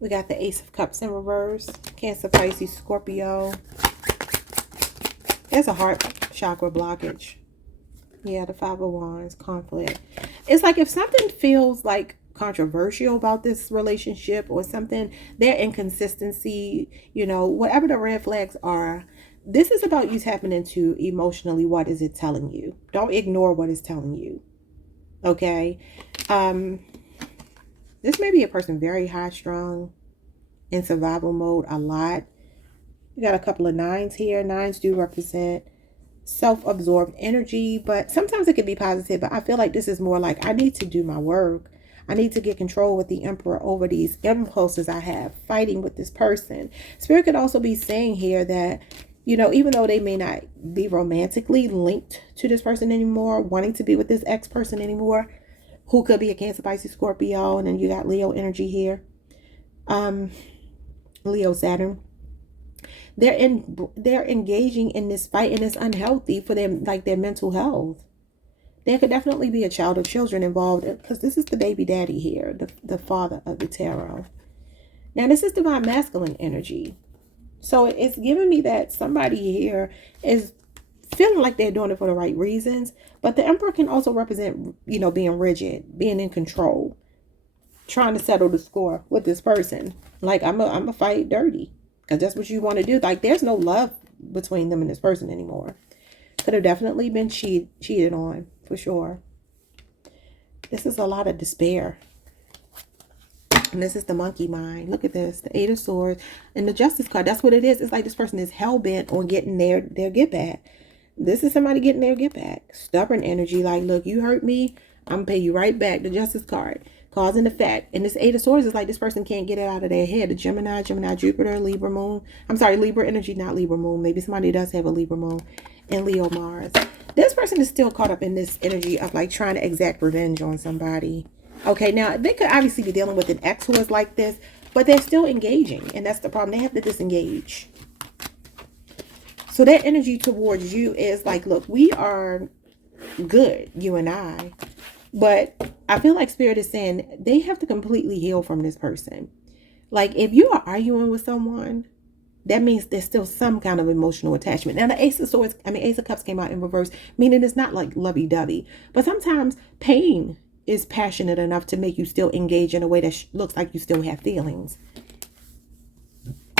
We got the Ace of Cups in reverse. Cancer, Pisces, Scorpio. There's a heart chakra blockage. Yeah, the Five of Wands, conflict. It's like if something feels like controversial about this relationship or something, their inconsistency, you know, whatever the red flags are, this is about you tapping into emotionally what is it telling you. Don't ignore what it's telling you. Okay? This may be a person very high strung, in survival mode a lot. You got a couple of nines here. Nines do represent self-absorbed energy, but sometimes it can be positive. But I feel like this is more like, I need to do my work. I need to get control with the Emperor over these impulses I have fighting with this person. Spirit could also be saying here that, you know, even though they may not be romantically linked to this person anymore, wanting to be with this ex person anymore, who could be a Cancer, Pisces, Scorpio, and then you got Leo energy here. Leo, Saturn. They're engaging in this fight, and it's unhealthy for them, like their mental health. There could definitely be a child or children involved, because this is the baby daddy here, the father of the tarot. Now, this is divine masculine energy. So it's giving me that somebody here is feeling like they're doing it for the right reasons. But the Emperor can also represent, you know, being rigid, being in control, trying to settle the score with this person. Like, I'm a fight dirty, because that's what you want to do. Like, there's no love between them and this person anymore. Could have definitely been cheated on, for sure. This is a lot of despair. And this is the monkey mind. Look at this. The Eight of Swords. And the Justice card. That's what it is. It's like this person is hell-bent on getting their get back. This is somebody getting their get back. Stubborn energy. Like, look, you hurt me, I'm going to pay you right back. The Justice card. Cause and effect. And this Eight of Swords is like this person can't get it out of their head. The Gemini, Jupiter, Libra moon. I'm sorry, Libra energy, not Libra moon. Maybe somebody does have a Libra moon. And Leo Mars. This person is still caught up in this energy of like trying to exact revenge on somebody. Okay, now they could obviously be dealing with an ex who is like this, but they're still engaging. And that's the problem. They have to disengage. So their energy towards you is like, look, we are good, you and I. But I feel like Spirit is saying they have to completely heal from this person. Like, if you are arguing with someone, that means there's still some kind of emotional attachment. Now, the Ace of Cups came out in reverse, meaning it's not like lovey-dovey. But sometimes pain is passionate enough to make you still engage in a way that looks like you still have feelings.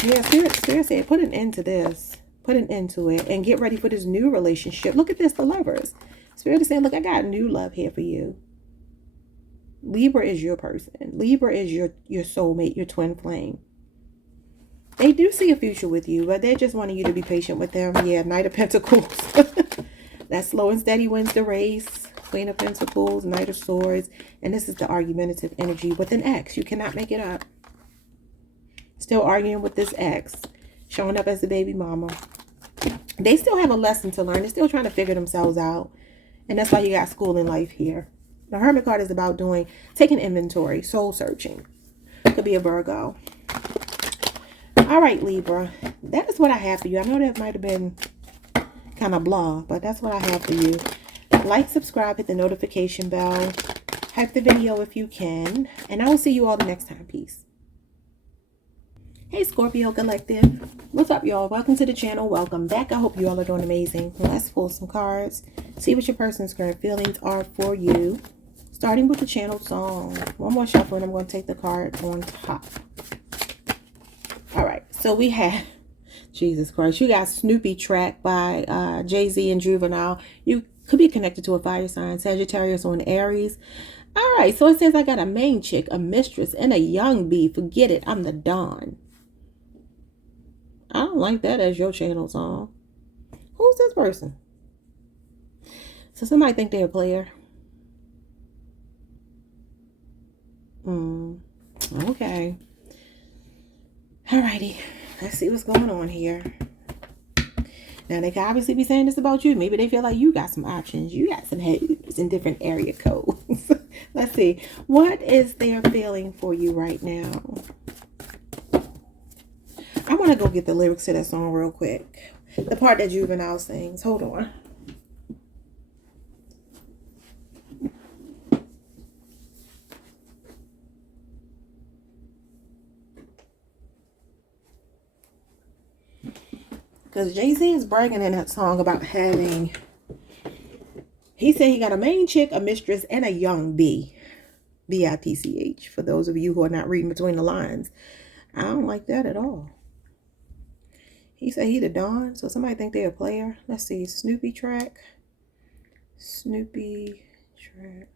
Yeah, Spirit said, put an end to this. Put an end to it and get ready for this new relationship. Look at this, the Lovers. Spirit is saying, look, I got new love here for you. Libra is your person. Libra is your soulmate, your twin flame. They do see a future with you, but they're just wanting you to be patient with them. Yeah, Knight of Pentacles. That slow and steady wins the race. Queen of Pentacles, Knight of Swords. And this is the argumentative energy with an ex. You cannot make it up. Still arguing with this ex. Showing up as the baby mama. They still have a lesson to learn. They're still trying to figure themselves out. And that's why you got school in life here. The Hermit card is about taking inventory, soul searching. Could be a Virgo. All right, Libra. That is what I have for you. I know that might have been kind of blah, but that's what I have for you. Like, subscribe, hit the notification bell. Hype the video if you can. And I will see you all the next time. Peace. Hey, Scorpio Collective. What's up, y'all? Welcome to the channel. Welcome back. I hope you all are doing amazing. Let's pull some cards. See what your person's current feelings are for you. Starting with the channel song. One more shuffle and I'm going to take the card on top. All right. So we have, Jesus Christ, you got Snoopy track by Jay-Z and Juvenile. You could be connected to a fire sign, Sagittarius or an Aries. All right. So it says, I got a main chick, a mistress, and a young bee. Forget it. I'm the Dawn. I don't like that as your channel song. Who's this person? So somebody think they're a player. Okay. Alrighty. Let's see what's going on here. Now, they could obviously be saying this about you. Maybe they feel like you got some options. You got some heads in different area codes. Let's see. What is their feeling for you right now? I want to go get the lyrics to that song real quick. The part that Juvenile sings. Hold on. Because Jay-Z is bragging in that song about having... He said he got a main chick, a mistress, and a young bee. B-I-T-C-H. For those of you who are not reading between the lines. I don't like that at all. He said he the Dawn. So somebody think they're a player. Let's see. Snoopy track. Snoopy track.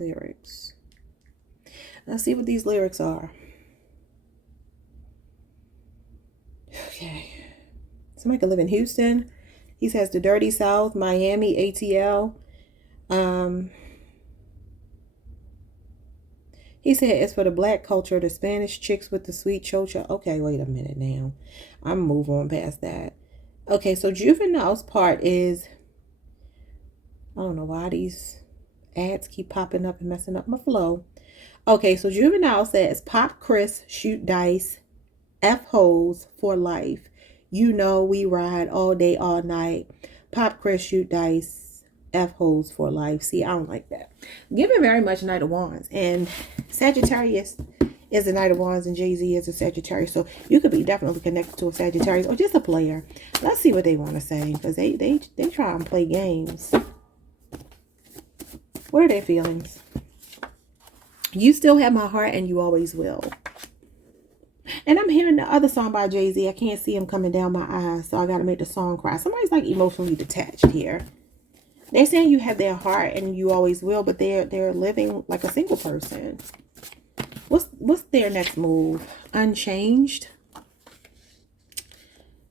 Lyrics. Let's see what these lyrics are. Okay. Somebody could live in Houston. He says the Dirty South, Miami, ATL. He said it's for the black culture, the Spanish chicks with the sweet chocha. Okay, wait a minute now. I'm move on past that. Okay, so juvenile's part is, I don't know why these ads keep popping up and messing up my flow. Okay, so juvenile says pop Chris, shoot dice, F hoes for life. You know we ride all day, all night. Pop Chris, shoot dice, F hoes for life. See, I don't like that. Given very much Knight of Wands. And Sagittarius is a Knight of Wands and Jay-Z is a Sagittarius. So you could be definitely connected to a Sagittarius or just a player. Let's see what they want to say. Because they try and play games. What are their feelings? You still have my heart and you always will. And I'm hearing the other song by Jay-Z. I can't see him coming down my eyes. So I got to make the song cry. Somebody's like emotionally detached here. They're saying you have their heart and you always will. But they're living like a single person. What's their next move? Unchanged.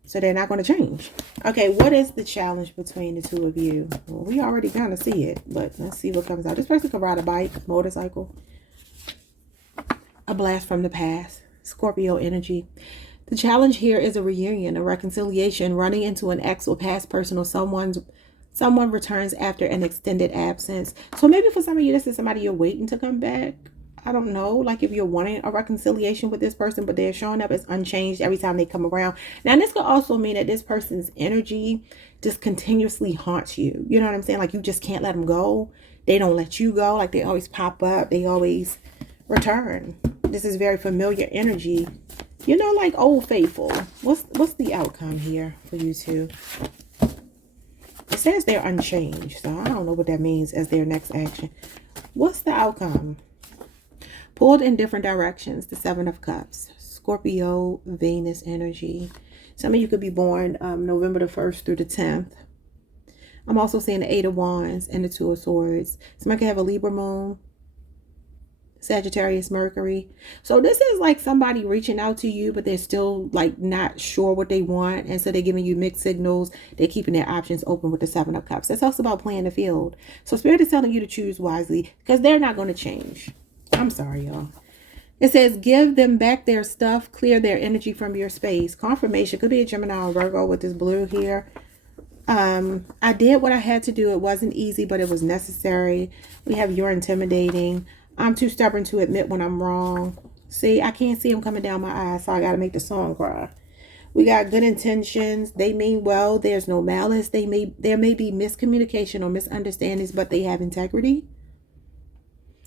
So they're not going to change. Okay, what is the challenge between the two of you? Well, we already kind of see it. But let's see what comes out. This person could ride a bike, motorcycle. A blast from the past. Scorpio energy. The challenge here is a reunion, a reconciliation, running into an ex or past person or someone returns after an extended absence. So maybe for some of you, this is somebody you're waiting to come back. I don't know, like if you're wanting a reconciliation with this person, but they're showing up as unchanged every time they come around. Now, this could also mean that this person's energy just continuously haunts you. You know what I'm saying? Like you just can't let them go. They don't let you go. Like they always pop up. They always return. This is very familiar energy. You know, like old faithful. What's the outcome here for you two? It says they're unchanged. So I don't know what that means as their next action. What's the outcome? Pulled in different directions. The Seven of Cups. Scorpio, Venus energy. Some of you could be born November the 1st through the 10th. I'm also seeing the Eight of Wands and the Two of Swords. Somebody could have a Libra moon. Sagittarius, Mercury. So this is like somebody reaching out to you, but they're still like not sure what they want. And so they're giving you mixed signals. They're keeping their options open with the Seven of Cups. That talks about playing the field. So Spirit is telling you to choose wisely because they're not going to change. I'm sorry, y'all. It says, give them back their stuff. Clear their energy from your space. Confirmation. Could be a Gemini or Virgo with this blue here. I did what I had to do. It wasn't easy, but it was necessary. We have you're intimidating. I'm too stubborn to admit when I'm wrong. See, I can't see them coming down my eyes, so I got to make the song cry. We got good intentions. They mean well. There's no malice. There may be miscommunication or misunderstandings, but they have integrity.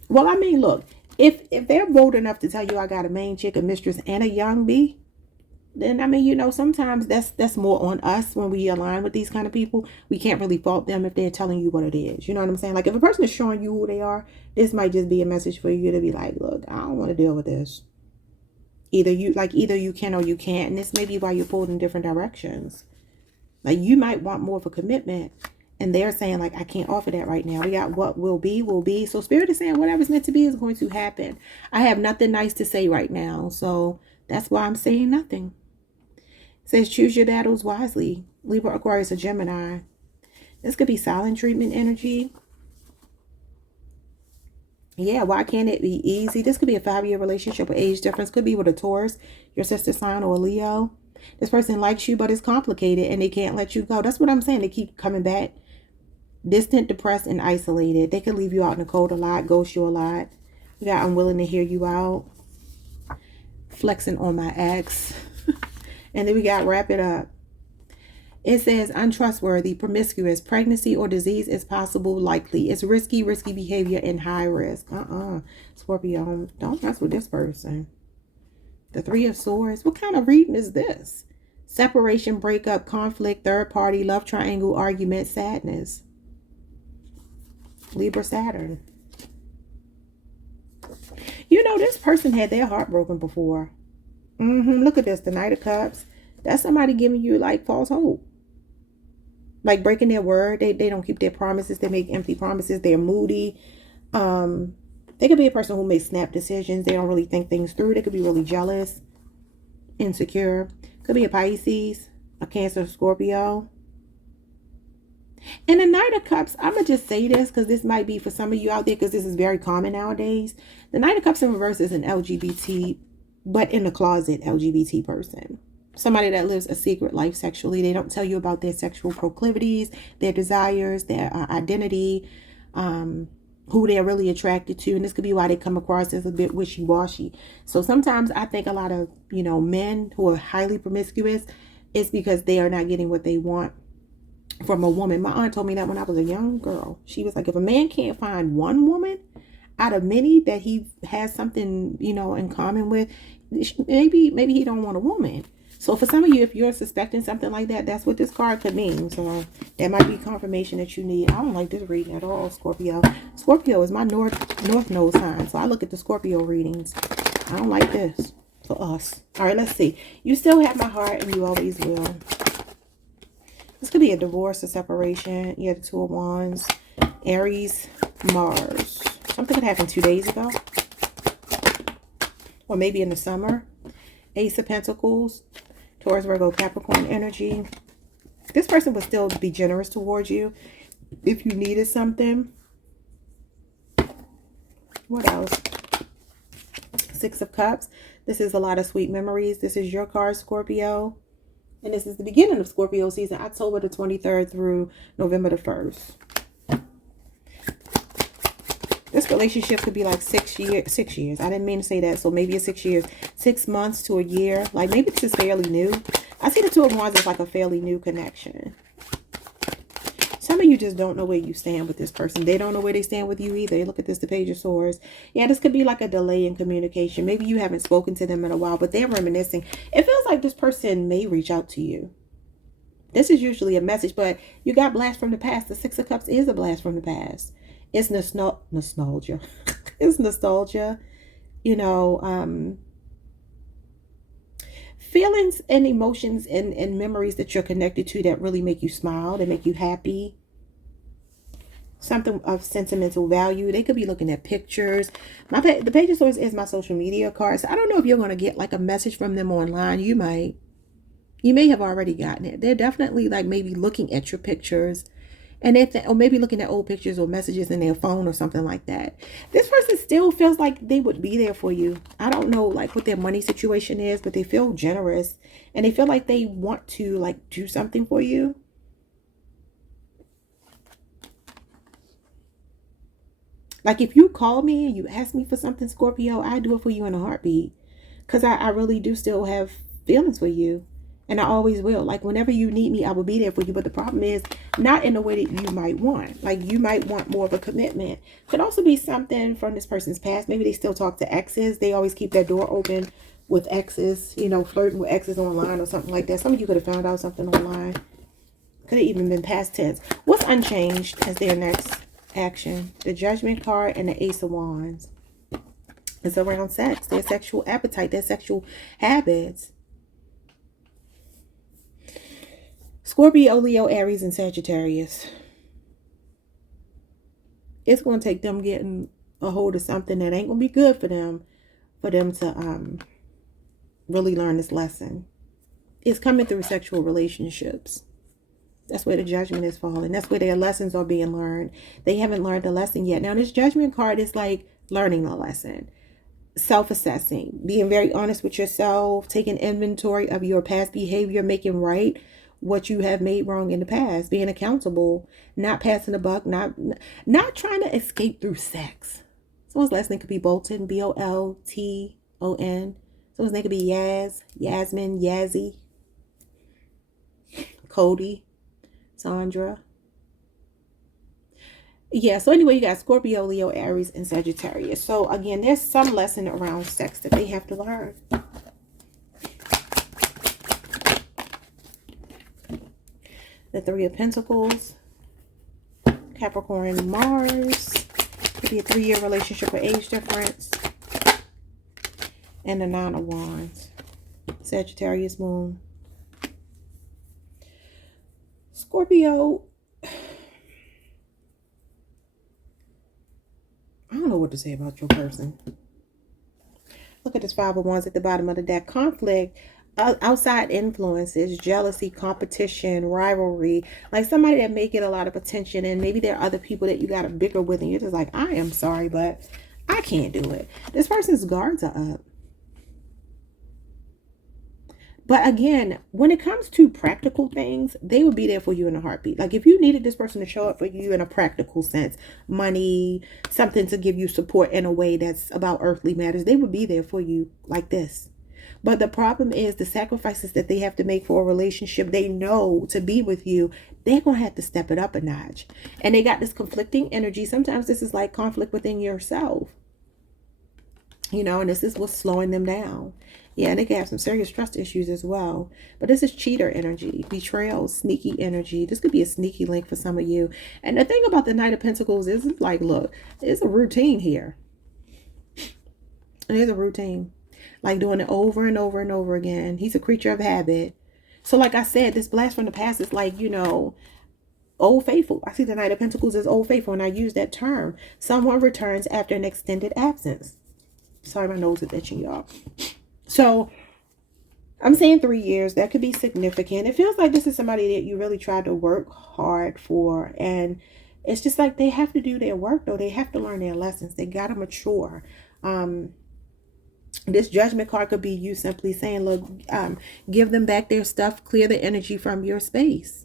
Well, I mean, look, if they're bold enough to tell you I got a main chick, a mistress, and a young bee, then, I mean, you know, sometimes that's more on us when we align with these kind of people. We can't really fault them if they're telling you what it is. You know what I'm saying? Like, if a person is showing you who they are, this might just be a message for you to be like, look, I don't want to deal with this. Either you can or you can't. And this may be why you're pulled in different directions. Like, you might want more of a commitment. And they're saying, like, I can't offer that right now. We got what will be, will be. So Spirit is saying whatever's meant to be is going to happen. I have nothing nice to say right now. So that's why I'm saying nothing. It says, choose your battles wisely. Libra, Aquarius, or Gemini. This could be silent treatment energy. Yeah, why can't it be easy? This could be a 5-year relationship with age difference. Could be with a Taurus, your sister sign, or a Leo. This person likes you, but it's complicated, and they can't let you go. That's what I'm saying. They keep coming back. Distant, depressed, and isolated. They could leave you out in the cold a lot, ghost you a lot. We got unwilling to hear you out. Flexing on my ex. And then we got wrap it up. It says untrustworthy, promiscuous, pregnancy or disease is possible, likely. It's risky behavior, and high risk. Scorpio, don't mess with this person. The Three of Swords. What kind of reading is this? Separation, breakup, conflict, third party, love triangle, argument, sadness. Libra, Saturn. You know, this person had their heart broken before. Look at this. The Knight of Cups. That's somebody giving you like false hope. Like breaking their word. They don't keep their promises. They make empty promises. They're moody. They could be a person who makes snap decisions. They don't really think things through. They could be really jealous, insecure. Could be a Pisces, a Cancer, Scorpio. And the Knight of Cups, I'm going to just say this because this might be for some of you out there because this is very common nowadays. The Knight of Cups in reverse is an LGBT, but in the closet LGBT person. Somebody that lives a secret life sexually. They don't tell you about their sexual proclivities, their desires, their identity, who they're really attracted to. And this could be why they come across as a bit wishy-washy. So sometimes I think a lot of, men who are highly promiscuous is because they are not getting what they want from a woman. My aunt told me that when I was a young girl. She was like, if a man can't find one woman out of many that he has something, in common with, maybe he don't want a woman. So for some of you, if you're suspecting something like that, that's what this card could mean. So that might be confirmation that you need. I don't like this reading at all, Scorpio. Scorpio is my north node sign. So I look at the Scorpio readings. I don't like this for us. All right, let's see. You still have my heart and you always will. This could be a divorce, a separation. You have the Two of Wands, Aries, Mars. Something could happen 2 days ago. Or maybe in the summer. Ace of Pentacles, Taurus, Virgo, Capricorn energy. This person would still be generous towards you if you needed something. What else? Six of Cups. This is a lot of sweet memories. This is your card, Scorpio. And this is the beginning of Scorpio season, October the 23rd through November the 1st. This relationship could be like 6 years. I didn't mean to say that. So maybe it's 6 years. 6 months to a year. Like maybe this is fairly new. I see the Two of Wands as like a fairly new connection. Some of you just don't know where you stand with this person. They don't know where they stand with you either. Look at this, the Page of Swords. Yeah, this could be like a delay in communication. Maybe you haven't spoken to them in a while, but they're reminiscing. It feels like this person may reach out to you. This is usually a message, but you got blast from the past. The Six of Cups is a blast from the past. It's nostalgia. It's nostalgia. Feelings and emotions and memories that you're connected to that really make you smile, that make you happy. Something of sentimental value. They could be looking at pictures. The Page of Swords is my social media card. So I don't know if you're going to get like a message from them online. You might. You may have already gotten it. They're definitely like maybe looking at your pictures. And or maybe looking at old pictures or messages in their phone or something like that. This person still feels like they would be there for you. I don't know like what their money situation is, but they feel generous. And they feel like they want to like do something for you. Like if you call me and you ask me for something, Scorpio, I do it for you in a heartbeat. Because I really do still have feelings for you. And I always will. Like whenever you need me, I will be there for you. But the problem is not in the way that you might want. Like you might want more of a commitment. Could also be something from this person's past. Maybe they still talk to exes. They always keep their door open with exes. Flirting with exes online or something like that. Some of you could have found out something online. Could have even been past tense. What's unchanged as their next action? The Judgment card and the Ace of Wands. It's around sex. Their sexual appetite. Their sexual habits. Scorpio, Leo, Aries, and Sagittarius. It's going to take them getting a hold of something that ain't going to be good for them to really learn this lesson. It's coming through sexual relationships. That's where the Judgment is falling. That's where their lessons are being learned. They haven't learned the lesson yet. Now, this Judgment card is like learning a lesson. Self-assessing. Being very honest with yourself. Taking inventory of your past behavior. Making right what you have made wrong in the past, being accountable, not passing the buck, not trying to escape through sex. Someone's last name could be Bolton, Bolton. Someone's name could be Yaz, Yasmin, Yazzie, Cody, Sandra. Yeah, so anyway, you got Scorpio, Leo, Aries, and Sagittarius. So again, there's some lesson around sex that they have to learn. The Three of Pentacles, Capricorn, Mars. Could be a 3-year relationship with age difference. And the Nine of Wands, Sagittarius moon. Scorpio, I don't know what to say about your person. Look at this Five of Wands at the bottom of the deck. Conflict, outside influences, jealousy, competition, rivalry. Like somebody that may get a lot of attention, and maybe there are other people that you got a bigger with, and you're just like, I am sorry, but I can't do it. This person's guards are up. But again, when it comes to practical things, they would be there for you in a heartbeat. Like if you needed this person to show up for you in a practical sense, money, something to give you support in a way that's about earthly matters, they would be there for you like this. But the problem is the sacrifices that they have to make for a relationship they know to be with you, they're going to have to step it up a notch. And they got this conflicting energy. Sometimes this is like conflict within yourself. You know, and this is what's slowing them down. Yeah, and they can have some serious trust issues as well. But this is cheater energy, betrayal, sneaky energy. This could be a sneaky link for some of you. And the thing about the Knight of Pentacles is it's like, look, there's a routine here. There's a routine. Like doing it over and over and over again. He's a creature of habit. So like I said, this blast from the past is like, you know, Old Faithful. I see the Knight of Pentacles as Old Faithful, and I use that term. Someone returns after an extended absence. Sorry, my nose is itching, y'all. So I'm saying 3 years. That could be significant. It feels like this is somebody that you really tried to work hard for. And it's just like they have to do their work, though. They have to learn their lessons. They got to mature. This Judgment card could be you simply saying, look, give them back their stuff. Clear the energy from your space.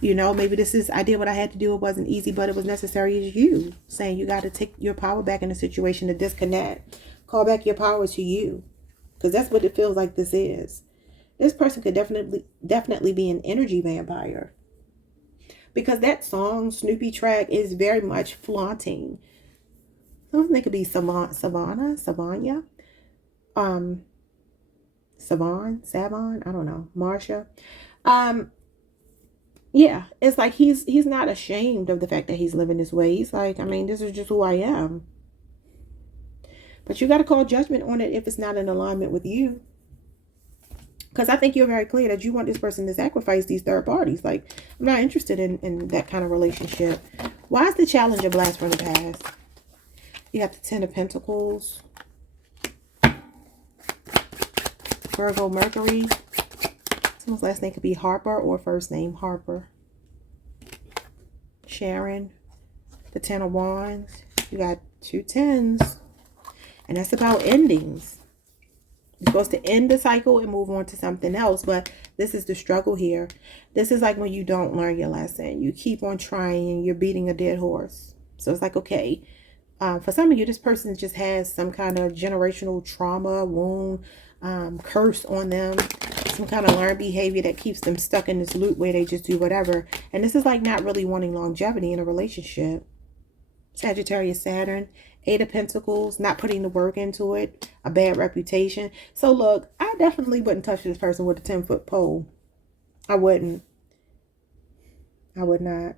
You know, maybe this is, I did what I had to do. It wasn't easy, but it was necessary. As you saying you got to take your power back in a situation to disconnect. Call back your power to you. Because that's what it feels like this is. This person could definitely be an energy vampire. Because that song, Snoopy track, is very much flaunting. Something that could be Savannah, Savanya, Savon, I don't know, Marsha. Yeah, it's like he's not ashamed of the fact that he's living this way. He's like, I mean, this is just who I am. But you got to call judgment on it if it's not in alignment with you. Because I think you're very clear that you want this person to sacrifice these third parties. Like, I'm not interested in that kind of relationship. Why is the challenge a blast from the past? You have the Ten of Pentacles. Virgo, Mercury. Someone's last name could be Harper or first name Harper. Sharon. The Ten of Wands. You got 2 tens. And that's about endings. You're supposed to end the cycle and move on to something else. But this is the struggle here. This is like when you don't learn your lesson. You keep on trying and you're beating a dead horse. So it's like, okay. For some of you, this person just has some kind of generational trauma, wound, curse on them. Some kind of learned behavior that keeps them stuck in this loop where they just do whatever. And this is like not really wanting longevity in a relationship. Sagittarius, Saturn. 8 of Pentacles, not putting the work into it, a bad reputation. So look, I definitely wouldn't touch this person with a 10-foot pole. I wouldn't. I would not.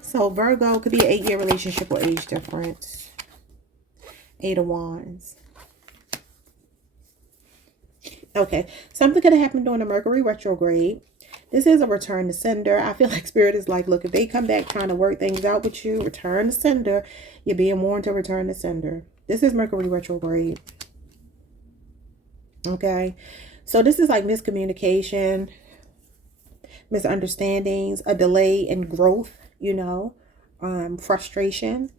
So Virgo could be an 8-year relationship or age difference. 8 of Wands. Okay, something could have happened during the Mercury retrograde. This is a return to sender. I feel like Spirit is like, look, if they come back trying to work things out with you, return to sender. You're being warned to return to sender. This is Mercury retrograde. Okay. So this is like miscommunication, misunderstandings, a delay in growth, you know, frustration.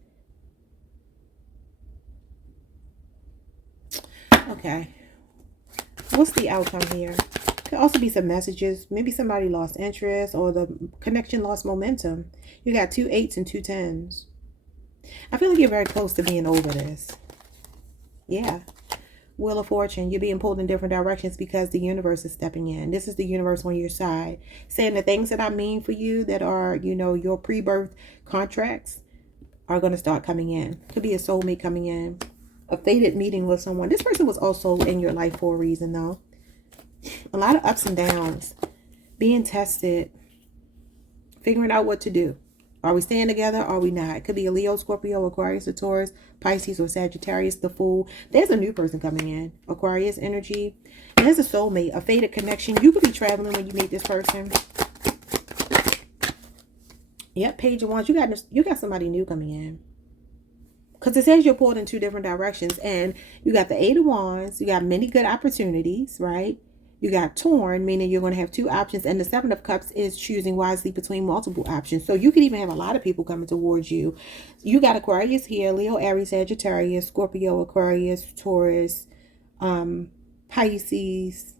Okay. What's the outcome here? Could also be some messages. Maybe somebody lost interest or the connection lost momentum. You got 2 8s and 2 10s. I feel like you're very close to being over this. Yeah. Wheel of Fortune. You're being pulled in different directions because the universe is stepping in. This is the universe on your side. Saying the things that I mean for you that are, you know, your pre-birth contracts are going to start coming in. Could be a soulmate coming in. A fated meeting with someone. This person was also in your life for a reason, though. A lot of ups and downs. Being tested. Figuring out what to do. Are we staying together? Or are we not? It could be a Leo, Scorpio, Aquarius, or Taurus, Pisces, or Sagittarius, the Fool. There's a new person coming in. Aquarius energy. And there's a soulmate, a fated connection. You could be traveling when you meet this person. Yep, Page of Wands. You got somebody new coming in. Because it says you're pulled in two different directions. And you got the Eight of Wands. You got many good opportunities, right? You got torn, meaning you're going to have two options. And the Seven of Cups is choosing wisely between multiple options. So you could even have a lot of people coming towards you. You got Aquarius here, Leo, Aries, Sagittarius, Scorpio, Aquarius, Taurus, Pisces,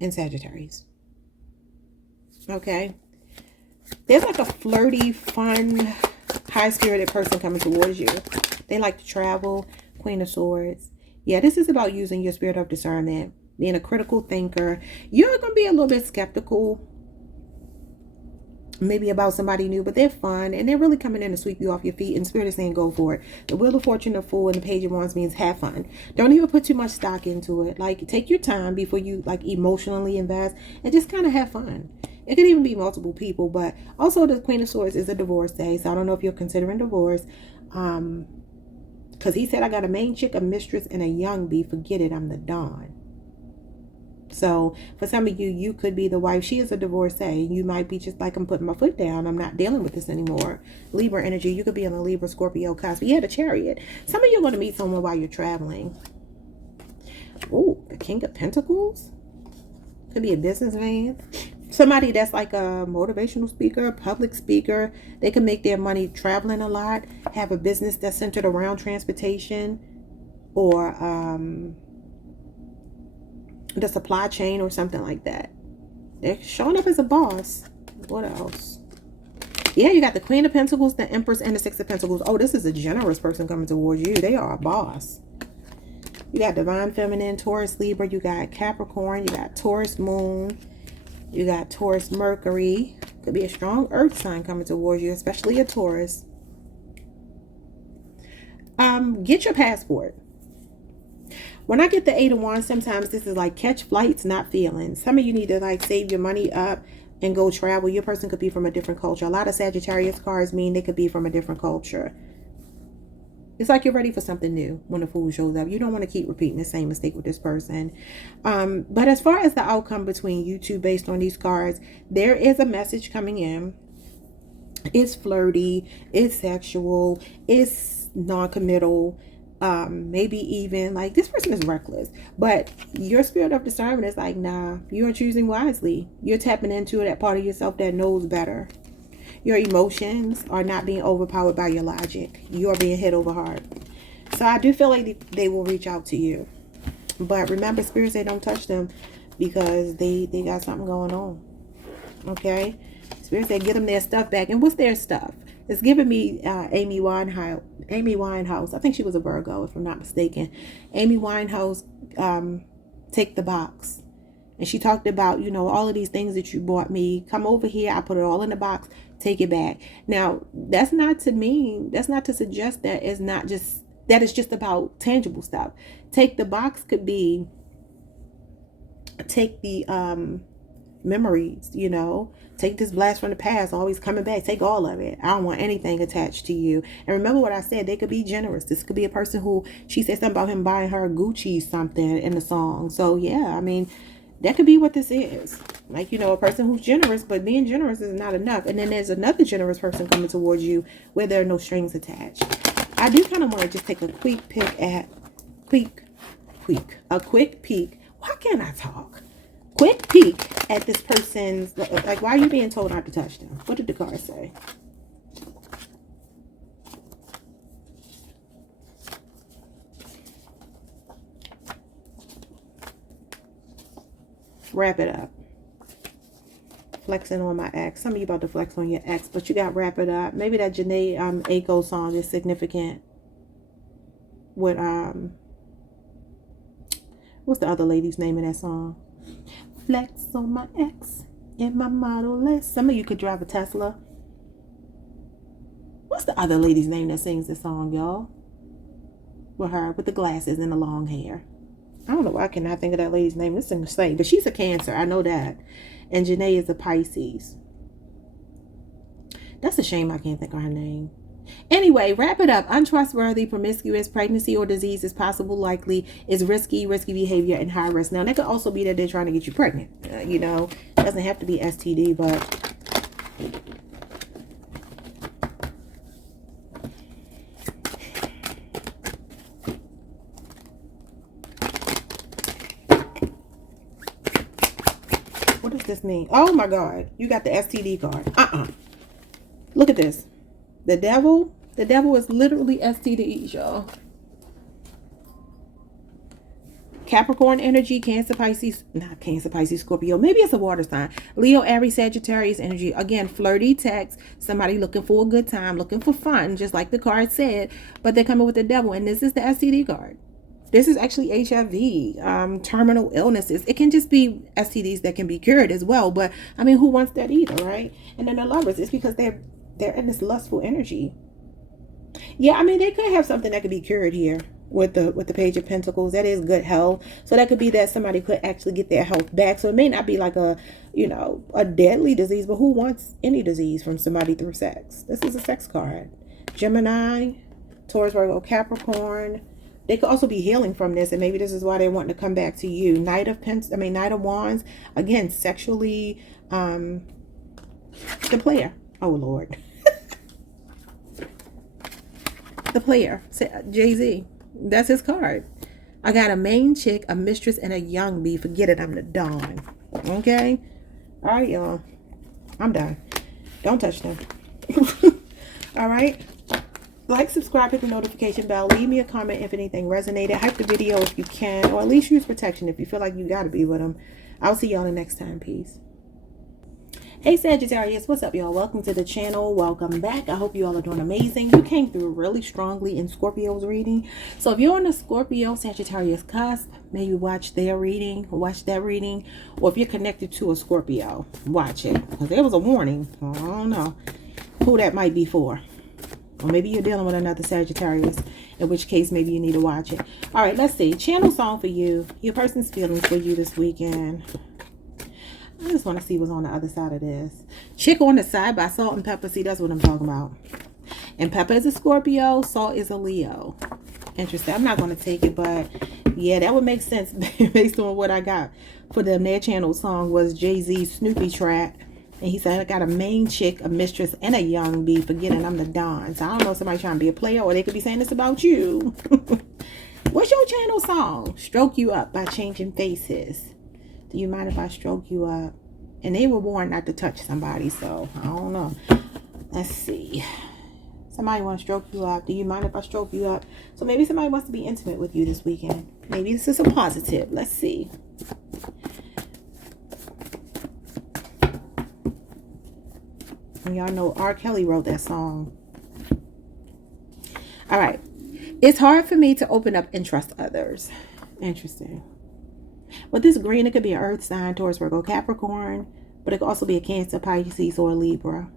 and Sagittarius. Okay. There's like a flirty, fun, high-spirited person coming towards you. They like to travel. Queen of Swords. Yeah, this is about using your spirit of discernment. Being a critical thinker. You're going to be a little bit skeptical. Maybe about somebody new, but they're fun. And they're really coming in to sweep you off your feet. And Spirit is saying go for it. The Wheel of Fortune, the Fool, and the Page of Wands means have fun. Don't even put too much stock into it. Like, take your time before you, like, emotionally invest. And just kind of have fun. It could even be multiple people. But also the Queen of Swords is a divorcee. So I don't know if you're considering divorce. Because he said, I got a main chick, a mistress, and a young bee. Forget it, I'm the Dawn. So for some of you, you could be the wife. She is a divorcee. You might be just like, I'm putting my foot down. I'm not dealing with this anymore. Libra energy. You could be on a Libra, Scorpio, cusp. Yeah, the Chariot. Some of you are going to meet someone while you're traveling. Oh, the King of Pentacles. Could be a businessman. Somebody that's like a motivational speaker, public speaker. They can make their money traveling a lot. Have a business that's centered around transportation. Or the supply chain or something like that. They're showing up as a boss. What else? Yeah, you got the Queen of Pentacles, the Empress, and the Six of Pentacles. Oh, this is a generous person coming towards you. They are a boss. You got Divine Feminine, Taurus, Libra. You got Capricorn. You got Taurus Moon. You got Taurus Mercury. Could be a strong earth sign coming towards you, especially a Taurus. Get your passport. When I get the Eight of Wands, sometimes this is like catch flights, not feelings. Some of you need to like save your money up and go travel. Your person could be from a different culture. A lot of Sagittarius cards mean they could be from a different culture. It's like you're ready for something new when the Fool shows up. You don't want to keep repeating the same mistake with this person. But as far as the outcome between you two based on these cards, there is a message coming in. It's flirty. It's sexual. It's non-committal. Maybe even like this person is reckless, but your spirit of discernment is like, nah, you're choosing wisely. You're tapping into that part of yourself that knows better. Your emotions are not being overpowered by your logic. You're being hit over hard. So I do feel like they will reach out to you, but remember, spirits, they don't touch them because they got something going on. Okay, spirits, they get them their stuff back. And what's their stuff? It's giving me Amy Winehouse. I think she was a Virgo, if I'm not mistaken. Amy Winehouse, Take the Box. And she talked about, you know, all of these things that you bought me. Come over here. I put it all in the box. Take it back. Now, that's not to suggest that it's not just, that it's just about tangible stuff. Take the box could be, take the memories, you know. Take this blast from the past, always coming back. Take all of it. I don't want anything attached to you. And remember what I said, they could be generous. This could be a person who, she said something about him buying her Gucci something in the song. So yeah, I mean, that could be what this is. Like, you know, a person who's generous, but being generous is not enough. And then there's another generous person coming towards you where there are no strings attached. I do kind of want to just take a quick peek at, a quick peek. Why can't I talk? Quick peek at this person's, like, why are you being told not to touch them? What did the card say? Wrap it up. Flexing on my ex. Some of you about to flex on your ex, but you got wrap it up. Maybe that Janae Aiko song is significant. With what's the other lady's name in that song? Flex on my ex in my Model S. Some of you could drive a Tesla. What's the other lady's name that sings this song, y'all? With her, with the glasses and the long hair. I don't know why I cannot think of that lady's name. This is insane. But she's a Cancer. I know that. And Janae is a Pisces. That's a shame I can't think of her name. Anyway, wrap it up. Untrustworthy, promiscuous, pregnancy or disease is possible, likely, is risky behavior, and high risk. Now, that could also be that they're trying to get you pregnant. You know, it doesn't have to be STD, but does this mean? Oh my God. You got the STD card. Look at this. The devil is literally STDs, y'all. Capricorn energy, Cancer, Pisces, not Cancer, Pisces, Scorpio. Maybe it's a water sign. Leo, Aries, Sagittarius energy. Again, flirty text. Somebody looking for a good time, looking for fun, just like the card said. But they're coming with the devil. And this is the STD card. This is actually HIV, terminal illnesses. It can just be STDs that can be cured as well. But, I mean, who wants that either, right? And then the lovers, it's because they're in this lustful energy. Yeah, I mean, they could have something that could be cured here. With the Page of Pentacles, that is good health. So that could be that somebody could actually get their health back. So it may not be like a deadly disease, but who wants any disease from somebody through sex? This is a sex card. Gemini, Taurus, Virgo, Capricorn. They could also be healing from this, and maybe this is why they want to come back to you. Knight of Wands. Again, sexually, the player. Oh Lord. The player, Jay-Z. That's his card. I got a main chick, a mistress, and a young bee. Forget it, I'm the Dawn. Okay? All right, y'all. I'm done. Don't touch them. All right? Like, subscribe, hit the notification bell. Leave me a comment if anything resonated. Hype the video if you can. Or at least use protection if you feel like you got to be with them. I'll see y'all the next time. Peace. Hey Sagittarius, what's up y'all? Welcome to the channel. Welcome back. I hope you all are doing amazing. You came through really strongly in Scorpio's reading. So if you're on the Scorpio Sagittarius cusp, maybe watch their reading, watch that reading. Or if you're connected to a Scorpio, watch it. Because there was a warning. I don't know who that might be for. Or maybe you're dealing with another Sagittarius, in which case maybe you need to watch it. All right, let's see. Channel song for you. Your person's feelings for you this weekend. I just want to see what's on the other side of this. Chick on the Side by Salt and Pepper. See, that's what I'm talking about. And Pepper is a Scorpio. Salt is a Leo. Interesting. I'm not going to take it, but yeah, that would make sense based on what I got for them. Their channel song was Jay-Z's Snoopy track. And he said, I got a main chick, a mistress, and a young bee. Forgetting I'm the Dawn. So I don't know if somebody's trying to be a player, or they could be saying this about you. What's your channel song? Stroke You Up by Changing Faces. Do you mind if I stroke you up? And they were warned not to touch somebody, so I don't know. Let's see. Somebody want to stroke you up. Do you mind if I stroke you up? So maybe somebody wants to be intimate with you this weekend. Maybe this is a positive. Let's see. And y'all know R. Kelly wrote that song. All right. It's hard for me to open up and trust others. Interesting. With this green, it could be an earth sign, Taurus, Virgo, Capricorn, but it could also be a Cancer, Pisces, or a Libra.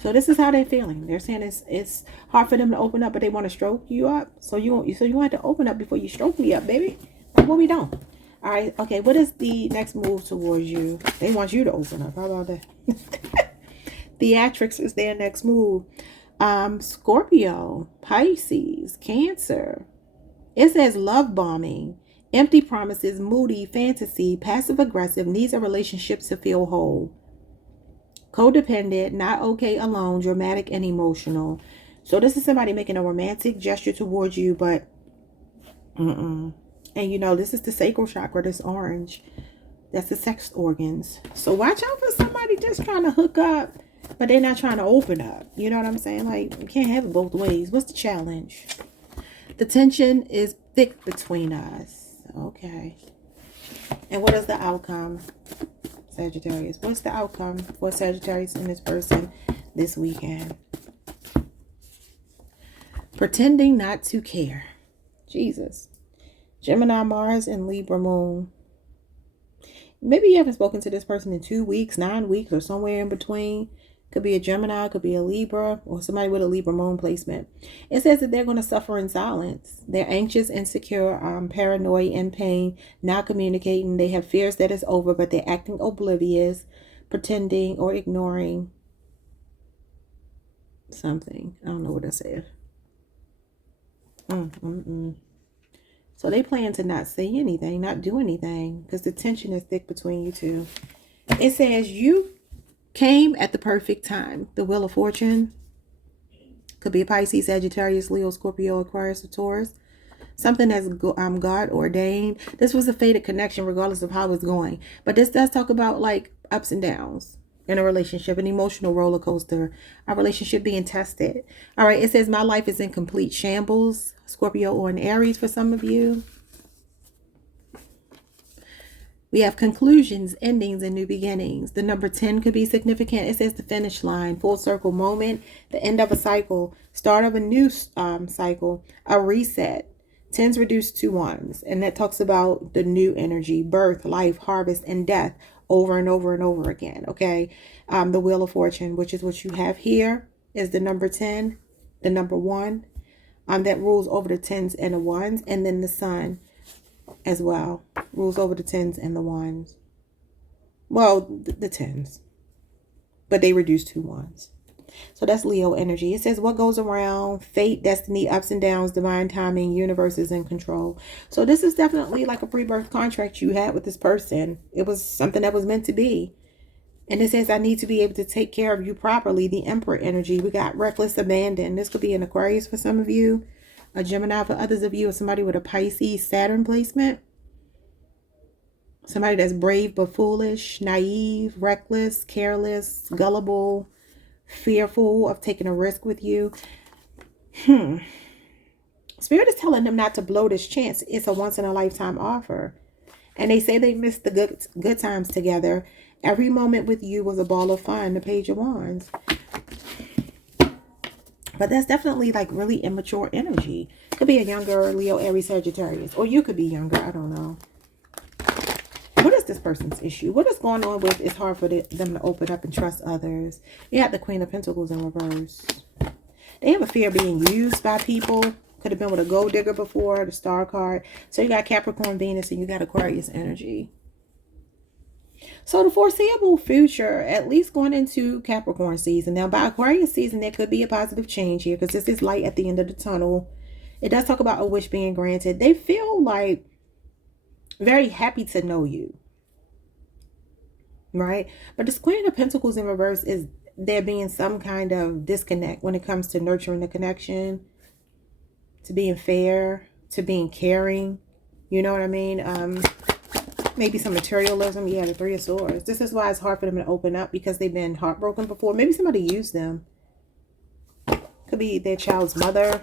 So this is how they're feeling. They're saying it's hard for them to open up, but they want to stroke you up. So you want to open up before you stroke me up, baby. Like what we don't. All right. Okay. What is the next move towards you? They want you to open up. How about that? Theatrics is their next move. Scorpio, Pisces, Cancer. It says love bombing, empty promises, moody, fantasy, passive aggressive, needs a relationship to feel whole. Codependent, not okay alone, dramatic and emotional. So this is somebody making a romantic gesture towards you, but and you know, this is the sacral chakra, this orange. That's the sex organs. So watch out for somebody just trying to hook up, but they're not trying to open up. You know what I'm saying? Like, you can't have it both ways. What's the challenge? The tension is thick between us. Okay. And what is the outcome, Sagittarius? What's the outcome for Sagittarius and this person this weekend? Pretending not to care. Jesus. Gemini, Mars, and Libra Moon. Maybe you haven't spoken to this person in 2 weeks, 9 weeks, or somewhere in between. Could be a Gemini, could be a Libra, or somebody with a Libra moon placement. It says that they're going to suffer in silence. They're anxious, insecure, paranoid, in pain, not communicating. They have fears that it's over, but they're acting oblivious, pretending, or ignoring something. I don't know what I said. So they plan to not say anything, not do anything, because the tension is thick between you two. It says you came at the perfect time. The Wheel of Fortune could be a Pisces, Sagittarius, Leo, Scorpio, Aquarius, or Taurus. something that's God ordained. This was a fated connection regardless of how it's going. But this does talk about like ups and downs in a relationship, an emotional roller coaster, a relationship being tested. All right, it says my life is in complete shambles, Scorpio or an Aries for some of you. We have conclusions, endings, and new beginnings. The number 10 could be significant. It says the finish line, full circle moment, the end of a cycle, start of a new cycle, a reset. 10s reduced to 1s. And that talks about the new energy, birth, life, harvest, and death over and over and over again. Okay. The Wheel of Fortune, which is what you have here, is the number 10, the number 1, that rules over the 10s and the 1s. And then the Sun as well rules over the 10s and the 1s. Well, the 10s, but they reduce to 1s. So that's Leo energy. It says what goes around, fate, destiny, ups and downs, divine timing, universe is in control. So this is definitely like a pre-birth contract you had with this person. It was something that was meant to be. And it says I need to be able to take care of you properly. The Emperor energy. We got reckless abandon. This could be an Aquarius for some of you, a Gemini for others of you, or somebody with a Pisces Saturn placement. Somebody that's brave but foolish, naive, reckless, careless, gullible, fearful of taking a risk with you. Spirit is telling them not to blow this chance. It's a once in a lifetime offer. And they say they missed the good times together. Every moment with you was a ball of fun. The Page of Wands. But that's definitely like really immature energy. Could be a younger Leo, Aries, Sagittarius. Or you could be younger. I don't know. What is this person's issue? What is going on with it's hard for them to open up and trust others? You have the Queen of Pentacles in reverse. They have a fear of being used by people. Could have been with a gold digger before, the Star card. So you got Capricorn, Venus, and you got Aquarius energy. So the foreseeable future, at least going into Capricorn season. Now by Aquarius season, there could be a positive change here because this is light at the end of the tunnel. It does talk about a wish being granted. They feel like very happy to know you, right? But this Queen of Pentacles in reverse is there being some kind of disconnect when it comes to nurturing the connection, to being fair, to being caring. You know what I mean? Maybe some materialism. Yeah, the Three of Swords. This is why it's hard for them to open up, because they've been heartbroken before. Maybe somebody used them. Could be their child's mother,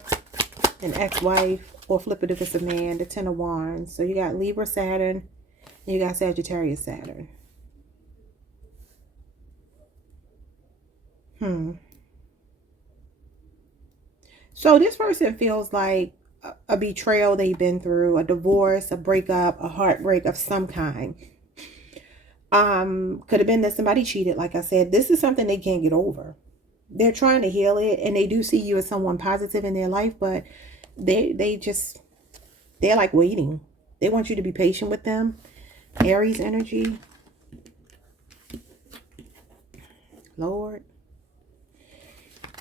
an ex-wife, or flip it if it's a man, the Ten of Wands. So you got Libra Saturn, and you got Sagittarius Saturn. So this person feels like a betrayal they've been through, a divorce, a breakup, a heartbreak of some kind. Could have been that somebody cheated. Like I said, this is something they can't get over. They're trying to heal it, and they do see you as someone positive in their life, but they're like waiting. They want you to be patient with them. Aries energy. Lord.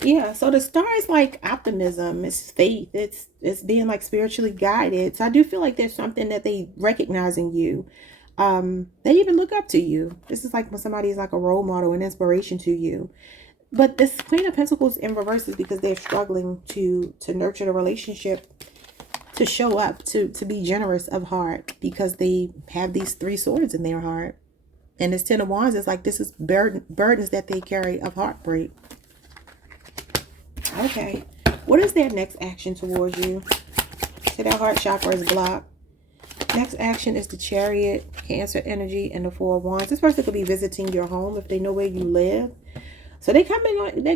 Yeah, so the star is like optimism, it's faith, it's being like spiritually guided. So I do feel like there's something that they recognize in you. They even look up to you. This is like when somebody is like a role model, an inspiration to you. But this Queen of Pentacles in reverse is because they're struggling to nurture the relationship, to show up, to be generous of heart, because they have these three swords in their heart. And this Ten of Wands is like, this is burdens that they carry of heartbreak. Okay, what is their next action towards you? So that heart chakra is blocked. Next action is the Chariot, Cancer energy, and the Four of Wands. This person could be visiting your home if they know where you live. So they're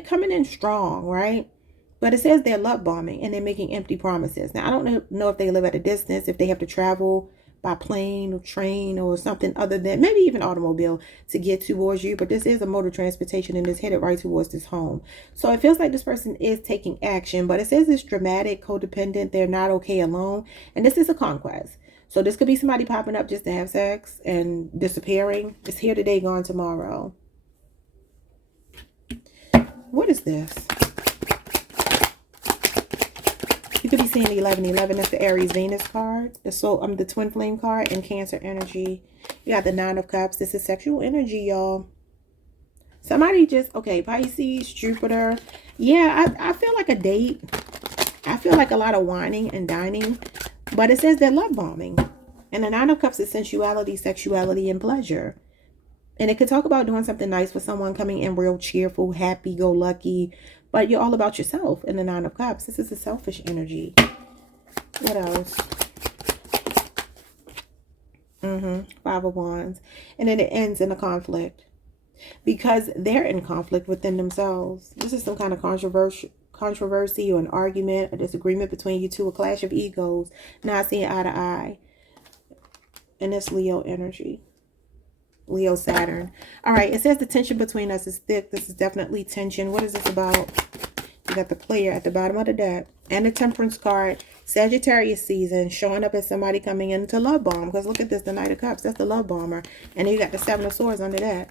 coming in strong, right? But it says they're love bombing and they're making empty promises. Now, I don't know if they live at a distance, if they have to travel by plane or train or something other than maybe even automobile to get towards you. But this is a mode of transportation and it's headed right towards this home. So it feels like this person is taking action, but it says it's dramatic, codependent. They're not okay alone. And this is a conquest. So this could be somebody popping up just to have sex and disappearing. It's here today, gone tomorrow. What is this? You could be seeing the 1111. That's the Aries Venus card. The twin flame card and Cancer energy. You got the Nine of Cups. This is sexual energy, y'all. Somebody just, okay, Pisces, Jupiter. Yeah, I feel like a date. I feel like a lot of whining and dining. But it says they're love bombing. And the Nine of Cups is sensuality, sexuality, and pleasure. And it could talk about doing something nice for someone, coming in real cheerful, happy-go-lucky. But you're all about yourself in the Nine of Cups. This is a selfish energy. What else? Five of Wands. And then it ends in a conflict. Because they're in conflict within themselves. This is some kind of controversy or an argument, a disagreement between you two, a clash of egos, not seeing eye to eye. And it's Leo energy. Leo Saturn. All right, it says the tension between us is thick. This is definitely tension. What is this about? You got the Player at the bottom of the deck. And the Temperance card. Sagittarius season. Showing up as somebody coming in to love bomb. Because look at this, the Knight of Cups. That's the love bomber. And then you got the Seven of Swords under that.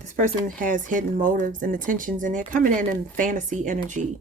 This person has hidden motives and intentions, and they're coming in fantasy energy.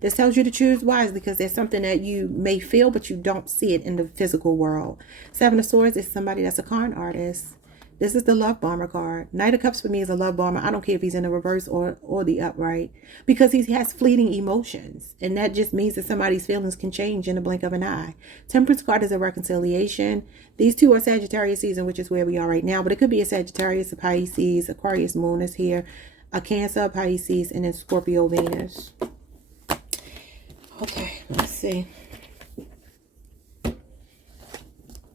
This tells you to choose wisely, because there's something that you may feel, but you don't see it in the physical world. Seven of Swords is somebody that's a con artist. This is the love bomber card. Knight of Cups for me is a love bomber. I don't care if he's in the reverse or the upright, because he has fleeting emotions. And that just means that somebody's feelings can change in the blink of an eye. Temperance card is a reconciliation. These two are Sagittarius season, which is where we are right now. But it could be a Sagittarius, a Pisces, Aquarius moon is here, a Cancer, Pisces, and then Scorpio, Venus. Okay, let's see.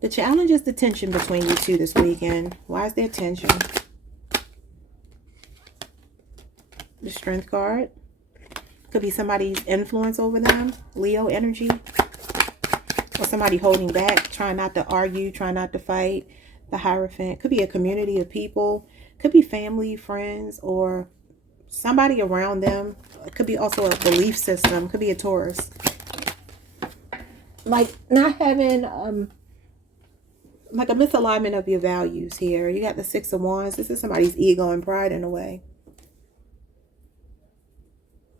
The challenge is the tension between you two this weekend. Why is there tension? The Strength card. Could be somebody's influence over them. Leo energy. Or somebody holding back, trying not to argue, trying not to fight. The Hierophant. Could be a community of people. Could be family, friends, or somebody around them. It could be also a belief system. Could be a Taurus. Like not having like a misalignment of your values here. You got the Six of Wands. This is somebody's ego and pride in a way.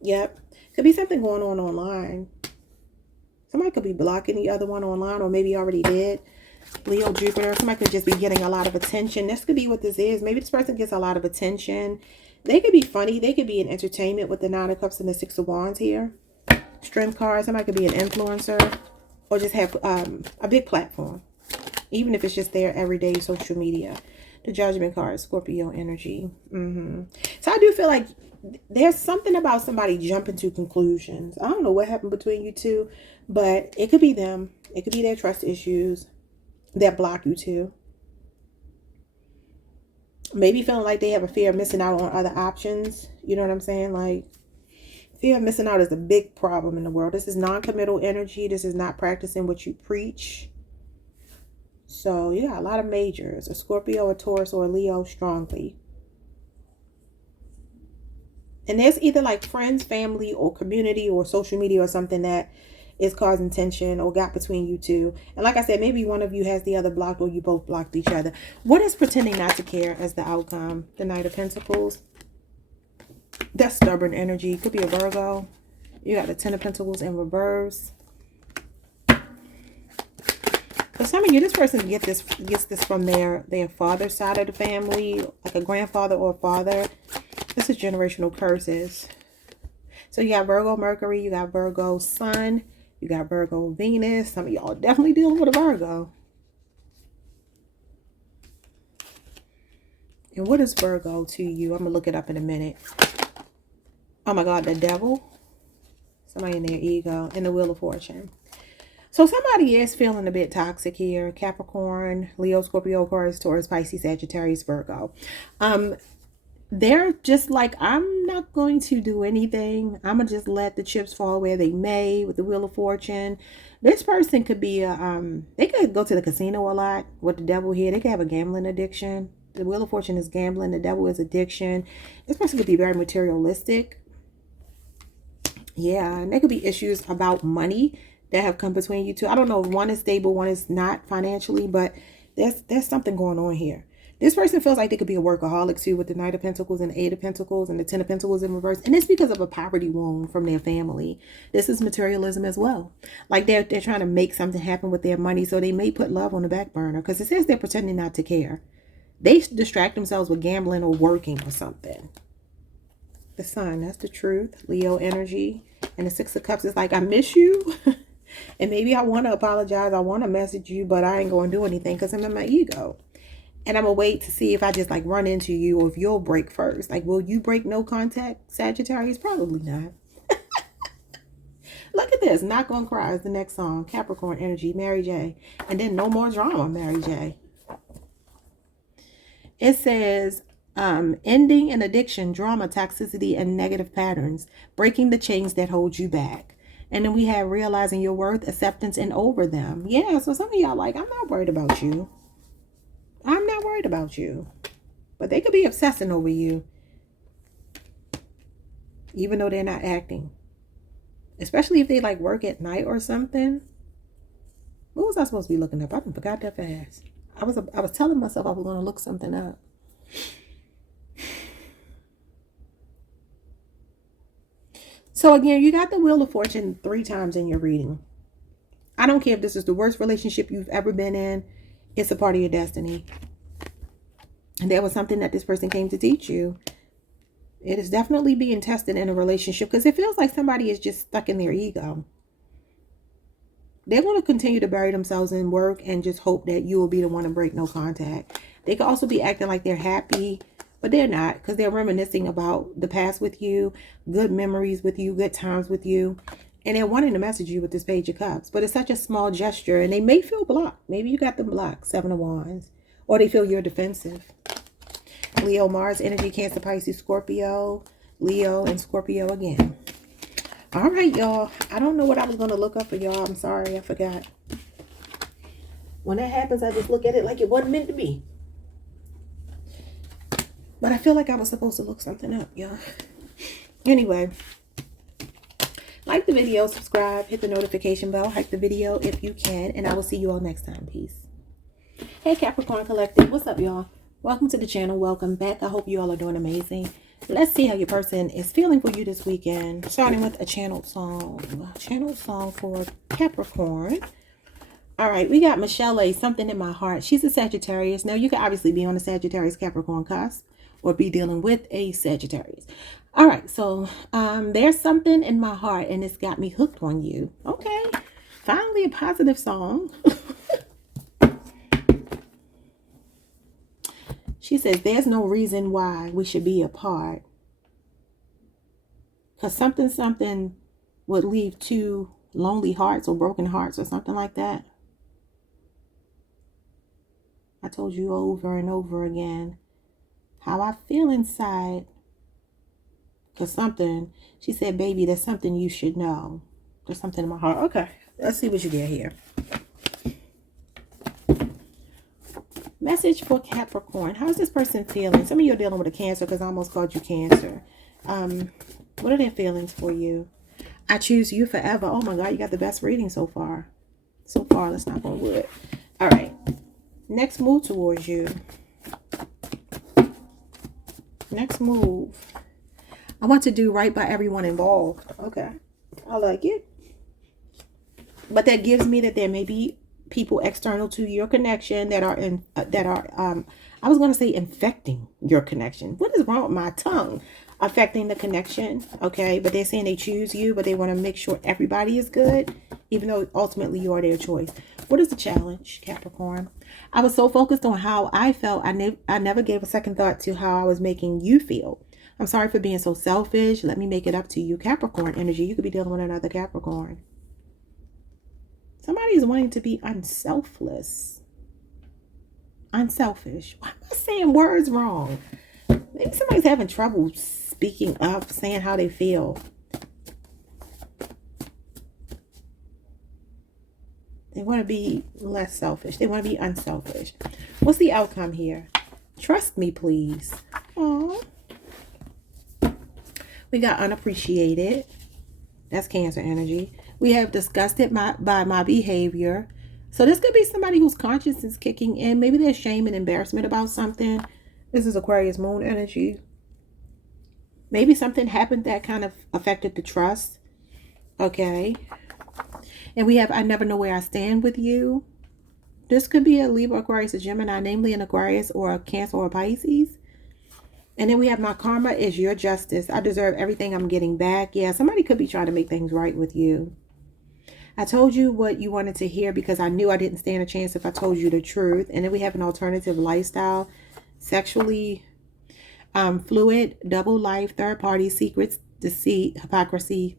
Yep. Could be something going on online. Somebody could be blocking the other one online, or maybe already did. Leo, Jupiter. Somebody could just be getting a lot of attention. This could be what this is. Maybe this person gets a lot of attention. They could be funny. They could be an entertainment with the Nine of Cups and the Six of Wands here. Strength card. Somebody could be an influencer, or just have a big platform. Even if it's just their everyday social media. The Judgment card, Scorpio energy. So I do feel like there's something about somebody jumping to conclusions. I don't know what happened between you two, but it could be them. It could be their trust issues that block you two. Maybe feeling like they have a fear of missing out on other options. You know what I'm saying? Like, fear of missing out is a big problem in the world. This is non-committal energy. This is not practicing what you preach. So you got a lot of majors. A Scorpio, a Taurus, or a Leo strongly. And there's either like friends, family, or community, or social media, or something that is causing tension or gap between you two. And like I said, maybe one of you has the other blocked, or you both blocked each other. What is pretending not to care as the outcome? The Knight of Pentacles. That's stubborn energy. Could be a Virgo. You got the Ten of Pentacles in reverse. For some of you, this person gets this from their father's side of the family, like a grandfather or a father. This is generational curses. So you got Virgo Mercury, you got Virgo Sun, you got Virgo Venus. Some of y'all definitely dealing with a Virgo. And what is Virgo to you? I'm going to look it up in a minute. Oh my God, the Devil. Somebody in their ego. And the Wheel of Fortune. So somebody is feeling a bit toxic here. Capricorn, Leo, Scorpio, Aquarius, Taurus, Pisces, Sagittarius, Virgo. They're just like, I'm not going to do anything. I'm going to just let the chips fall where they may with the Wheel of Fortune. This person could be, they could go to the casino a lot with the Devil here. They could have a gambling addiction. The Wheel of Fortune is gambling. The Devil is addiction. This person could be very materialistic. Yeah, and there could be issues about money that have come between you two. I don't know if one is stable, one is not financially, but there's something going on here. This person feels like they could be a workaholic too, with the Knight of Pentacles and the Eight of Pentacles and the Ten of Pentacles in reverse. And it's because of a poverty wound from their family. This is materialism as well. Like they're trying to make something happen with their money, so they may put love on the back burner, because it says they're pretending not to care. They distract themselves with gambling or working or something. The Sun, that's the truth. Leo energy. And the Six of Cups is like, I miss you. And maybe I want to apologize. I want to message you, but I ain't going to do anything because I'm in my ego. And I'm going to wait to see if I just like run into you or if you'll break first. Like, will you break no contact, Sagittarius? Probably not. Look at this. Not Gonna Cry is the next song. Capricorn energy, Mary J. And then No More Drama, Mary J. It says, ending an addiction, drama, toxicity, and negative patterns. Breaking the chains that hold you back. And then we have realizing your worth, acceptance, and over them. Yeah, so some of y'all like, I'm not worried about you. I'm not worried about you. But they could be obsessing over you. Even though they're not acting. Especially if they like work at night or something. What was I supposed to be looking up? I forgot that fast. I was telling myself I was going to look something up. So again, you got the Wheel of Fortune 3 times in your reading. I don't care if this is the worst relationship you've ever been in. It's a part of your destiny. And there was something that this person came to teach you. It is definitely being tested in a relationship because it feels like somebody is just stuck in their ego. They're going to continue to bury themselves in work and just hope that you will be the one to break no contact. They could also be acting like they're happy, but they're not because they're reminiscing about the past with you, good memories with you, good times with you. And they're wanting to message you with this Page of Cups. But it's such a small gesture and they may feel blocked. Maybe you got them blocked, 7 of Wands. Or they feel you're defensive. Leo, Mars, energy, Cancer, Pisces, Scorpio, Leo, and Scorpio again. All right, y'all. I don't know what I was going to look up for y'all. I'm sorry. I forgot. When that happens, I just look at it like it wasn't meant to be. But I feel like I was supposed to look something up, y'all. Anyway. Like the video, subscribe, hit the notification bell, like the video if you can, and I will see you all next time. Peace. Hey, Capricorn Collective. What's up, y'all? Welcome to the channel. Welcome back. I hope you all are doing amazing. Let's see how your person is feeling for you this weekend. Starting with a channeled song. Channeled song for Capricorn. All right, we got Michelle A. Something in My Heart. She's a Sagittarius. Now, you could obviously be on a Sagittarius Capricorn cusp or be dealing with a Sagittarius. All right, so there's something in my heart and it's got me hooked on you. Okay, finally a positive song. She says, there's no reason why we should be apart. Because something would leave 2 lonely hearts or broken hearts or something like that. I told you over and over again how I feel inside. Because something, she said, baby, there's something you should know. There's something in my heart. Okay, let's see what you get here. Message for Capricorn. How's this person feeling? Some of you are dealing with a Cancer because I almost called you Cancer. What are their feelings for you? I choose you forever. Oh my God, you got the best reading so far. So far, let's knock on wood. All right. Next move towards you. Next move. I want to do right by everyone involved. Okay. I like it. But that gives me that there may be people external to your connection that are I was going to say infecting your connection. What is wrong with my tongue? Affecting the connection. Okay. But they're saying they choose you, but they want to make sure everybody is good, even though ultimately you are their choice. What is the challenge, Capricorn? I was so focused on how I felt. I never gave a second thought to how I was making you feel. I'm sorry for being so selfish. Let me make it up to you. Capricorn energy. You could be dealing with another Capricorn. Somebody is wanting to be unselfless. Unselfish. Why am I saying words wrong? Maybe somebody's having trouble speaking up, saying how they feel. They want to be less selfish. They want to be unselfish. What's the outcome here? Trust me, please. Aww. We got unappreciated. That's Cancer energy. We have disgusted by my behavior. So this could be somebody whose conscience is kicking in. Maybe there's shame and embarrassment about something. This is Aquarius moon energy. Maybe something happened that kind of affected the trust. Okay. And we have I never know where I stand with you. This could be a Libra, Aquarius, a Gemini, namely an Aquarius or a Cancer or a Pisces. And then we have my karma is your justice. I deserve everything I'm getting back. Yeah, somebody could be trying to make things right with you. I told you what you wanted to hear because I knew I didn't stand a chance if I told you the truth. And then we have an alternative lifestyle, sexually fluid, double life, third party, secrets, deceit, hypocrisy,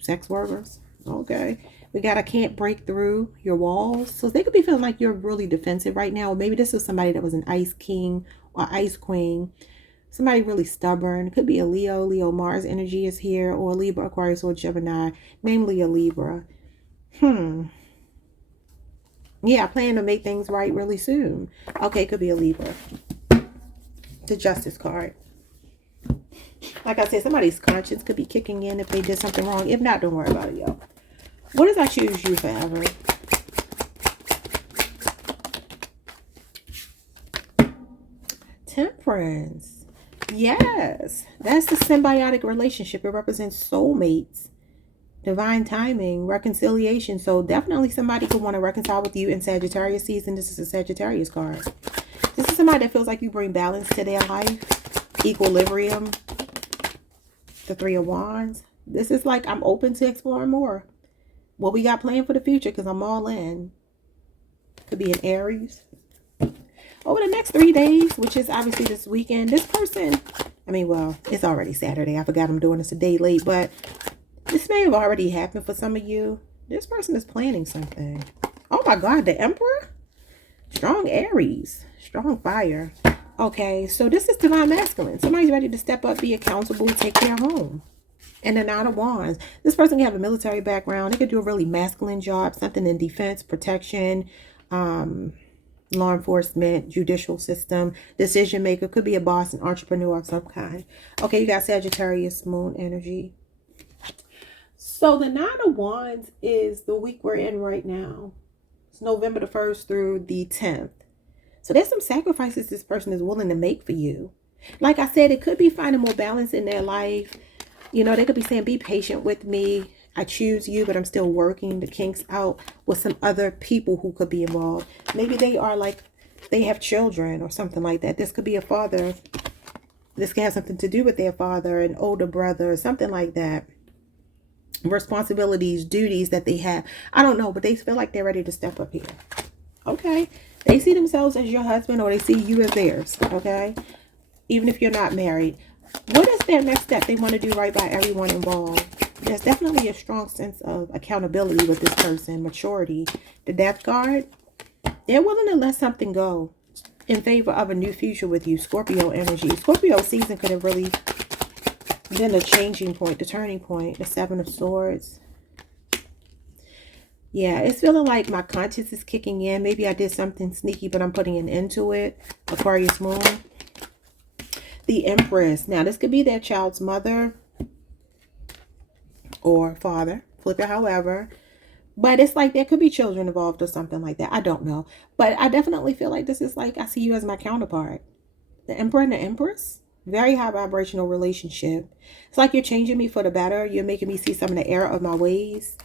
sex workers. Okay. We got I can't break through your walls. So they could be feeling like you're really defensive right now. Or maybe this is somebody that was an ice king or ice queen. Somebody really stubborn. It could be a Leo Mars energy is here, or Libra, Aquarius, or Gemini, namely a Libra. Yeah, I plan to make things right really soon. Okay, it could be a Libra. The Justice card. Like I said, somebody's conscience could be kicking in if they did something wrong. If not, don't worry about it, y'all. What does I choose you forever? Temperance. Yes, that's the symbiotic relationship. It represents soulmates, divine timing, reconciliation. So definitely somebody could want to reconcile with you in Sagittarius season. This is a Sagittarius card. This is somebody that feels like you bring balance to their life, equilibrium, the Three of Wands. This is like, I'm open to exploring more. What we got planned for the future, because I'm all in. Could be an Aries. Over the next 3 days, which is obviously this weekend, this person, I mean, well, it's already Saturday. I forgot I'm doing this a day late, but this may have already happened for some of you. This person is planning something. Oh my God, the Emperor? Strong Aries, strong fire. Okay, so this is divine masculine. Somebody's ready to step up, be accountable, take care of home. And the Knight of Wands. This person can have a military background. They could do a really masculine job, something in defense, protection, law enforcement, judicial system, decision maker. Could be a boss, an entrepreneur of some kind. Okay, you got Sagittarius moon energy. So the Nine of Wands is the week we're in right now. It's November the 1st through the 10th. So there's some sacrifices this person is willing to make for you. Like I said, it could be finding more balance in their life. You know, they could be saying, be patient with me. I choose you, but I'm still working the kinks out with some other people who could be involved. Maybe they are like, they have children or something like that. This could be a father. This could have something to do with their father, an older brother, or something like that. Responsibilities, duties that they have. I don't know, but they feel like they're ready to step up here. Okay. They see themselves as your husband, or they see you as theirs. Okay. Even if you're not married. What is their next step? They want to do right by everyone involved. There's definitely a strong sense of accountability with this person, maturity. The Death card, they're willing to let something go in favor of a new future with you. Scorpio energy. Scorpio season could have really been a changing point, the turning point. The Seven of Swords. Yeah, it's feeling like my conscience is kicking in. Maybe I did something sneaky, but I'm putting an end to it. Aquarius moon. The Empress. Now, this could be their child's mother or father. Flip it however. But it's like there could be children involved or something like that. I don't know. But I definitely feel like this is like, I see you as my counterpart. The Emperor and the Empress. Very high vibrational relationship. It's like you're changing me for the better. You're making me see some of the error of my ways.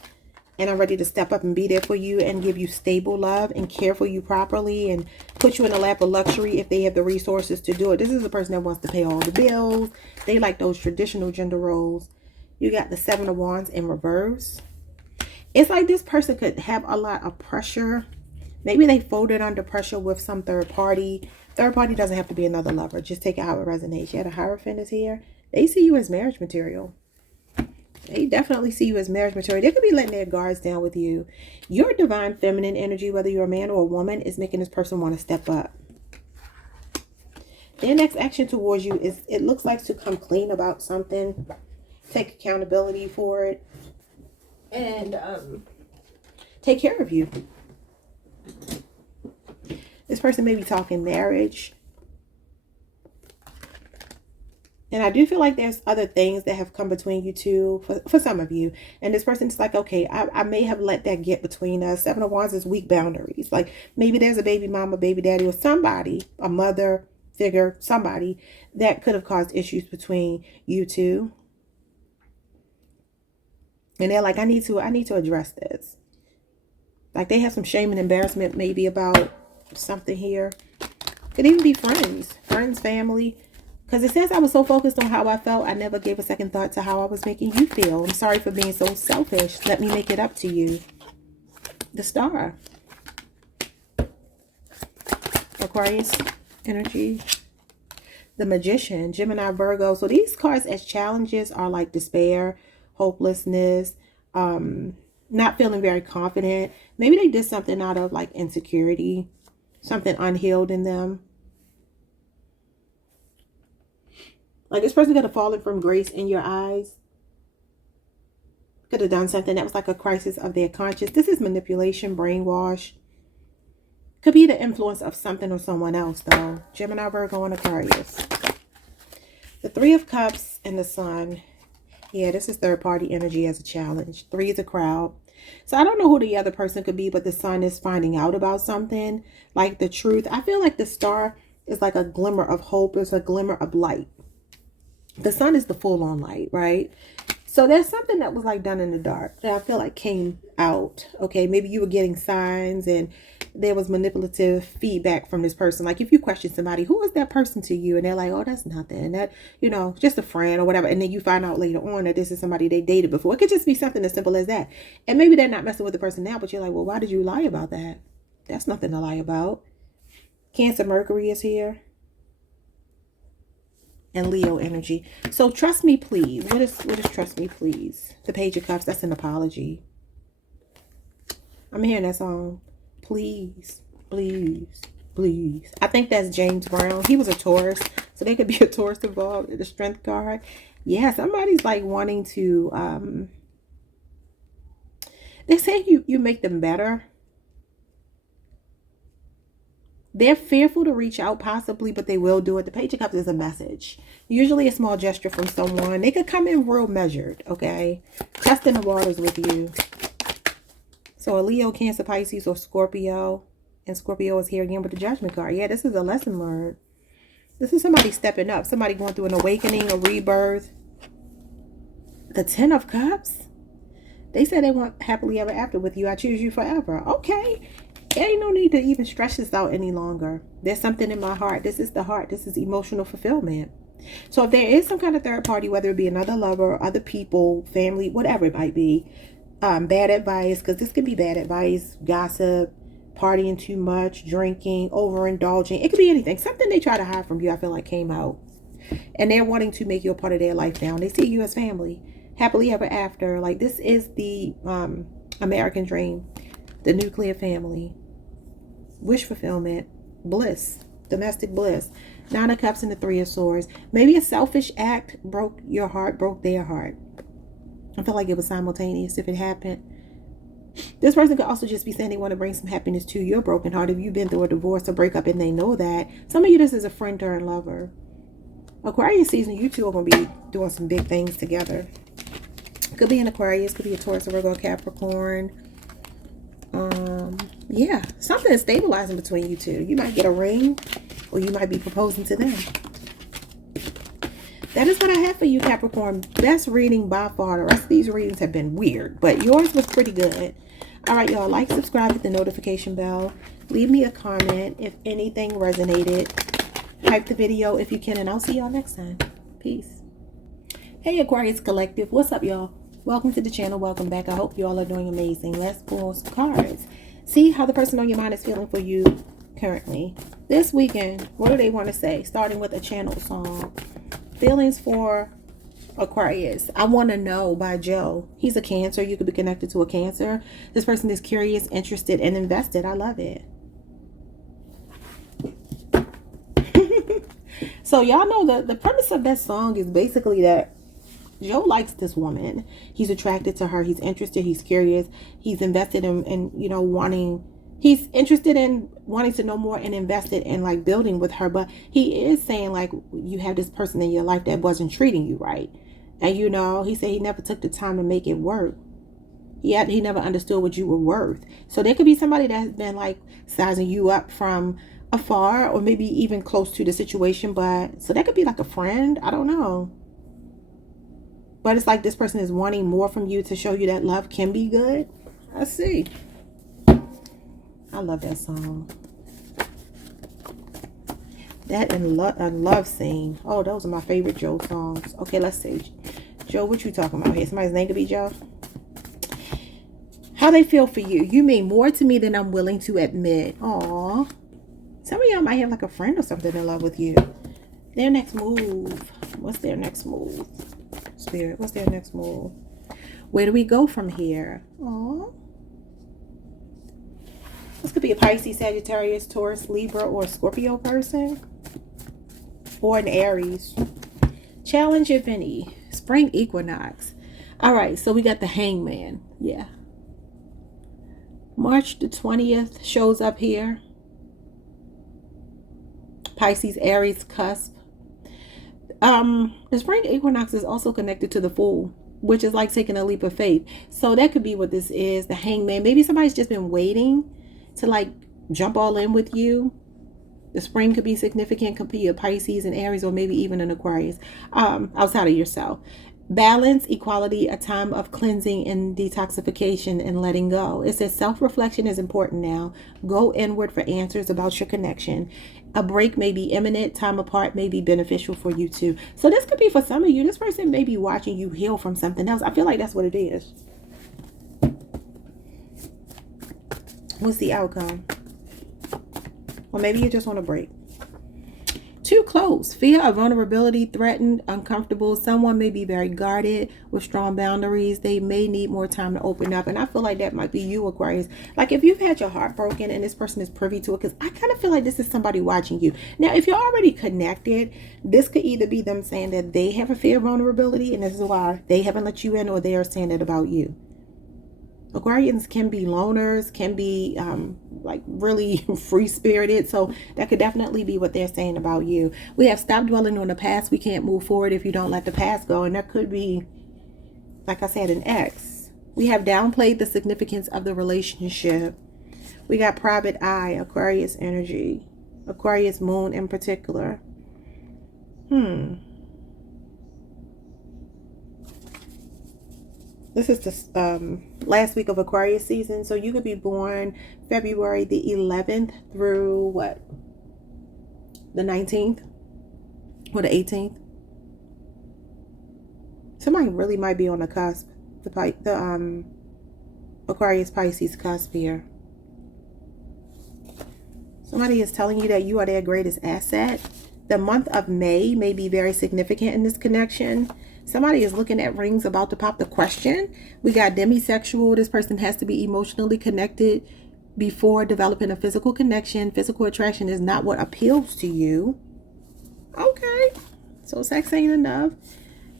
And I'm ready to step up and be there for you and give you stable love and care for you properly and put you in a lap of luxury if they have the resources to do it. This is a person that wants to pay all the bills. They like those traditional gender roles. You got the Seven of Wands in reverse. It's like this person could have a lot of pressure. Maybe they folded under pressure with some third party. Third party doesn't have to be another lover. Just take it how it resonates. You had a Hierophant is here. They see you as marriage material. They definitely see you as marriage material. They could be letting their guards down with you. Your divine feminine energy, whether you're a man or a woman, is making this person want to step up. Their next action towards you is, it looks like, to come clean about something. Take accountability for it. And take care of you. This person may be talking marriage. And I do feel like there's other things that have come between you two for some of you. And this person's like, okay, I may have let that get between us. Seven of Wands is weak boundaries. Like maybe there's a baby mama, baby daddy, or somebody, a mother figure, somebody that could have caused issues between you two. And they're like, I need to address this. Like they have some shame and embarrassment maybe about something here. Could even be friends, family. Because it says I was so focused on how I felt, I never gave a second thought to how I was making you feel. I'm sorry for being so selfish. Let me make it up to you. the Star. Aquarius energy. The Magician, Gemini, Virgo. So these cards as challenges are like despair, hopelessness, not feeling very confident. Maybe they did something out of like insecurity, something unhealed in them. Like this person could have fallen from grace in your eyes. Could have done something that was like a crisis of their conscience. This is manipulation, brainwash. Could be the influence of something or someone else though. Gemini, Virgo, and Aquarius. The Three of Cups and the Sun. Yeah, this is third party energy as a challenge. 3 is a crowd. So I don't know who the other person could be, but the Sun is finding out about something. Like the truth. I feel like the Star is like a glimmer of hope. It's a glimmer of light. The Sun is the full on light, right? So there's something that was like done in the dark that I feel like came out. Okay, maybe you were getting signs and there was manipulative feedback from this person. Like if you question somebody, who is that person to you? And they're like, oh, that's nothing. That, you know, just a friend or whatever. And then you find out later on that this is somebody they dated before. It could just be something as simple as that. And maybe they're not messing with the person now, but you're like, well, why did you lie about that? That's nothing to lie about. Cancer, Mercury is here. And Leo energy. So trust me, please. What is trust me, please? The Page of Cups. That's an apology. I'm hearing that song. Please, please, please. I think that's James Brown. He was a Taurus. So there could be a Taurus involved in the Strength card. Yeah, somebody's like wanting to they're saying you make them better. They're fearful to reach out possibly, but they will do it. The Page of Cups is a message. Usually a small gesture from someone. They could come in real measured, okay? Testing the waters with you. So a Leo, Cancer, Pisces, or Scorpio. And Scorpio is here again with the Judgment card. Yeah, this is a lesson learned. This is somebody stepping up. Somebody going through an awakening, a rebirth. The 10 of Cups. They said they want happily ever after with you. I choose you forever. Okay. There ain't no need to even stretch this out any longer. There's something in my heart. This is the heart. This is emotional fulfillment. So if there is some kind of third party, whether it be another lover, other people, family, whatever it might be, bad advice, because this could be bad advice, gossip, partying too much, drinking, overindulging. It could be anything. Something they try to hide from you, I feel like came out. And they're wanting to make you a part of their life now. They see you as family. Happily ever after. Like this is the American dream. The nuclear family. Wish fulfillment. Bliss. Domestic bliss. 9 of Cups and the 3 of Swords. Maybe a selfish act broke your heart, broke their heart. I feel like it was simultaneous if it happened. This person could also just be saying they want to bring some happiness to your broken heart. If you've been through a divorce or breakup and they know that. Some of you, this is a friend turned lover. Aquarius season, you two are going to be doing some big things together. Could be an Aquarius, could be a Taurus, a Virgo, Capricorn. Yeah, something is stabilizing between you two. You might get a ring or you might be proposing to them. That is what I have for you, Capricorn. Best reading by far. The rest of these readings have been weird, but yours was pretty good. All right, y'all. Like, subscribe, hit the notification bell. Leave me a comment if anything resonated. Hype the video if you can, and I'll see y'all next time. Peace. Hey, Aquarius Collective. What's up, y'all? Welcome to the channel. Welcome back. I hope you all are doing amazing. Let's pull some cards. See how the person on your mind is feeling for you currently. This weekend, what do they want to say? Starting with a channel song. Feelings for Aquarius. I Want to Know by Joe. He's a Cancer. You could be connected to a Cancer. This person is curious, interested, and invested. I love it. So y'all know the premise of that song is basically that Joe likes this woman. He's attracted to her. He's interested. He's curious. He's invested in you know, wanting. He's interested in wanting to know more and invested in like building with her. But he is saying like you have this person in your life that wasn't treating you right. And you know, he said he never took the time to make it work. He never understood what you were worth. So there could be somebody that has been like sizing you up from afar or maybe even close to the situation. But so that could be like a friend. I don't know. But it's like this person is wanting more from you to show you that love can be good. I see. I love that song. That and love scene. Oh, those are my favorite Joe songs. Okay, let's see. Joe, what you talking about here? Somebody's name could be Joe. How they feel for you. You mean more to me than I'm willing to admit. Aw. Some of y'all might have like a friend or something in love with you. Their next move. What's their next move? Spirit, what's their next move? Where do we go from here? Aw. This could be a Pisces, Sagittarius, Taurus, Libra, or Scorpio person. Or an Aries. Challenge, if any. Spring equinox. All right, so we got the Hangman. Yeah. March the 20th shows up here. Pisces, Aries, cusp. The spring equinox is also connected to the Fool, which is like taking a leap of faith. So that could be what this is, the Hangman. Maybe somebody's just been waiting to like jump all in with you. The spring could be significant, could be a Pisces, an Aries, or maybe even an Aquarius, outside of yourself. Balance, equality, a time of cleansing and detoxification and letting go. It says self-reflection is important now. Go inward for answers about your connection. A break may be imminent. Time apart may be beneficial for you too. So this could be for some of you. This person may be watching you heal from something else. I feel like that's what it is. What's the outcome? Or maybe you just want a break. Too close. Fear of vulnerability, threatened, uncomfortable. Someone may be very guarded with strong boundaries. They may need more time to open up. And I feel like that might be you, Aquarius. Like if you've had your heart broken and this person is privy to it, because I kind of feel like this is somebody watching you. Now, if you're already connected, this could either be them saying that they have a fear of vulnerability and this is why they haven't let you in, or they are saying it about you. Aquarians can be loners, can be like really free-spirited. So that could definitely be what they're saying about you. We have stopped dwelling on the past. We can't move forward if you don't let the past go. And that could be, like I said, an ex. We have downplayed the significance of the relationship. We got private eye, Aquarius energy. Aquarius moon in particular. This is the last week of Aquarius season. So you could be born February the 11th through what? The 19th or the 18th. Somebody really might be on the cusp. The Aquarius Pisces cusp here. Somebody is telling you that you are their greatest asset. The month of May may be very significant in this connection. Somebody is looking at rings, about to pop the question. We got demisexual. This person has to be emotionally connected before developing a physical connection. Physical attraction is not what appeals to you. Okay. So sex ain't enough.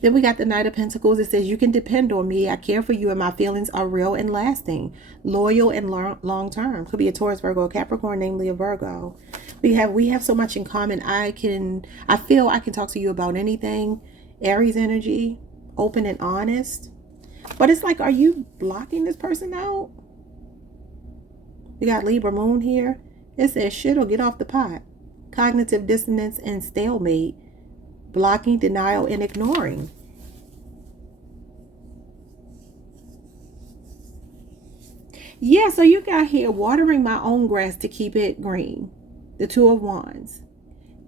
Then we got the Knight of Pentacles. It says, you can depend on me. I care for you and my feelings are real and lasting. Loyal and long term. Could be a Taurus, Virgo, or Capricorn, namely a Virgo. We have so much in common. I feel I can talk to you about anything. Aries energy, open and honest. But it's like, are you blocking this person out? We got Libra moon here. It says shit or get off the pot. Cognitive dissonance and stalemate. Blocking, denial, and ignoring. Yeah, so you got here watering my own grass to keep it green. The Two of Wands.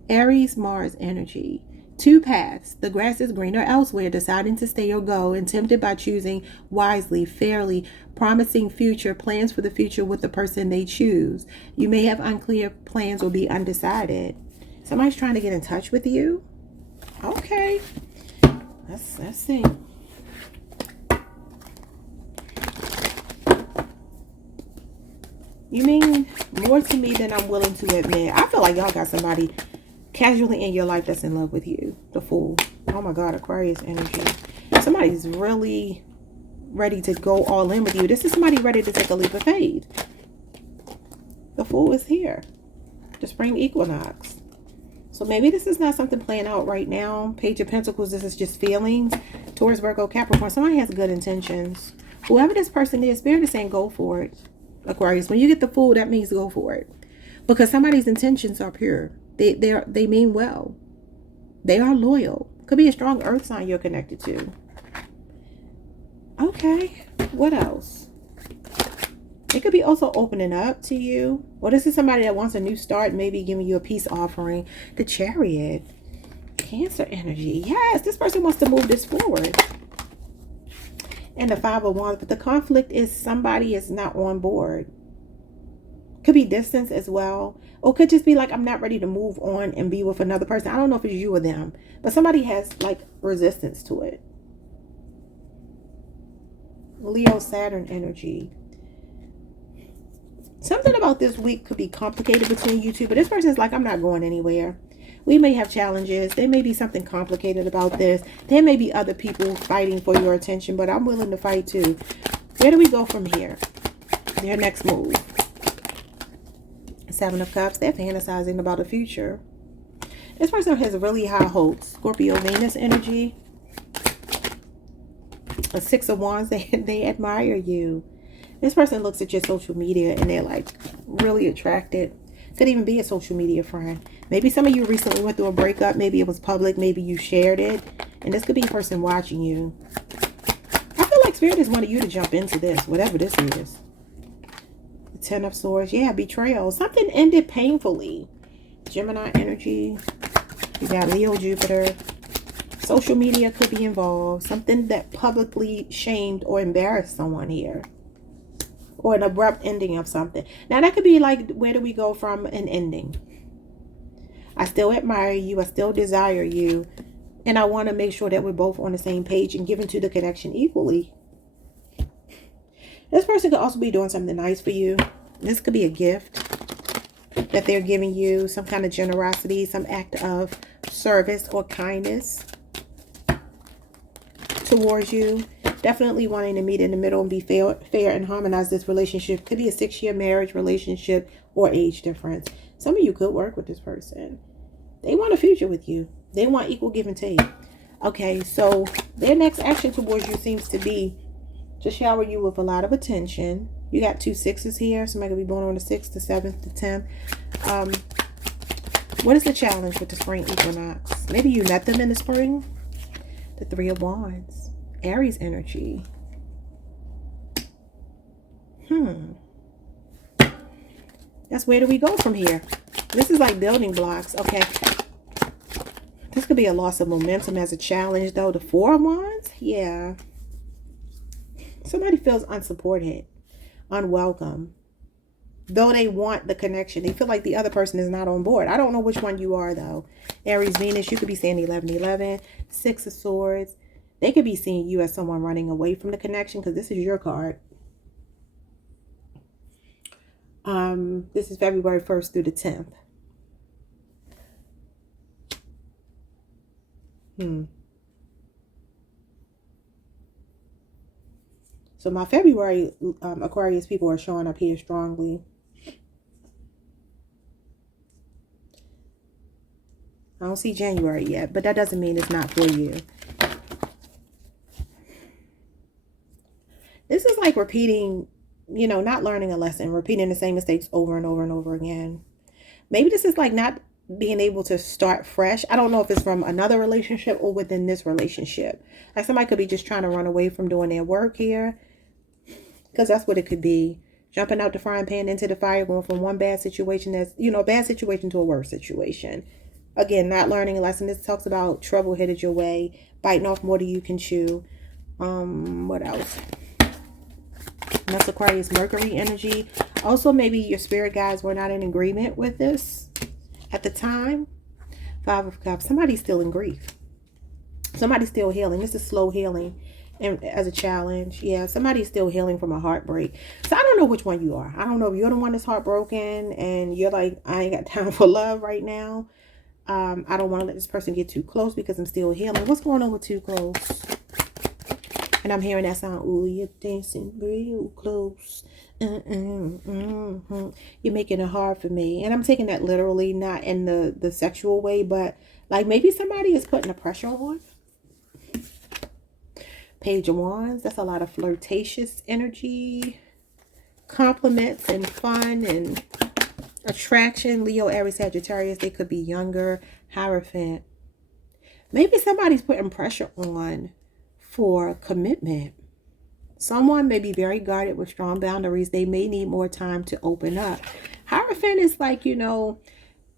Aries, Mars energy. Two paths. The grass is greener elsewhere, deciding to stay or go, and tempted by choosing wisely, fairly, promising future, plans for the future with the person they choose. You may have unclear plans or be undecided. Somebody's trying to get in touch with you. Okay. Let's see. You mean more to me than I'm willing to admit. I feel like y'all got somebody casually in your life that's in love with you. The Fool. Oh my God, Aquarius energy. Somebody's really ready to go all in with you. This is somebody ready to take a leap of faith. The Fool is here. The spring equinox. So maybe this is not something playing out right now. Page of Pentacles, this is just feelings. Taurus, Virgo, Capricorn. Somebody has good intentions. Whoever this person is, Spirit is saying go for it. Aquarius, when you get the Fool, that means go for it. Because somebody's intentions are pure. They mean well. They are loyal. Could be a strong earth sign you're connected to. Okay. What else? It could be also opening up to you. Or this is somebody that wants a new start, maybe giving you a peace offering. The Chariot. Cancer energy. Yes, this person wants to move this forward. and the Five of Wands. But the conflict is somebody is not on board. Could be distance as well. Or could just be like, I'm not ready to move on and be with another person. I don't know if it's you or them. But somebody has like resistance to it. Leo, Saturn energy. Something about this week could be complicated between you two. But this person's like, I'm not going anywhere. We may have challenges. There may be something complicated about this. There may be other people fighting for your attention. But I'm willing to fight too. Where do we go from here? Their next move. Seven of Cups. They're fantasizing about the future. This person has really high hopes. Scorpio, Venus energy. A Six of Wands. They admire you. This person looks at your social media and they're like really attracted. Could even be a social media friend. Maybe some of you recently went through a breakup. Maybe it was public. Maybe you shared it. And this could be a person watching you. I feel like Spirit is wanting you to jump into this, whatever this is. The Ten of Swords. Yeah, betrayal. Something ended painfully. Gemini energy. You got Leo, Jupiter. Social media could be involved. Something that publicly shamed or embarrassed someone here. Or an abrupt ending of something. Now that could be like, where do we go from an ending? I still admire you. I still desire you. And I want to make sure that we're both on the same page and giving to the connection equally. This person could also be doing something nice for you. This could be a gift that they're giving you. Some kind of generosity. Some act of service or kindness towards you. Definitely wanting to meet in the middle and be fair and harmonize this relationship. Could be a 6-year marriage relationship or age difference. Some of you could work with this person. They want a future with you. They want equal give and take. Okay, so their next action towards you seems to be to shower you with a lot of attention. You got 2 6s here. Somebody could be born on the 6th, the 7th, the 10th. What is the challenge with the spring equinox? Maybe you met them in the spring. The 3 of Wands. Aries energy. That's where do we go from here? This is like building blocks. Okay. This could be a loss of momentum as a challenge, though. The 4 of Wands? Yeah. Somebody feels unsupported, unwelcome. Though they want the connection, they feel like the other person is not on board. I don't know which one you are, though. Aries, Venus, you could be saying 11-11. 6 of Swords. They could be seeing you as someone running away from the connection because this is your card. This is February 1st through the 10th. So my February Aquarius people are showing up here strongly. I don't see January yet, but that doesn't mean it's not for you. This is like repeating, you know, not learning a lesson, repeating the same mistakes over and over and over again. Maybe this is like not being able to start fresh. I don't know if it's from another relationship or within this relationship. Like somebody could be just trying to run away from doing their work here. Because that's what it could be. Jumping out the frying pan into the fire, going from one bad situation that's, you know, bad situation to a worse situation. Again, not learning a lesson. This talks about trouble headed your way, biting off more than you can chew. What else? That's Aquarius, Mercury energy. Also, maybe your spirit guides were not in agreement with this at the time. 5 of Cups. Somebody's still in grief. Somebody's still healing. This is slow healing. And as a challenge, yeah, somebody's still healing from a heartbreak. So I don't know which one you are. I don't know if you're the one that's heartbroken and you're like, I ain't got time for love right now. I don't want to let this person get too close because I'm still healing. What's going on with too close? And I'm hearing that sound. Ooh, you're dancing real close. You're making it hard for me. And I'm taking that literally, not in the sexual way, but like maybe somebody is putting the pressure on. Page of Wands. That's a lot of flirtatious energy. Compliments and fun and attraction. Leo, Aries, Sagittarius. They could be younger. Hierophant. Maybe somebody's putting pressure on for commitment. Someone may be very guarded with strong boundaries. They may need more time to open up. Hierophant is like, you know,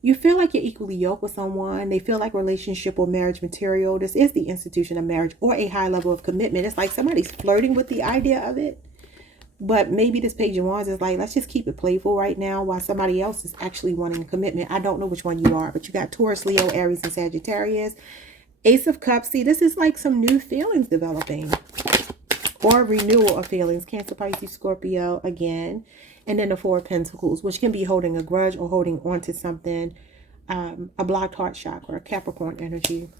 You feel like you're equally yoked with someone. They feel like relationship or marriage material. This is the institution of marriage or a high level of commitment. It's like somebody's flirting with the idea of it. But maybe this Page of Wands is like, let's just keep it playful right now while somebody else is actually wanting commitment. I don't know which one you are, but you got Taurus, Leo, Aries, and Sagittarius. Ace of Cups. See, this is like some new feelings developing or renewal of feelings. Cancer, Pisces, Scorpio again. And then the Four of Pentacles, which can be holding a grudge or holding on to something. A blocked heart chakra, Capricorn energy.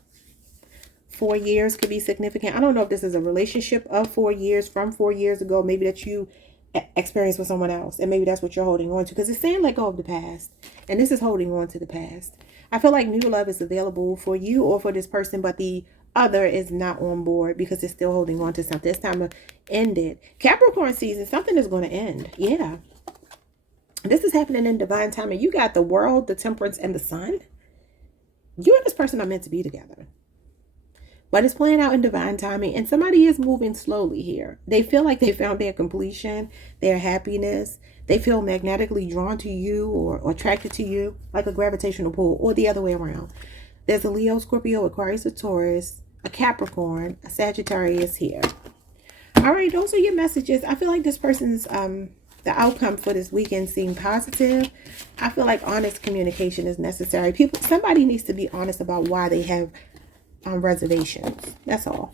4 years could be significant. I don't know if this is a relationship of 4 years from 4 years ago. Maybe that you experienced with someone else. And maybe that's what you're holding on to. Because it's saying let go of the past. And this is holding on to the past. I feel like new love is available for you or for this person. But the other is not on board because it's still holding on to something. It's time to end it. Capricorn season, something is going to end. Yeah. This is happening in divine timing. You got the World, the Temperance, and the Sun. You and this person are meant to be together. But it's playing out in divine timing. And somebody is moving slowly here. They feel like they found their completion, their happiness. They feel magnetically drawn to you or attracted to you like a gravitational pull, or the other way around. There's a Leo, Scorpio, Aquarius, a Taurus, a Capricorn, a Sagittarius here. All right, those are your messages. I feel like this person's the outcome for this weekend seemed positive. I feel like honest communication is necessary. Somebody needs to be honest about why they have reservations. That's all.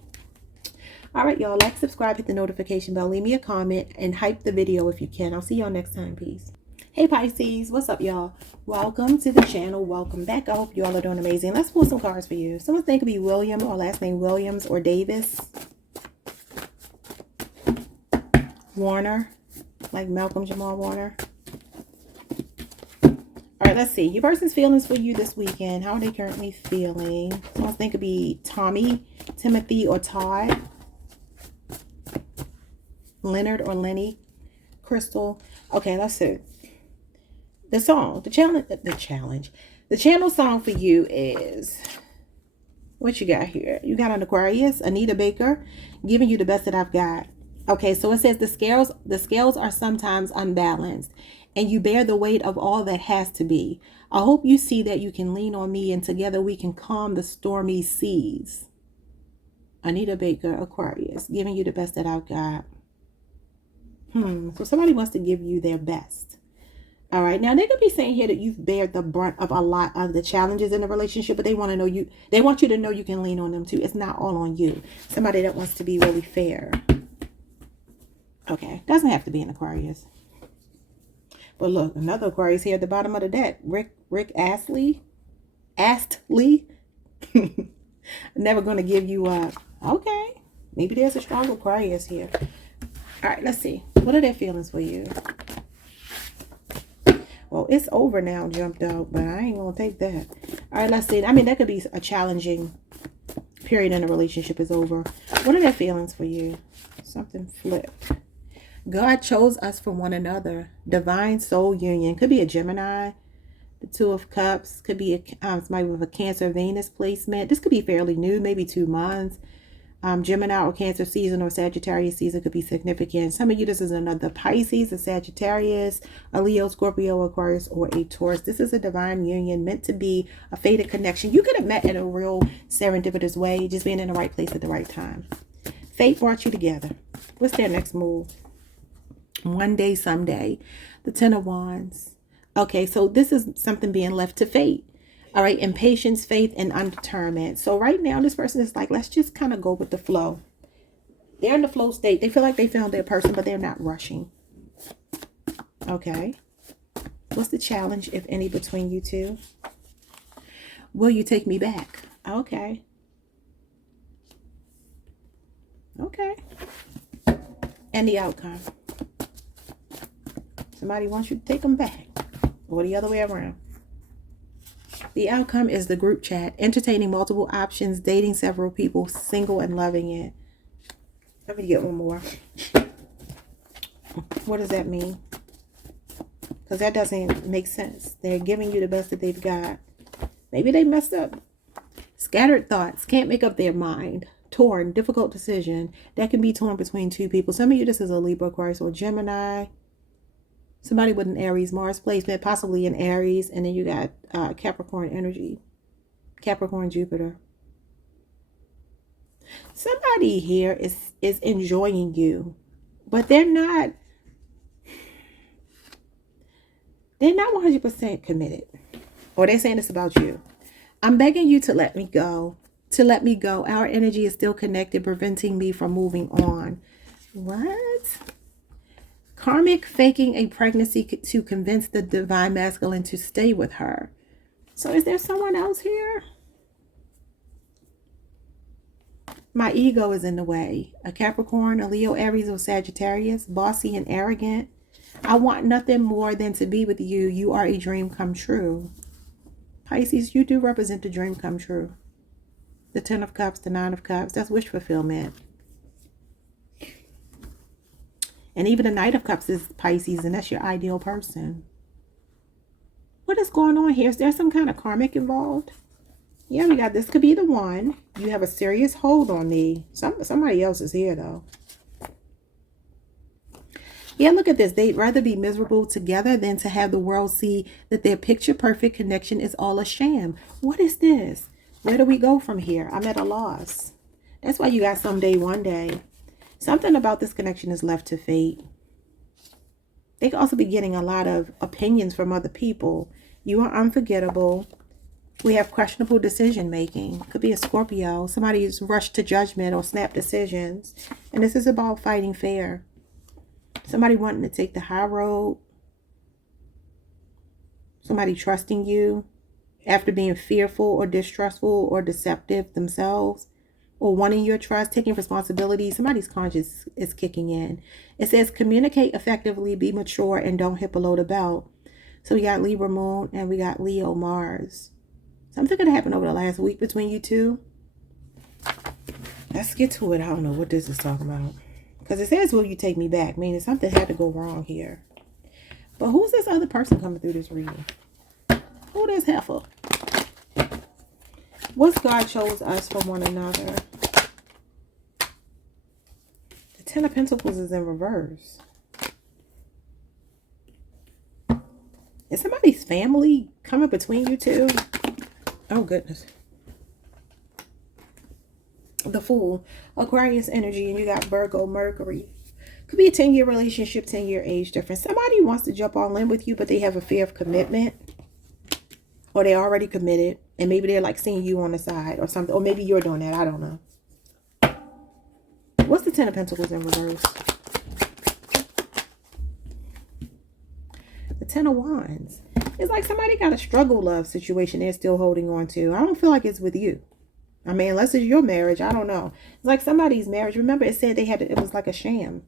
All right, y'all. Like, subscribe, hit the notification bell, leave me a comment, and hype the video if you can. I'll see y'all next time. Peace. Hey, Pisces. What's up, y'all? Welcome to the channel. Welcome back. I hope you all are doing amazing. Let's pull some cards for you. Someone's name could be William or last name Williams or Davis. Warner. Like Malcolm Jamal Warner. All right, let's see. Your person's feelings for you this weekend. How are they currently feeling? Someone's name could be Tommy, Timothy, or Todd. Leonard or Lenny. Crystal. Okay, let's see. The song, the channel song for you is, what you got here? You got an Aquarius, Anita Baker, giving you the best that I've got. Okay, so it says the scales are sometimes unbalanced, and you bear the weight of all that has to be. I hope you see that you can lean on me, and together we can calm the stormy seas. Anita Baker, Aquarius, giving you the best that I've got. So somebody wants to give you their best. All right, now they could be saying here that you've bared the brunt of a lot of the challenges in the relationship, but they want to know you. They want you to know you can lean on them too. It's not all on you. Somebody that wants to be really fair. Okay, doesn't have to be an Aquarius. But look, another Aquarius here at the bottom of the deck. Rick Astley. Never going to give you up. Okay, maybe there's a strong Aquarius here. All right, let's see. What are their feelings for you? Well, it's over now, jumped out, but I ain't going to take that. All right, let's see. I mean, that could be a challenging period in a relationship is over. What are their feelings for you? Something flipped. God chose us for one another. Divine soul union. Could be a Gemini. The Two of Cups. Could be somebody with a Cancer Venus placement. This could be fairly new, maybe 2 months. Gemini or Cancer season or Sagittarius season could be significant. Some of you, this is another Pisces, a Sagittarius, a Leo, Scorpio, Aquarius, or a Taurus. This is a divine union meant to be a fated connection. You could have met in a real serendipitous way, just being in the right place at the right time. Fate brought you together. What's their next move? One day, someday. The Ten of Wands. Okay, so this is something being left to fate. All right, impatience, faith, and undetermined. So right now, this person is like, let's just kind of go with the flow. They're in the flow state. They feel like they found their person, but they're not rushing. Okay. What's the challenge, if any, between you two? Will you take me back? Okay. Okay. And the outcome. Somebody wants you to take them back. Or the other way around. The outcome is the group chat. Entertaining multiple options. Dating several people. Single and loving it. Let me get one more. What does that mean? Because that doesn't make sense. They're giving you the best that they've got. Maybe they messed up. Scattered thoughts. Can't make up their mind. Torn. Difficult decision. That can be torn between two people. Some of you, this is a Libra, Aquarius, or Gemini. Somebody with an Aries Mars placement, possibly an Aries, and then you got Capricorn energy, Capricorn Jupiter. Somebody here is enjoying you, but they're not 100% committed, or they're saying it's about you. I'm begging you to let me go. To let me go. Our energy is still connected, preventing me from moving on. What? Karmic faking a pregnancy to convince the divine masculine to stay with her. So is there someone else here? My ego is in the way. A Capricorn, a Leo, Aries, or Sagittarius, bossy and arrogant. I want nothing more than to be with you. You are a dream come true. Pisces, you do represent the dream come true. The 10 of Cups, the 9 of Cups, that's wish fulfillment. And even the Knight of Cups is Pisces, and that's your ideal person. What is going on here? Is there some kind of karmic involved? Yeah, we got this could be the one. You have a serious hold on me. Somebody else is here, though. Yeah, look at this. They'd rather be miserable together than to have the world see that their picture-perfect connection is all a sham. What is this? Where do we go from here? I'm at a loss. That's why you got someday, one day. Something about this connection is left to fate. They could also be getting a lot of opinions from other people. You are unforgettable. We have questionable decision making. Could be a Scorpio. Somebody's rushed to judgment or snap decisions. And this is about fighting fair. Somebody wanting to take the high road. Somebody trusting you after being fearful or distrustful or deceptive themselves, or wanting your trust, taking responsibility. Somebody's conscience is kicking in. It says communicate effectively, be mature, and don't hit below the belt. So we got Libra Moon and we got Leo Mars. Something could happen over the last week between you two. Let's get to it. I don't know what this is talking about. Because it says, will you take me back? Meaning something had to go wrong here. But who's this other person coming through this reading? Who this heifer? What's God chose us for one another? The 10 of Pentacles is in reverse. Is somebody's family coming between you two? Oh, goodness. The Fool, Aquarius energy, and you got Virgo, Mercury. Could be a 10-year relationship, 10-year age difference. Somebody wants to jump all in with you, but they have a fear of commitment. Or they're already committed. And maybe they're like seeing you on the side or something. Or maybe you're doing that. I don't know. What's the 10 of Pentacles in reverse? The 10 of Wands. It's like somebody got a struggle love situation they're still holding on to. I don't feel like it's with you. I mean, unless it's your marriage, I don't know. It's like somebody's marriage. Remember, it said it was like a sham.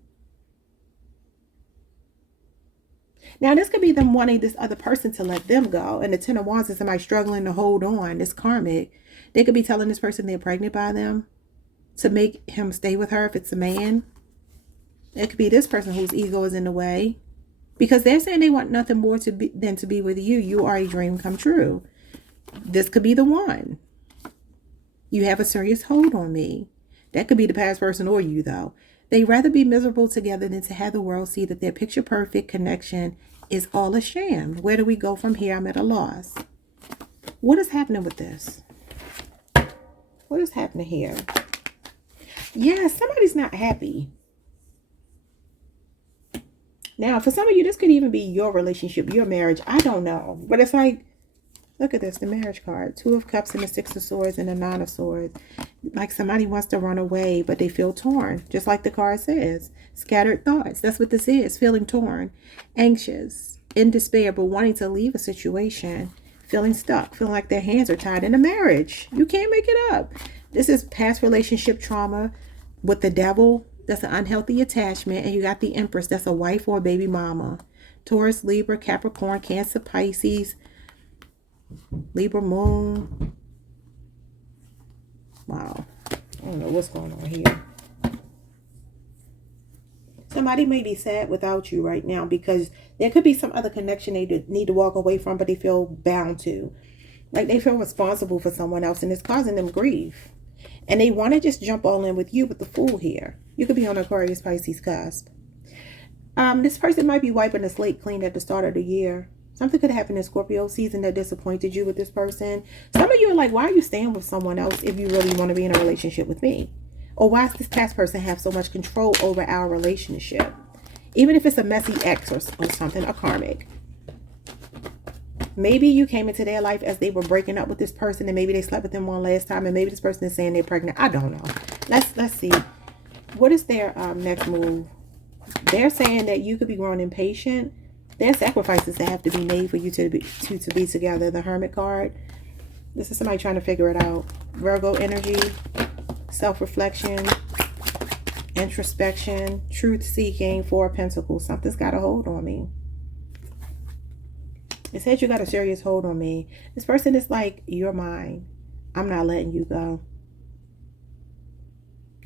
Now, this could be them wanting this other person to let them go. And the 10 of Wands is somebody struggling to hold on. It's karmic. They could be telling this person they're pregnant by them to make him stay with her if it's a man. It could be this person whose ego is in the way. Because they're saying they want nothing more than to be with you. You are a dream come true. This could be the one. You have a serious hold on me. That could be the past person or you, though. They'd rather be miserable together than to have the world see that their picture-perfect connection is all a sham. Where do we go from here? I'm at a loss. What is happening with this? What is happening here? Yeah, somebody's not happy. Now, for some of you, this could even be your relationship, your marriage. I don't know. But it's like, look at this, the marriage card. 2 of Cups and the 6 of Swords and the 9 of Swords. Like somebody wants to run away, but they feel torn. Just like the card says. Scattered thoughts. That's what this is. Feeling torn. Anxious. In despair, but wanting to leave a situation. Feeling stuck. Feeling like their hands are tied in a marriage. You can't make it up. This is past relationship trauma with the devil. That's an unhealthy attachment. And you got the Empress. That's a wife or a baby mama. Taurus, Libra, Capricorn, Cancer, Pisces. Libra Moon. Wow. I don't know what's going on here. Somebody may be sad without you right now because there could be some other connection they need to walk away from, but they feel bound to. Like they feel responsible for someone else and it's causing them grief. And they want to just jump all in with you with the Fool here. You could be on Aquarius, Pisces cusp. This person might be wiping the slate clean at the start of the year. Something could happen in Scorpio season that disappointed you with this person. Some of you are like, why are you staying with someone else if you really want to be in a relationship with me? Or why does this past person have so much control over our relationship? Even if it's a messy ex or something, a karmic. Maybe you came into their life as they were breaking up with this person, and maybe they slept with them one last time, and maybe this person is saying they're pregnant. I don't know. Let's see. What is their next move? They're saying that you could be growing impatient. There's sacrifices that have to be made for you to be together. The Hermit card. This is somebody trying to figure it out. Virgo energy, self-reflection, introspection, truth-seeking, Four of Pentacles. Something's got a hold on me. It says you got a serious hold on me. This person is like, you're mine. I'm not letting you go.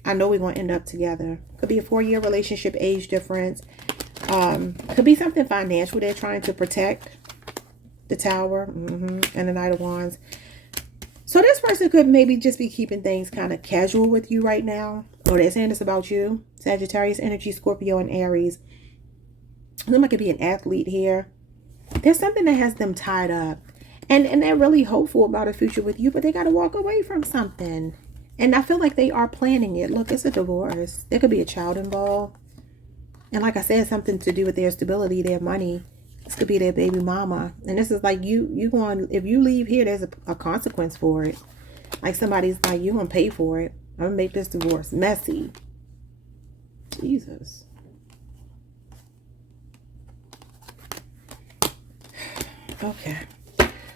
I know we're going to end up together. Could be a 4-year relationship, age difference. Could be something financial they're trying to protect. The Tower and the Knight of Wands. So this person could maybe just be keeping things kind of casual with you right now. Or they're saying this about you. Sagittarius energy, Scorpio, and Aries. Somebody could be an athlete here. There's something that has them tied up. And they're really hopeful about a future with you, but they got to walk away from something. And I feel like they are planning it. Look, it's a divorce. There could be a child involved. And like I said, something to do with their stability, their money. This could be their baby mama. And this is like you going, if you leave here, there's a consequence for it. Like somebody's like, you going to pay for it. I'm going to make this divorce messy. Jesus. Okay.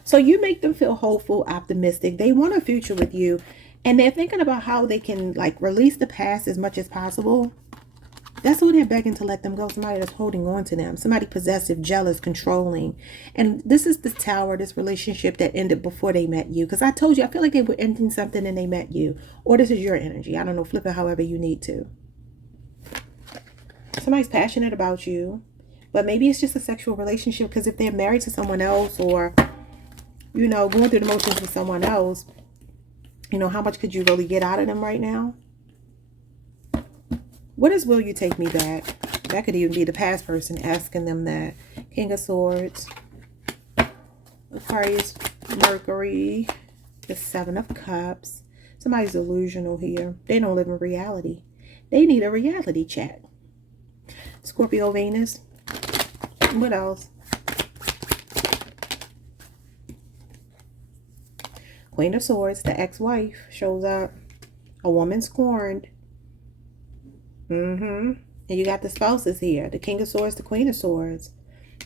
So you make them feel hopeful, optimistic. They want a future with you. And they're thinking about how they can like release the past as much as possible. That's who they're begging to let them go. Somebody that's holding on to them. Somebody possessive, jealous, controlling. And this is the Tower, this relationship that ended before they met you. Because I told you, I feel like they were ending something and they met you. Or this is your energy. I don't know, flip it however you need to. Somebody's passionate about you. But maybe it's just a sexual relationship. Because if they're married to someone else or, you know, going through the motions with someone else, you know, how much could you really get out of them right now? What is will you take me back? That could even be the past person asking them that. King of Swords. Aquarius, Mercury. The Seven of Cups. Somebody's delusional here. They don't live in reality. They need a reality check. Scorpio, Venus. What else? Queen of Swords, the ex-wife shows up. A woman scorned. And you got the spouses here. The King of Swords, the Queen of Swords.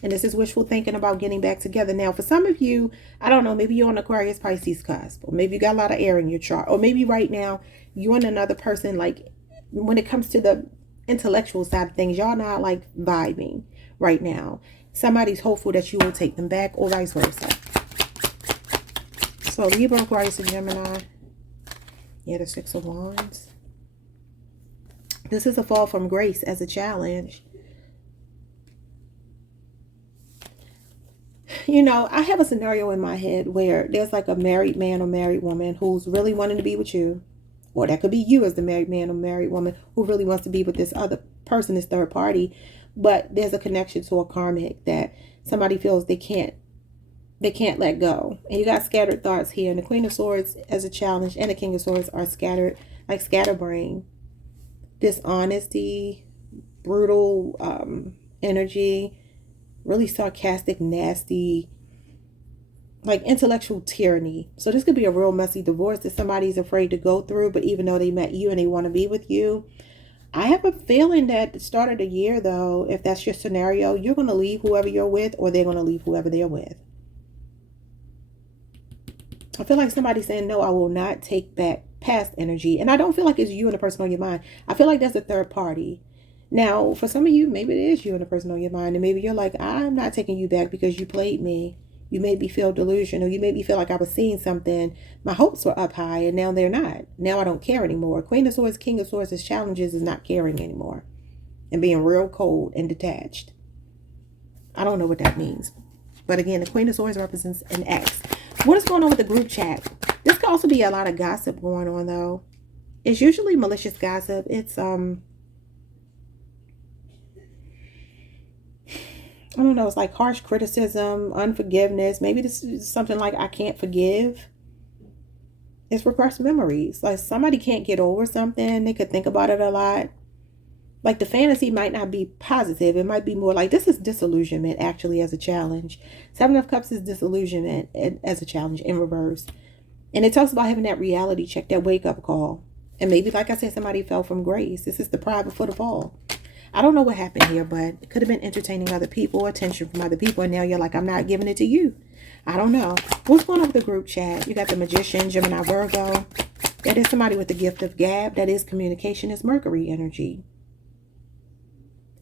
And this is wishful thinking about getting back together. Now, for some of you, I don't know, maybe you're on Aquarius, Pisces cusp. Or maybe you got a lot of air in your chart. Or maybe right now, you and another person, like, when it comes to the intellectual side of things, y'all not, like, vibing right now. Somebody's hopeful that you will take them back or vice versa. So, Libra, Aquarius, and Gemini. Yeah, the Six of Wands. This is a fall from grace as a challenge. You know, I have a scenario in my head where there's like a married man or married woman who's really wanting to be with you. Or that could be you as the married man or married woman who really wants to be with this other person, this third party. But there's a connection to a karmic that somebody feels they can't let go. And you got scattered thoughts here. And the Queen of Swords as a challenge and the King of Swords are scattered, like scatterbrain. Dishonesty, brutal energy, really sarcastic, nasty, like intellectual tyranny. So this could be a real messy divorce that somebody's afraid to go through, but even though they met you and they want to be with you. I have a feeling that at the start of the year, though, if that's your scenario, you're going to leave whoever you're with or they're going to leave whoever they're with. I feel like somebody's saying, no, I will not take back past energy. And I don't feel like it's you and the person on your mind. I feel like that's a third party. Now, for some of you, maybe it is you and the person on your mind. And maybe you're like, I'm not taking you back because you played me. You made me feel delusional. You made me feel like I was seeing something. My hopes were up high and now they're not. Now I don't care anymore. Queen of Swords, King of Swords, his challenges is not caring anymore. And being real cold and detached. I don't know what that means. But again, the Queen of Swords represents an ex. What is going on with the group chat? This could also be a lot of gossip going on, though. It's usually malicious gossip. It's I don't know, it's like harsh criticism, unforgiveness. Maybe this is something like I can't forgive. It's repressed memories. Like somebody can't get over something. They could think about it a lot. Like the fantasy might not be positive. It might be more like this is disillusionment actually as a challenge. Seven of Cups is disillusionment as a challenge in reverse. And it talks about having that reality check, that wake up call. And maybe, like I said, somebody fell from grace. This is the pride before the fall. I don't know what happened here, but it could have been entertaining other people, attention from other people. And now you're like, I'm not giving it to you. I don't know. What's going on with the group chat? You got the Magician, Gemini, Virgo. That is somebody with the gift of gab. That is communication. It's Mercury energy.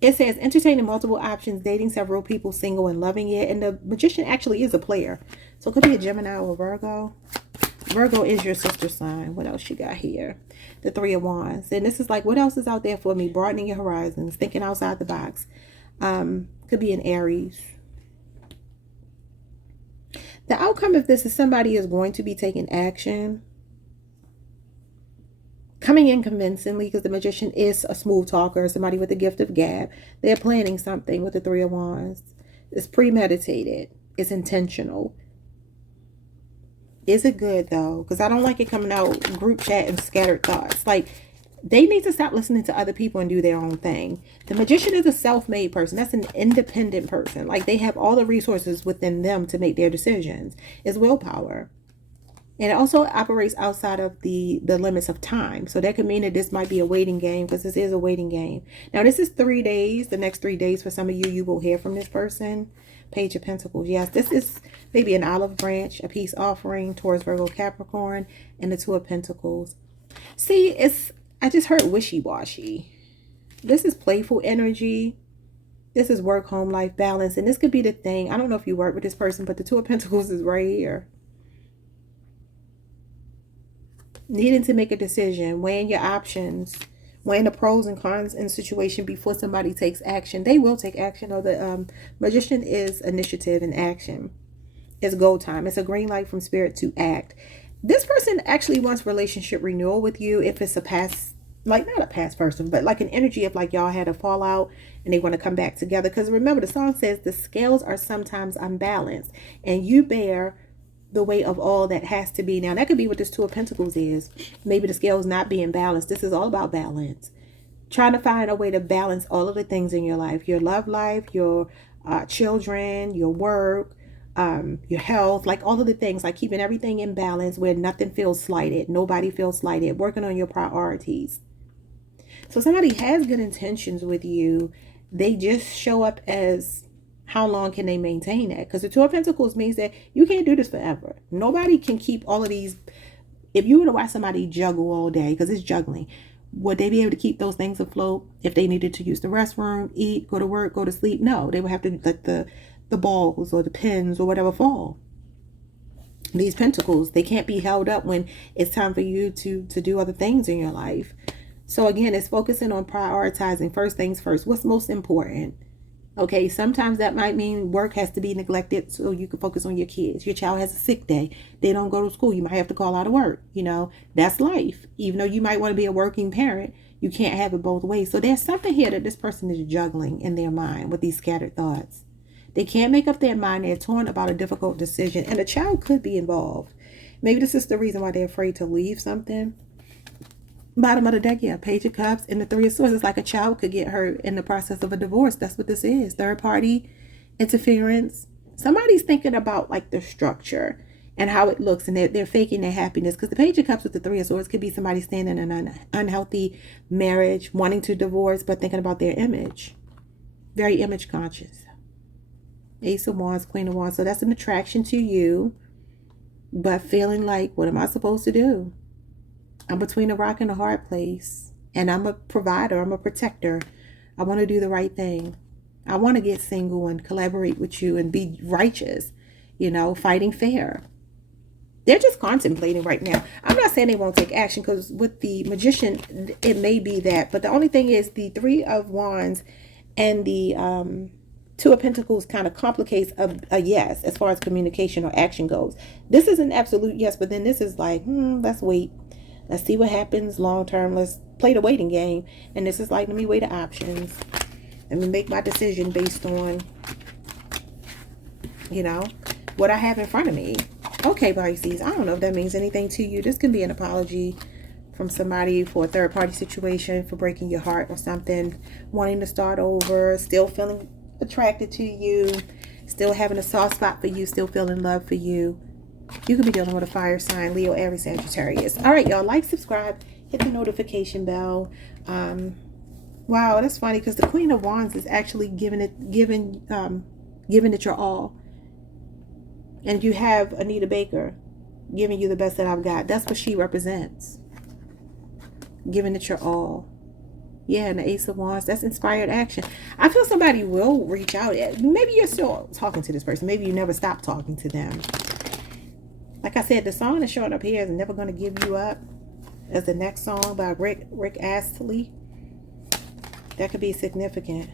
It says entertaining multiple options, dating several people, single and loving it. And the Magician actually is a player. So it could be a Gemini or Virgo. Virgo is your sister sign. What else you got here? The Three of Wands. And this is like, what else is out there for me? Broadening your horizons, thinking outside the box. Could be an Aries. The outcome of this is somebody is going to be taking action. Coming in convincingly, because the Magician is a smooth talker, somebody with the gift of gab. They're planning something with the Three of Wands. It's premeditated. It's intentional. Is it good though? Because I don't like it coming out group chat and scattered thoughts. Like they need to stop listening to other people and do their own thing. The Magician is a self-made person. That's an independent person. Like they have all the resources within them to make their decisions. It's willpower. And it also operates outside of the limits of time. So that could mean that this might be a waiting game, because this is a waiting game. Now, this is 3 days. The next 3 days for some of you, you will hear from this person. Page of Pentacles. Yes, this is maybe an olive branch, a peace offering, Taurus, Virgo, Capricorn, and the Two of Pentacles. See, I just heard wishy-washy. This is playful energy. This is work, home, life balance. And this could be the thing. I don't know if you work with this person, but the Two of Pentacles is right here. Needing to make a decision, weighing your options, weighing the pros and cons in the situation before somebody takes action. They will take action. Or the Magician is initiative and action. It's go time. It's a green light from spirit to act. This person actually wants relationship renewal with you. If it's a past, like not a past person, but like an energy of like y'all had a fallout and they want to come back together. Because remember, the song says the scales are sometimes unbalanced and you bear the weight of all that has to be. Now that could be what this Two of Pentacles is. Maybe the scales not being balanced. This is all about balance. Trying to find a way to balance all of the things in your life. Your love life, your children, your work, your health, like all of the things, like keeping everything in balance where nothing feels slighted. Nobody feels slighted. Working on your priorities. So somebody has good intentions with you. They just show up as how long can they maintain that? Because the Two of Pentacles means that you can't do this forever. Nobody can keep all of these. If you were to watch somebody juggle all day, because it's juggling, would they be able to keep those things afloat if they needed to use the restroom, eat, go to work, go to sleep? No, they would have to let the balls or the pins or whatever fall. These pentacles, they can't be held up when it's time for you to do other things in your life. So again, it's focusing on prioritizing first things first. What's most important? Okay, sometimes that might mean work has to be neglected so you can focus on your kids. Your child has a sick day. They don't go to school. You might have to call out of work. You know, that's life. Even though you might want to be a working parent, you can't have it both ways. So there's something here that this person is juggling in their mind with these scattered thoughts. They can't make up their mind. They're torn about a difficult decision, and a child could be involved. Maybe this is the reason why they're afraid to leave something. Bottom of the deck, yeah, Page of Cups and the Three of Swords. It's like a child could get hurt in the process of a divorce. That's what this is. Third party interference. Somebody's thinking about like the structure and how it looks, and they're faking their happiness. Because the Page of Cups with the Three of Swords could be somebody staying in an unhealthy marriage, wanting to divorce, but thinking about their image. Very image conscious. Ace of Wands, Queen of Wands. So that's an attraction to you, but feeling like, what am I supposed to do? I'm between a rock and a hard place, and I'm a provider. I'm a protector. I want to do the right thing. I want to get single and collaborate with you and be righteous, you know, fighting fair. They're just contemplating right now. I'm not saying they won't take action, because with the Magician, it may be that. But the only thing is the Three of Wands and the Two of Pentacles kind of complicates a yes as far as communication or action goes. This is an absolute yes, but then this is like, let's wait. Let's see what happens long term. Let's play the waiting game. And this is like, let me weigh the options. Let me make my decision based on you know, what I have in front of me. Okay, Pisces, I don't know if that means anything to you. This can be an apology from somebody for a third-party situation, for breaking your heart or something, wanting to start over, still feeling attracted to you, still having a soft spot for you, still feeling love for you. You could be dealing with a fire sign, Leo, Aries, Sagittarius. All right, y'all, like, subscribe, hit the notification bell. Wow, that's funny because the Queen of Wands is actually giving it your all. And you have Anita Baker giving you the best that I've got. That's what she represents. Giving it your all. Yeah, and the Ace of Wands, that's inspired action. I feel somebody will reach out. Maybe you're still talking to this person. Maybe you never stopped talking to them. Like I said, the song that's showing up here is Never Gonna Give You Up. As the next song by Rick Astley. That could be significant.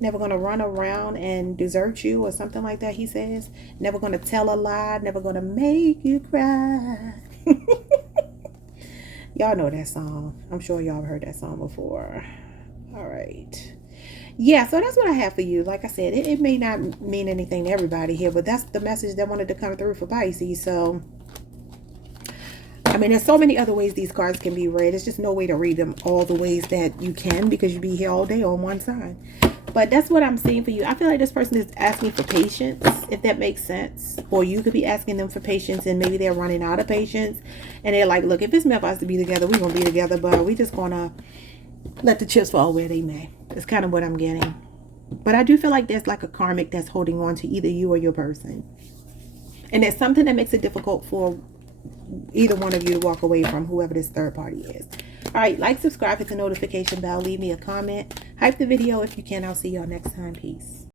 Never gonna run around and desert you or something like that, he says. Never gonna tell a lie. Never gonna make you cry. Y'all know that song. I'm sure y'all have heard that song before. All right. Yeah, so that's what I have for you. Like I said, it may not mean anything to everybody here, but that's the message that wanted to come through for Pisces. So, I mean, there's so many other ways these cards can be read. There's just no way to read them all the ways that you can because you'd be here all day on one side. But that's what I'm seeing for you. I feel like this person is asking for patience, if that makes sense. Or you could be asking them for patience and maybe they're running out of patience. And they're like, look, if it's meant for us to be together, we're going to be together. But we just going to let the chips fall where they may. That's kind of what I'm getting. But I do feel like there's like a karmic that's holding on to either you or your person. And there's something that makes it difficult for either one of you to walk away from, whoever this third party is. All right, like, subscribe, hit the notification bell, leave me a comment, hype the video if you can. I'll see y'all next time. Peace.